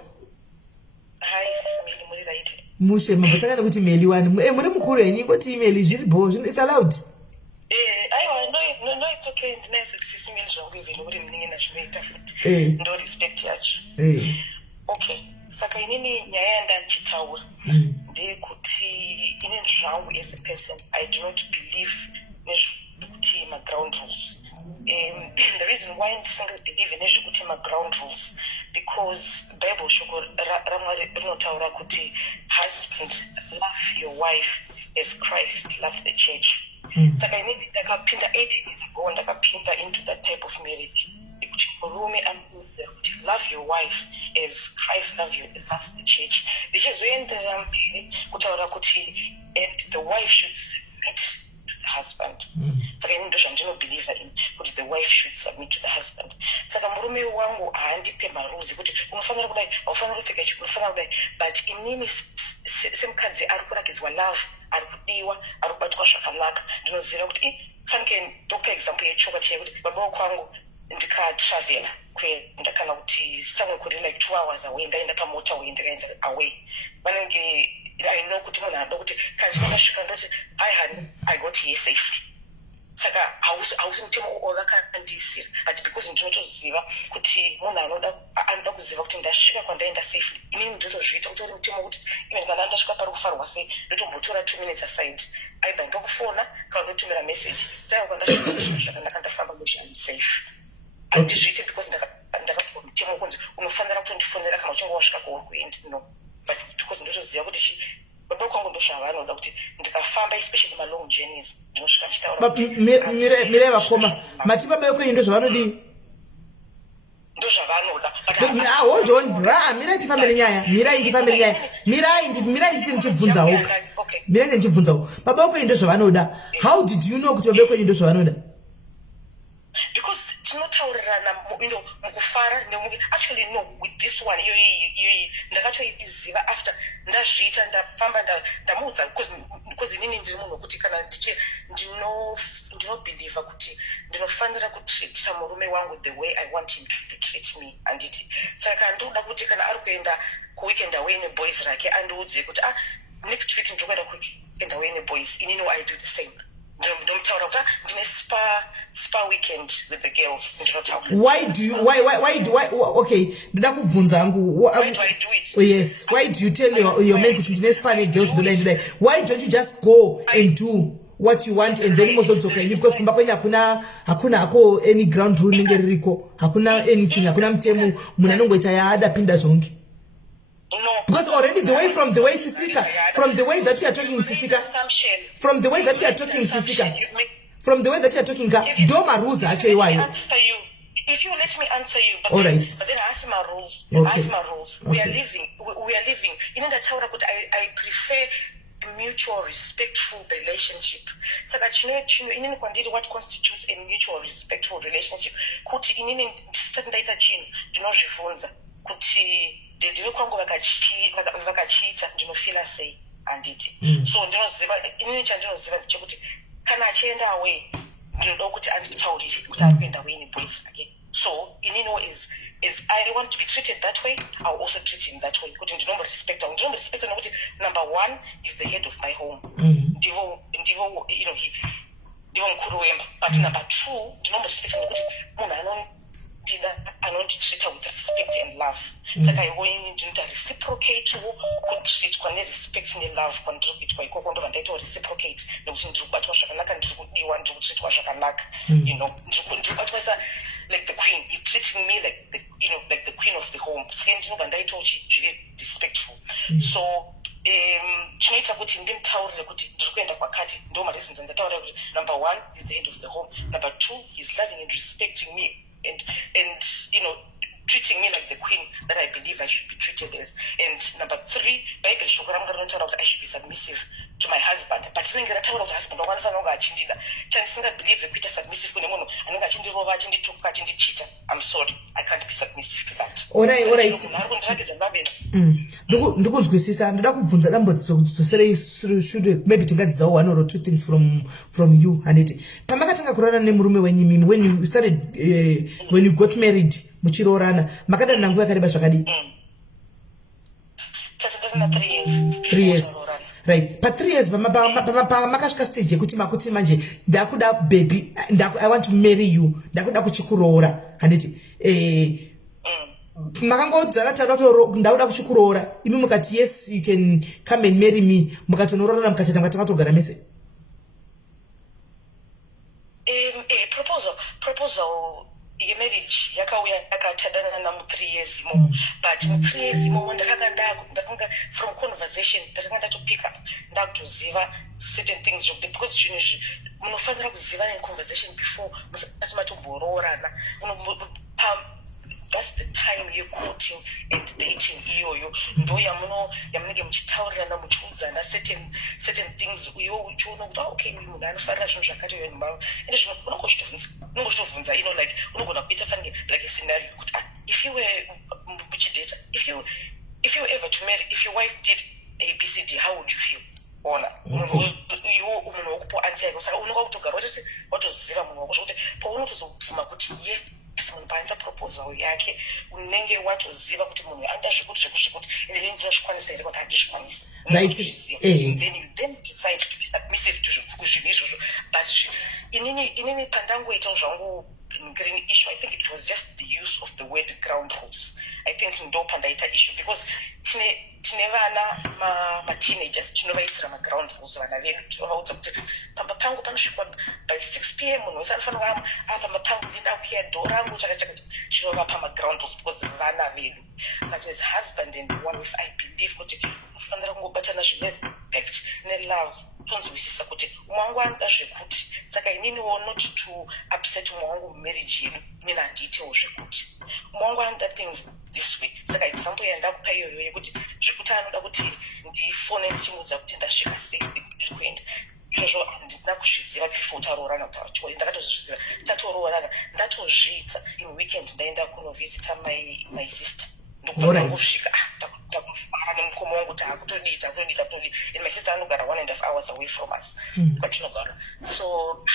mushe mambotakana kuti meli wani muri mukuru henyu ingoti imeli zviri bo is allowed aiwa no it's okay ndinese kusisimeli zvangu even kuti mninge nazvinoita futi ndo respect yacho okay saka inini nyaya yandandichitaura ndeyekuti inini zvangu as a person I do not believe nezvekuti ma-ground rules. The reason why ndisingabelieve nezvekuti ma-ground rules because Bible shoko ramwari rinotaura kuti husband love your wife as Christ loved the church. Saka inini ndakapinda 8 years ago ndakapinda into that type of marriage ekuti murume anokuudza kuti love your wife as Christ loves the church. Ndichizoenderera mberi kutaura kuti and the wife should submit to the husband. Saka inini ndo zvandinobelieve in kuti the wife should submit to the husband. Saka murume wangu haandipe marules kuti unofanira kudai haufanira kupfeka ichi unofanira kudai but inini semukadzi ari kurakidzwa love ari kudiwa ari kubatwa zvakanaka ndinoziva kuti fanike ndokupa example yechoka chekuti baba kwangu ndikatravela kuenda kana kuti somewhere kuri like 2 hours away ndaenda pamotorway ndikaenda away vanenge I know kuti munhu anoda kuti kandikandasvika ndoti hi honey I got here safely. Saka hausi mutemo wakandisira but because ndinotoziva kuti munhu anoda kuziva kuti ndasvika kwandaenda safely inini ndotozviita utori mutemo kuti even kana ndasvika pari kufarwa sei ndotombotora 2 minutes aside either ndokufona kana ndotumira message taiwa kwandasvika zvakanaka ndafamba musha I'm safe. Handizviite because ndakapiwa mutemo kunzi unofanira kutondifonera kana uchinge wasvika kwauri kuenda no but because ndotoziva kuti baba kwangu ndo zvavanoda kuti ndikafamba especially ma-long journeys ndinosvika ndichitaura mirai vakoma mati baba vekwenyu ndo zvavanodii ndo zvavanoda hold on mirai ndifambe nenyaya mirai ndisi ndichibvunzawo mirai ndichibvunzawo baba vekwenyu ndo zvavanoda how did you know kuti baba vekwenyu ndo zvavanoda because tinotaurirana mukufara actually no with this one iyoyi ndakatoiziva after ndazviita ndafamba ndamuudza because inini ndiri munhu wekuti kana ndinobhilivha kuti ndinofanira kutreata murume wangu the way I want him to treat me handiti saka ndinoda kuti kana ari kuenda kuweekend away neboys rake andiudze kuti next week ndiri kuenda kuweekend away neboys inini I do the same ndomutaura kuti ndine spa weekend with the girls ndinotaura why okay ndoda kubvunza hangu why do I do it? Yes, why do you tell your man kuti ndine spa negirls ndodai why don't you just go and do what you want and then mozodzoka ini because kumba kwenye hakuna ako any ground rule ninge ririko hakuna anything hakuna mtemo munhu anongoita yaada pinda zvonke. No, because already the way from the way Sisika from the way that you are talking Sisika from the way that you are talking Sisika from the way that you are talking doma rules acho iwayo. If you let me answer you, but all then, right. But then I ask my rules. Okay. I ask my rules. Okay. We are living. In that tower, I prefer mutual respectful relationship. So that you know what constitutes a mutual respectful relationship. Kuti inini ndaita chinhu ndinozvifunza kuti ndinokwangu vakachita ndinofila sei handiti. So ndinoziva inini chandinoziva chekuti kana achienda away ndinoda kuti anditaurire kuti ari kuenda away neboys again. So inino is I want to be treated that way, I'll also treat him that way. Kuti ndinomborespect nokuti number one is the head of my home. Ndivo you know ndivo mukuru wemba. But number two ndinomborespect nokuti munhu anonditreata with respect and love. Saka iwo ini ndinoita reciprocate kutreatwa nerespect nelove kwandiri kuitwa ikoko ndo vandaita reciprocate nekuti ndiri kubatwa zvakanaka ndiri kudiwa ndiri kutreatwa zvakanaka. You know ndiri kubatwa like the queen is treating me like the queen of the home. Saka ndinobva ndaita zviri respectful. So chinoita kuti ndimutaurire kuti ndiri kuenda kwakati ndo mareasons andataurira kuti number one is the head of the home, number two he's loving and respecting me and you know treating me like the queen that I believe I should be treated as. And number three, Bible shoko ramu rinotaura kuti I should be submissive to my husband. But rinenge rataura kuti husband wangu anofanira kunge achindida. Chandisinga believe kuita submissive kune munhu anenge achindirova achindituka achindichita. I'm sorry, I can't be submissive to that. Alright. Ari kundiratidza ndavena. Ndikuzwisisa ndoda kubvunza dambudziko kudzosere shure maybe tingadzidzawo one or two things from you handiti. Pamakatanga kurana nemurume wenyu mimi when you started when you got married muchiroorana makadana nangu yakareba zvakadii? 3 years. Right. Pa 3 years makasvika stage yekuti makuti manje ndakuda baby I want to marry you ndakuda kuchikuroora handiti makangodzara taura ndakuda kuchikuroora imi mukati yes you can come and marry me mukatonororana mukachata makatogara mese. Proposal yemarriage yakauya yakatadana na 3 years imo but 3 years imo ndakanga from conversation ndakanga ndatopick up ndakutoziva certain things because zvinhu munofanira kuziva in conversation before musati matombororana. That's the time you're courting and dating iyoyo ndo yamunenge muchitaurirana muchiudzana certain things uyo uchiona kuti okay uyu munhu anofarira zvinhu zvakati uyo mumba ende zvino unongochitovhunza like unogona kuita fanike like a scenario kuti if you were muchidata if you were ever to marry, if your wife did ABCD, how would you feel? Ona iwo munhu wokupo answer yako saka unonga kutogara watoziva munhu wako zvokuti paunotozobvuma kuti munhu paita proposal yake unenge watoziva kuti munhu anda zvekuti ende ndinozvikwanisa here kuti handizvikwanisa. Then you decide to be submissive to zvinhu izvozvo. But inini pandangoitawo zvangu green issue, I think it was just the use of the word ground rules. I think ndo pandaita issue because tine vana ma-teenagers tinovaitira ma-ground rules vana vedu tinovaudza kuti pamba pangu panosvikwa by 6 p.m. munhu wese anofanira pamba pangu ndinda kuya dhoo rangu chakachakati tinovapa ma-ground rules because vana vedu. But as husband and wife I believe kuti mufanira kungobatana zvine respect ne-love tonzwisisa kuti umwe wangu anoda zvekuti saka ininiwo not to upset umwe wangu mumarriage yedu mina handiitewo zvekuti umwe wangu anoda things this way. Saka example yandakupa iyoyo yekuti zvekuti anoda kuti ndifone ndichimuudza kuti ndasvika sei kuenda izvozvo handina kuzviziva before taroorana kutaura chikori ndakatozviziva tatoroorana ndatozviita in weekend ndaenda kunovhizita my sister ndokusvika ndakufara nemukoma wangu kuti hakutodii and my sister anogara 1.5 hours away from us kwatinogara so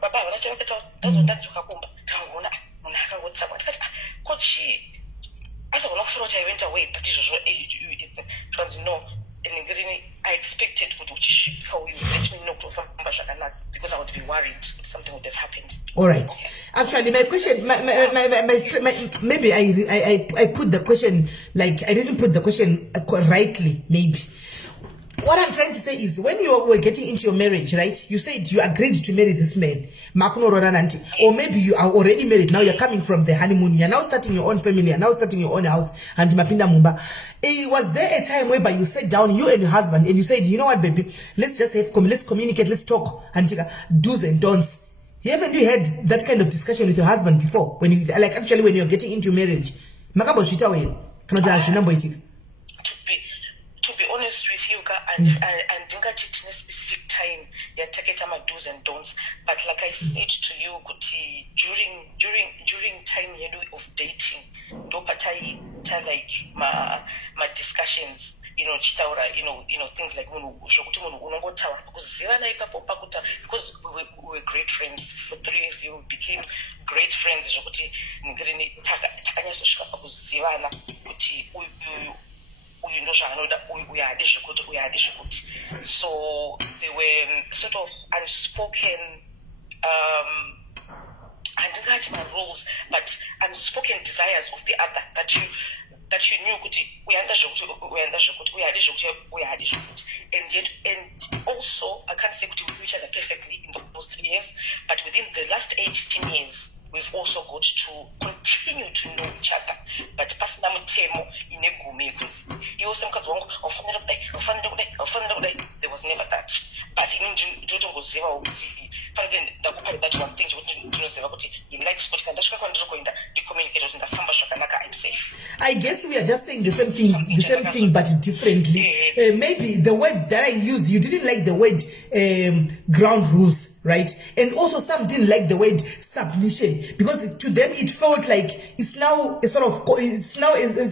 baba havana chavakataura ndazondanzoka kumba tangoona munhu akangotsamwa ndikati kochii asagona kufura kuti I went away but izvozvo twanzi no I expected kuti uchisvika uyu let me know kuti ufamba zvakanaka because I would be worried that something would have happened. All right. Actually, my question, maybe I put the question like I didn't put the question rightly. Maybe what I'm trying to say is when you were getting into your marriage, right? You said you agreed to marry this man, or maybe you are already married. Now you're coming from the honeymoon. You're now starting your own family. You're now starting your own house. And Mapinda Mumba, was there a time whereby you sat down, you and your husband, and you said, you know what, baby, let's just let's communicate, let's talk, and do's and don'ts. Haven't you had that kind of discussion with your husband before? When you when you're getting into marriage, to be honest with you, and ndingati tine specific time yataketa ma do's and don'ts, but like I said to you, kuti during time yedu of dating, ndopatai like ma discussions, chitaura, things like zvokuti munhu unongotaura kuzivana ipapo pakuta, because we were great friends for 3 years. You became great friends zvokuti takanyasosvika pakuzivana kuti so there were sort of unspoken my rules, but unspoken desires of the other that you knew and also I can't say we knew each other perfectly in those 3 years, but within the last 18 years we've also got to continue to know each other, but pasina mutemo inegume because you also mukadzi wangu there was never that, but ndotongoziva kuti fanike ndakupa that one thing kuti ndinoziva kuti in life sport kana ndasvika kwandinokuenda ndicommunicate kuti ndafamba zvakanaka, I'm safe. I guess we are just saying the same thing but differently. Maybe the word that I used, you didn't like the word ground rules, right? And also some didn't like the word submission because to them it felt like it's now it's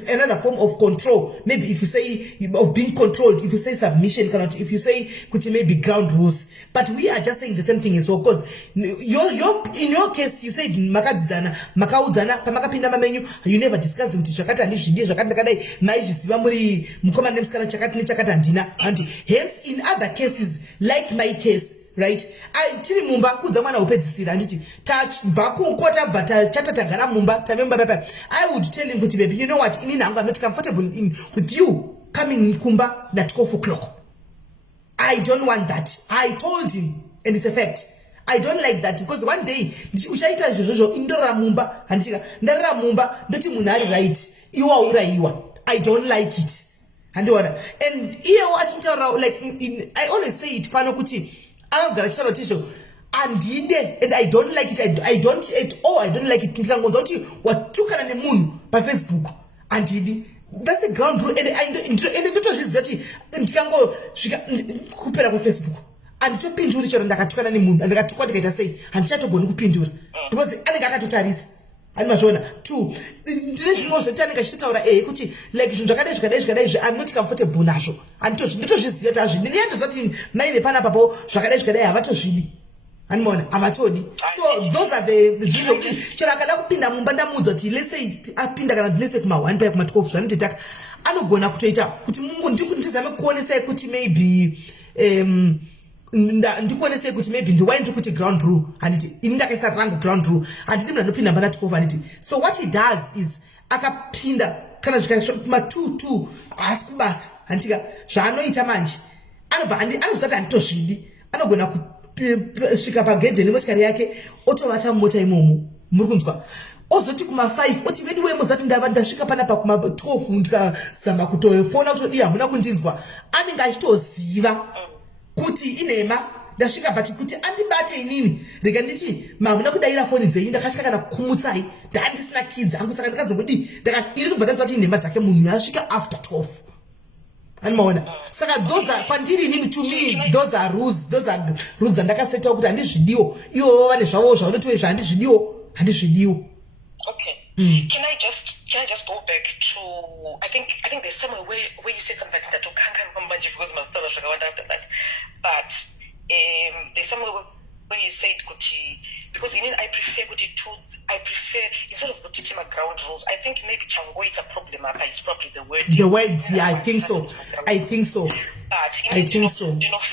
another form of control. Maybe if you say of being controlled, if you say submission, cannot. If you say could maybe ground rules, but we are just saying the same thing as well. Because in your case you said makadzana makaudzana pamakapinda mamenyu, you never discussed with chakata ndizvidie zvakandakadai maizviziva muri mukoma nemsikana chakati nechakata ndina, and hence in other cases like my case, right, tiri mumba kudza mwana upedzisira anditi tabva kukota bva chata tagara mumba tamemba papa, I would tell him kuti baby, you know what, inini hangu I'm not comfortable with you coming kumba at 12 o'clock. I don't want that. I told him, and it's a fact. I don't like that because one day uchaita izvozvo indora mumba handika ndarara mumba ndoti munhu ari right iwa uraiwa. I don't like it. And here wachintaura like I always say it pano kuti anogara chitaura tisho andide, and I don't like it. I don't at all. I don't like it. Ndikangonza kuti watukana nemunhu paFacebook andidi. That's a ground rule, and ndotozviziva kuti ndikangosvika kupera kwaFacebook anditopinduri chero ndakatukana nemunhu andikatukwa ndikaita sei handichatogoni kupindura because anenge akatotarisa. Andimazviona two ndine zvimwe zvekuti anenge achitotaura kuti like zvinhu zvakadai I'm not comfortable nazvo, nditozviziva kuti hazvidi. Ndiyandozvati maive panapapo zvakadai havatozvidi, handimona havatodi. So those are the zvinhu zvokuti chero akada kupinda mumba ndamuudza kuti let's say apinda kana let's say kuma1 paya kuma12 zvanotitaka anogona kutoita kuti mungu ndizame kuonesai kuti maybe ndikuonesei kuti maybe ndiwaini kuti ground rule handiti ini ndakaisa rangu ground rule handiti mnhu anopinda mbana 12 handiti. So what he does is akapinda kana zvikasvika kuma2 haasi kubasa handitika zvaanoita manje anozati handitozvidi, anogona kusvika pagedhe nemotikari yake otovata mumota imomo muri kunzwa, ozoti kuma5 oti vedi wemuzati ndasvika panapa kuma12 ndikazama kutofona kutodii hamuna kundinzwa. Anenge achitoziva kuti inema ndasvika but kuti andibate inini rega nditi mamuna kudaira foni dzenyu ndakasvika kana kukumutsai ndandisina kids angu saka ndikazongodi iri kubva ndaziva kuti inema dzake munhu yasvika after 12 Anmaona. Saka those are kwandiri to me those are rules andakaseta kuti handizvidiwo. Ivo vane zvavo zvavanotoita handizvidiwo. Okay. Can I just go back to I think there's somewhere where you said something that because my story after that. But there's somewhere where you said kuti because I prefer kuti tools instead of kuti my ground rules. I think maybe chango it's a problem is probably the word. The words, yeah, I think so. But I think so.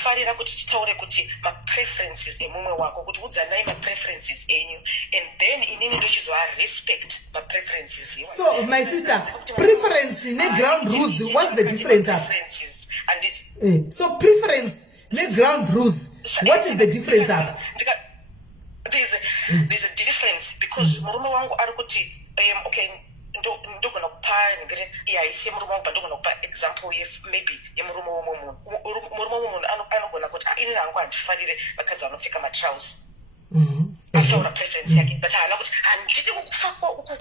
Farira kuti titaure kuti my preferences emumwe wako kuti udzanai my preferences enyu and then inini ndochizwa respect my preferences. So my sister, preference ne ground rules, what's the difference? So preference ne ground rules, what is the difference? There's a difference because murume wangu ari kuti okay ndogona kupa isi murume wangu ndogona kupa example maybe yemurume womunhu anogona kuti ini hangu handifarire vakadzi vanopfeka matrouse achaura preference yake but haana kuti handidi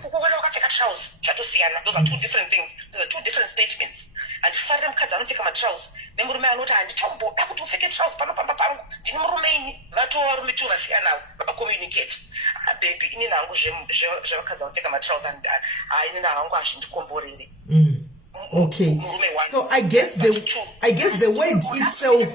kukuona wakapfeka trouse zvatosiyana. Those are two different things. Those are two different statements. Handifarire mukadzi anopfeka matrouse nemurume anoti handitomboda kuti upfeke trouse panopamba pangu ndini murume ini. Vatova varume tu vasiyanawo vacommunicate. Baby ini nangu zvevakadzi vanopfeka matrouse ini nangu hazvindikomborere. Okay. So I guess the word itself.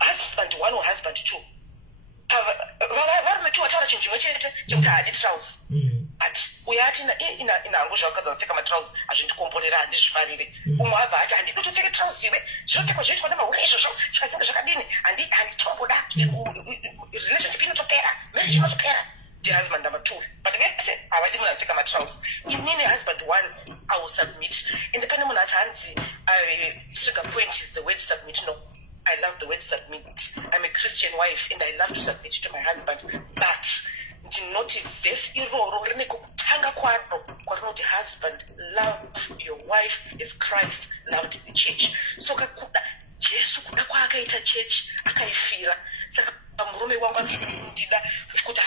Husband one or husband two. But we are in Angusha because I take my trousers. I didn't complain and this Friday. I did not take a trousers. She don't take a shit for them. She has a cabin and talk about that. Relationship not a pair. Marriage not a pair. The husband number two. But again, I didn't take my trousers. In any husband one, I will submit. Independent on that answer, I sugar point is the word submit. No. I love the word submit. I'm a Christian wife and I love to submit to my husband. But not this husband, love your wife as Christ loved the church. So Jesus kuda kwakaita church akaifira. Saka murume wangu ndida kuti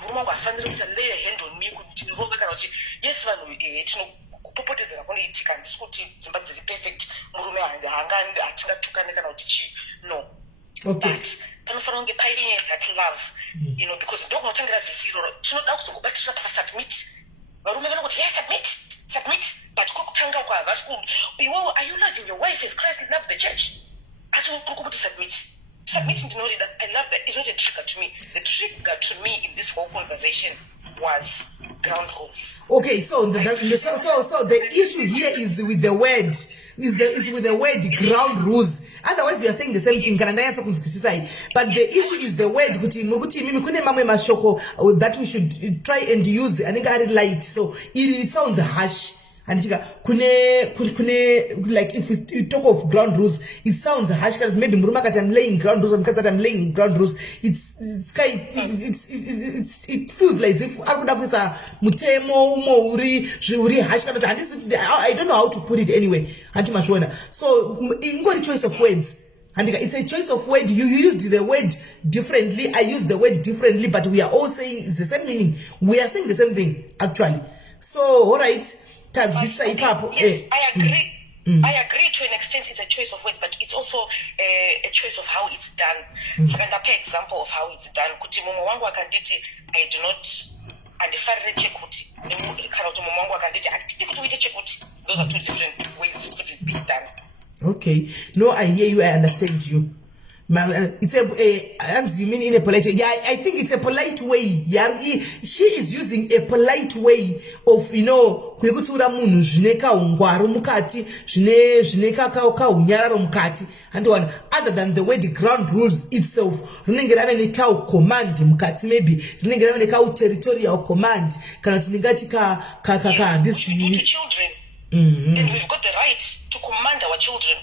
murume wangu afanire kuti lay a hand on me kuti ndiniromba kana kuti yes vanhu tinokupopotedzera kunoitika handisi kuti dzimba dziri perfect murume haangandi hatingatukane kana kuti chii no. Okay. But panofanira kunge paine that love because ndokunotangira vhesiro tinoda kuzokubatira pasubmit. Varume vanoti yes submit but kokutanga kwavasi iwewe are you loving your wife as Christ loved the church? Asi uri kuti submit ndinorida. I love that. It's not a trigger to me. The trigger to me in this whole conversation was ground rules. Okay, so the issue here is with the word. Is with the word ground rules. Otherwise you are saying the same thing. But the issue is the word that we should try and use. I think I read light. So it sounds harsh. And like if we talk of ground rules, it sounds harsh. Maybe I'm laying ground rules, and because I'm laying ground rules, it feels like if I would have I don't know how to put it anyway. So in choice of words. And it's a choice of word. You used the word differently. I used the word differently, but we are all saying it's the same meaning. We are saying the same thing actually. So all right. Yes, I agree. I agree to an extent it's a choice of words, but it's also a choice of how it's done. So I can pay example of how it's done. Kuti mumu wangu akanditi, I do not andifarire chekuti. Kana kuti mumu wangu akanditi, atiti kuti uite chekuti. Those are two different ways it is being done. Okay. No, I hear you. I understand you. It's you mean in a polite way? Yeah, I think it's a polite way. Yeah, she is using a polite way of kuikutura munhu zvineka ungwaru mukati zvineka ka unyararo mukati and one other than the way the ground rules itself rinenge rave nekau command mukati maybe rinenge rave nekau territorial command kana tiningati ka this children. And we've got the right to command our children.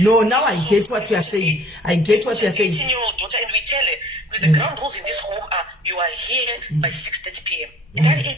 No, now I get what you are saying. I get what you are saying. 18-year-old daughter, and we tell her the ground rules in this home are you are here by 6:30 p.m. And at 18,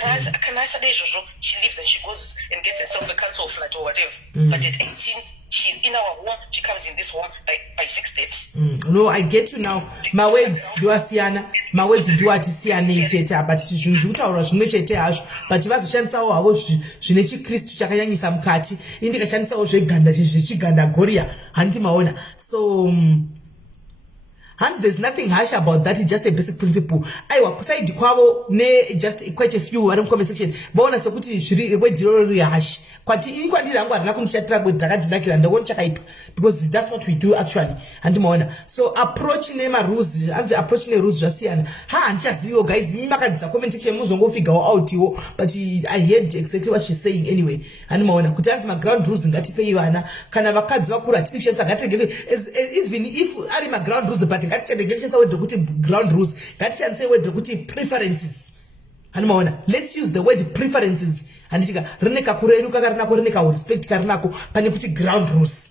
Can I say she leaves and she goes and gets herself a council flat or whatever. But at 18, she's in our home. She comes in this home by 6:30. No, I get you now. My words do asiyana. My words do atisiyana chete. But zvinhu zvekutaura zvimwe chete hazvo. But vazoshandisawo havo zvine chikristu chakanyanyisa mukati. Ini ndikashandisawo zveganda zvichiganda goria. Handi maona. So hence there's nothing harsh about that. It's just a basic principle. Aiwa kusaidi kwavo ne just quite a few vari comment section. Vaona sekuti zviri wediro riri harsh. Kwati ini kwandiri hangu harina kundishatira bwedhakadhinakira ndaona chakaipa because that's what we do actually. Handimaona. So approach nema rules, anzi approach ne rules zvasiyana. Handichazivo guys, imi makadzisa comment section muzongofigure out iwo, but I heard exactly what she's saying anyway. Handimaona kuti anzi ground rules ngatipei vana kana vakadzi vakura tiri kushandisa ngatirege even if ari ground rules but ngatichandege word kuti ground rules, ngatichandise word kuti preferences. Handimaona. Let's use the word preferences. Handitika rineka kureruka karinako rineka respect karinako pane kuti ground rules.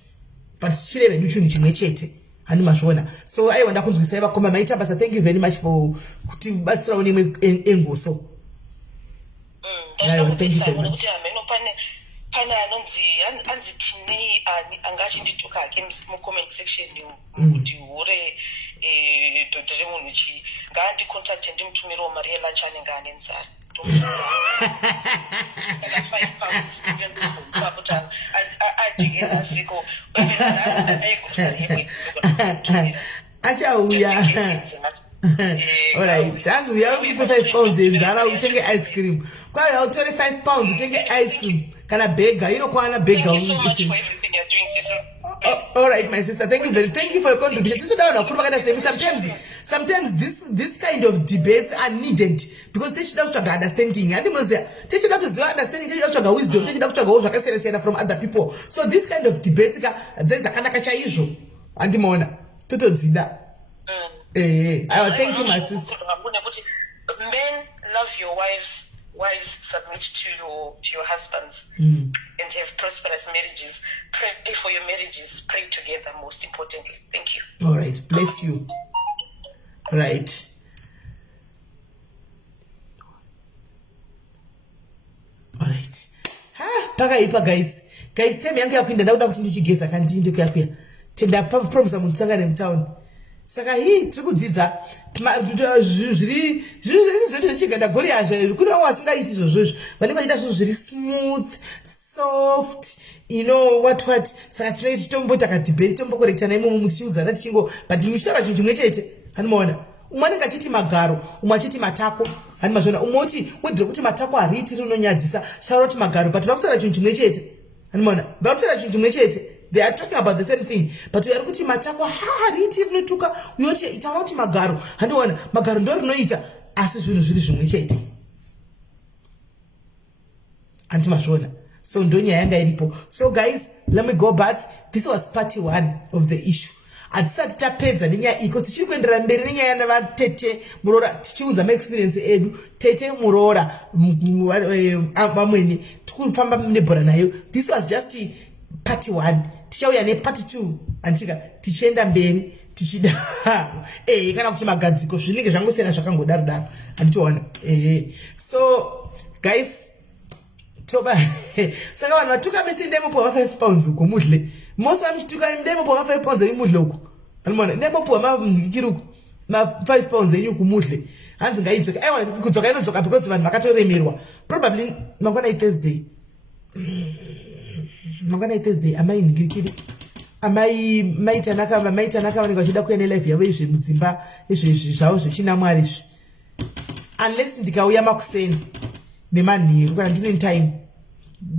But chireve duchuni chimwe chete. Handimazvona. So aiwa ndakunzwisai vakoma maita basa. Thank you very much for kuti batsirawo nemwe engoso. Aiwa, thank you very much. Pana anzi tine angachi ndituka hake mu comment section kuti hure dodere munhu chi ngandi contact ndimtumirawo mari yelunch anenge ane nzara. Alright, sounds we have 5 pounds in Zara, we take ice cream. Quite 25 pounds, we take ice cream. Can I beg? You know, can I beg? Thank you so much for everything you're doing, sister. Alright, my sister, thank you for your contribution. Sometimes this kind of debates are needed because they should have understanding. They should have understanding. They should have wisdom. They should have from other people. So this kind of debates, thank you, my sister. Men love your wives. Wives submit to your husbands and have prosperous marriages. Pray for your marriages. Pray together, most importantly. Thank you. All right. Bless you. Right. All right. Pakaipa guys. Guys, tell me yangu yakuinda ndauda kuti ndichigeza kandi ndinde kuyakuya. Tenda promise mutsanga nemtown. Saka hii tikudzidza zviri zvichiganda gori yazvo kuna wasingaiti izvozvo vanenge vachiita zvinhu zviri smooth soft what saka tinoiti titomboita kadebate tombokorekitana imomo muchiudzana tichingo but muchitaura chinhu chimwe chete. Handimaona umwe anenge achiti magaro umwe achiti matako. Handimazvona umwe uti wedhire kuti matako hariiti rinonyadzisa shaura kuti magaro but vakutaura chinhu chimwe chete. Handimaona vakutaura chinhu chimwe chete. They are talking about the same thing, but we are kuti matako hariti rinotuka uyoche itaura kuti magaro. Handiona magaro ndo rinoita asi zvinhu zviri zvimwe chete. Handimazvona. So ndo nyaya yanga iripo. So guys, let me go back. This was part 1 of the issue. Hatisati tapedza nenyaya iyi kuti tichiri kuenderera mberi nenyaya navatete muroora tichiudza maexperience edu. Tete muroora vamweni tikufamba nebhora nayo. This was just part 1. Tichauya nepart 2 antika tichienda mberi tichida kana kuti magadziko zvinenge zvangosiyana zvakangodaro anditoona so guys toba saka vanhu vatuka mese ndemopo 5 pounds kumudle most vamchituka ndemopo 5 pounds imudle uku animona ndemopo mamnikiruku ma 5 pounds enyu kumudle hanzi ngaidzoka aiwa kudzoka inodzoka because vanhu vakatoremerwa probably mangwana Thursday amai ningirikiri amai maitanaka vanenge vachida kuya nelife yavo izvi mudzimba izvi zvavo zvechinamwari izvi unless ndikauya makuseni nemanheru kana ndine time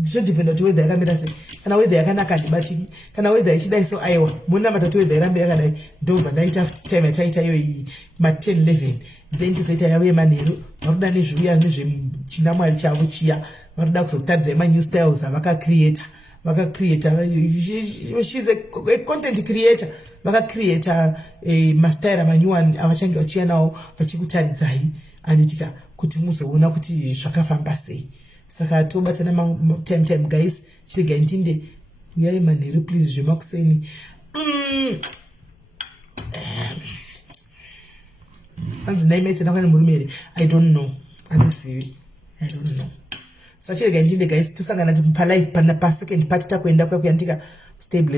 zvodhipenda kuti weather yakamira sei. Kana weather yakanaka ndibatiki, kana weather ichidai so aiwa munamata kuti weather irambe yakadai ndobva ndaita time yataita iyo iyi ma 10-11 then tizoita yavo yemanheru vakuda nezviuya nezvechinamwari chavo chiya vakuda kuzotadza ema-new styles avakacreata she's a content creator vakacreata mastyle amanyuwani avachange vachiya nawo vachikutaridzai anditika kuti muzoona kuti zvakafamba sei. Saka tobatana time guys chiregai ndinde uyai manheru please zvemakuseni anzi naimaita nakwana murume here I don't know andizivi I don't know. Sachirega ndinde guys tusangana pa live pa second part takwenda kwa kuyandika stable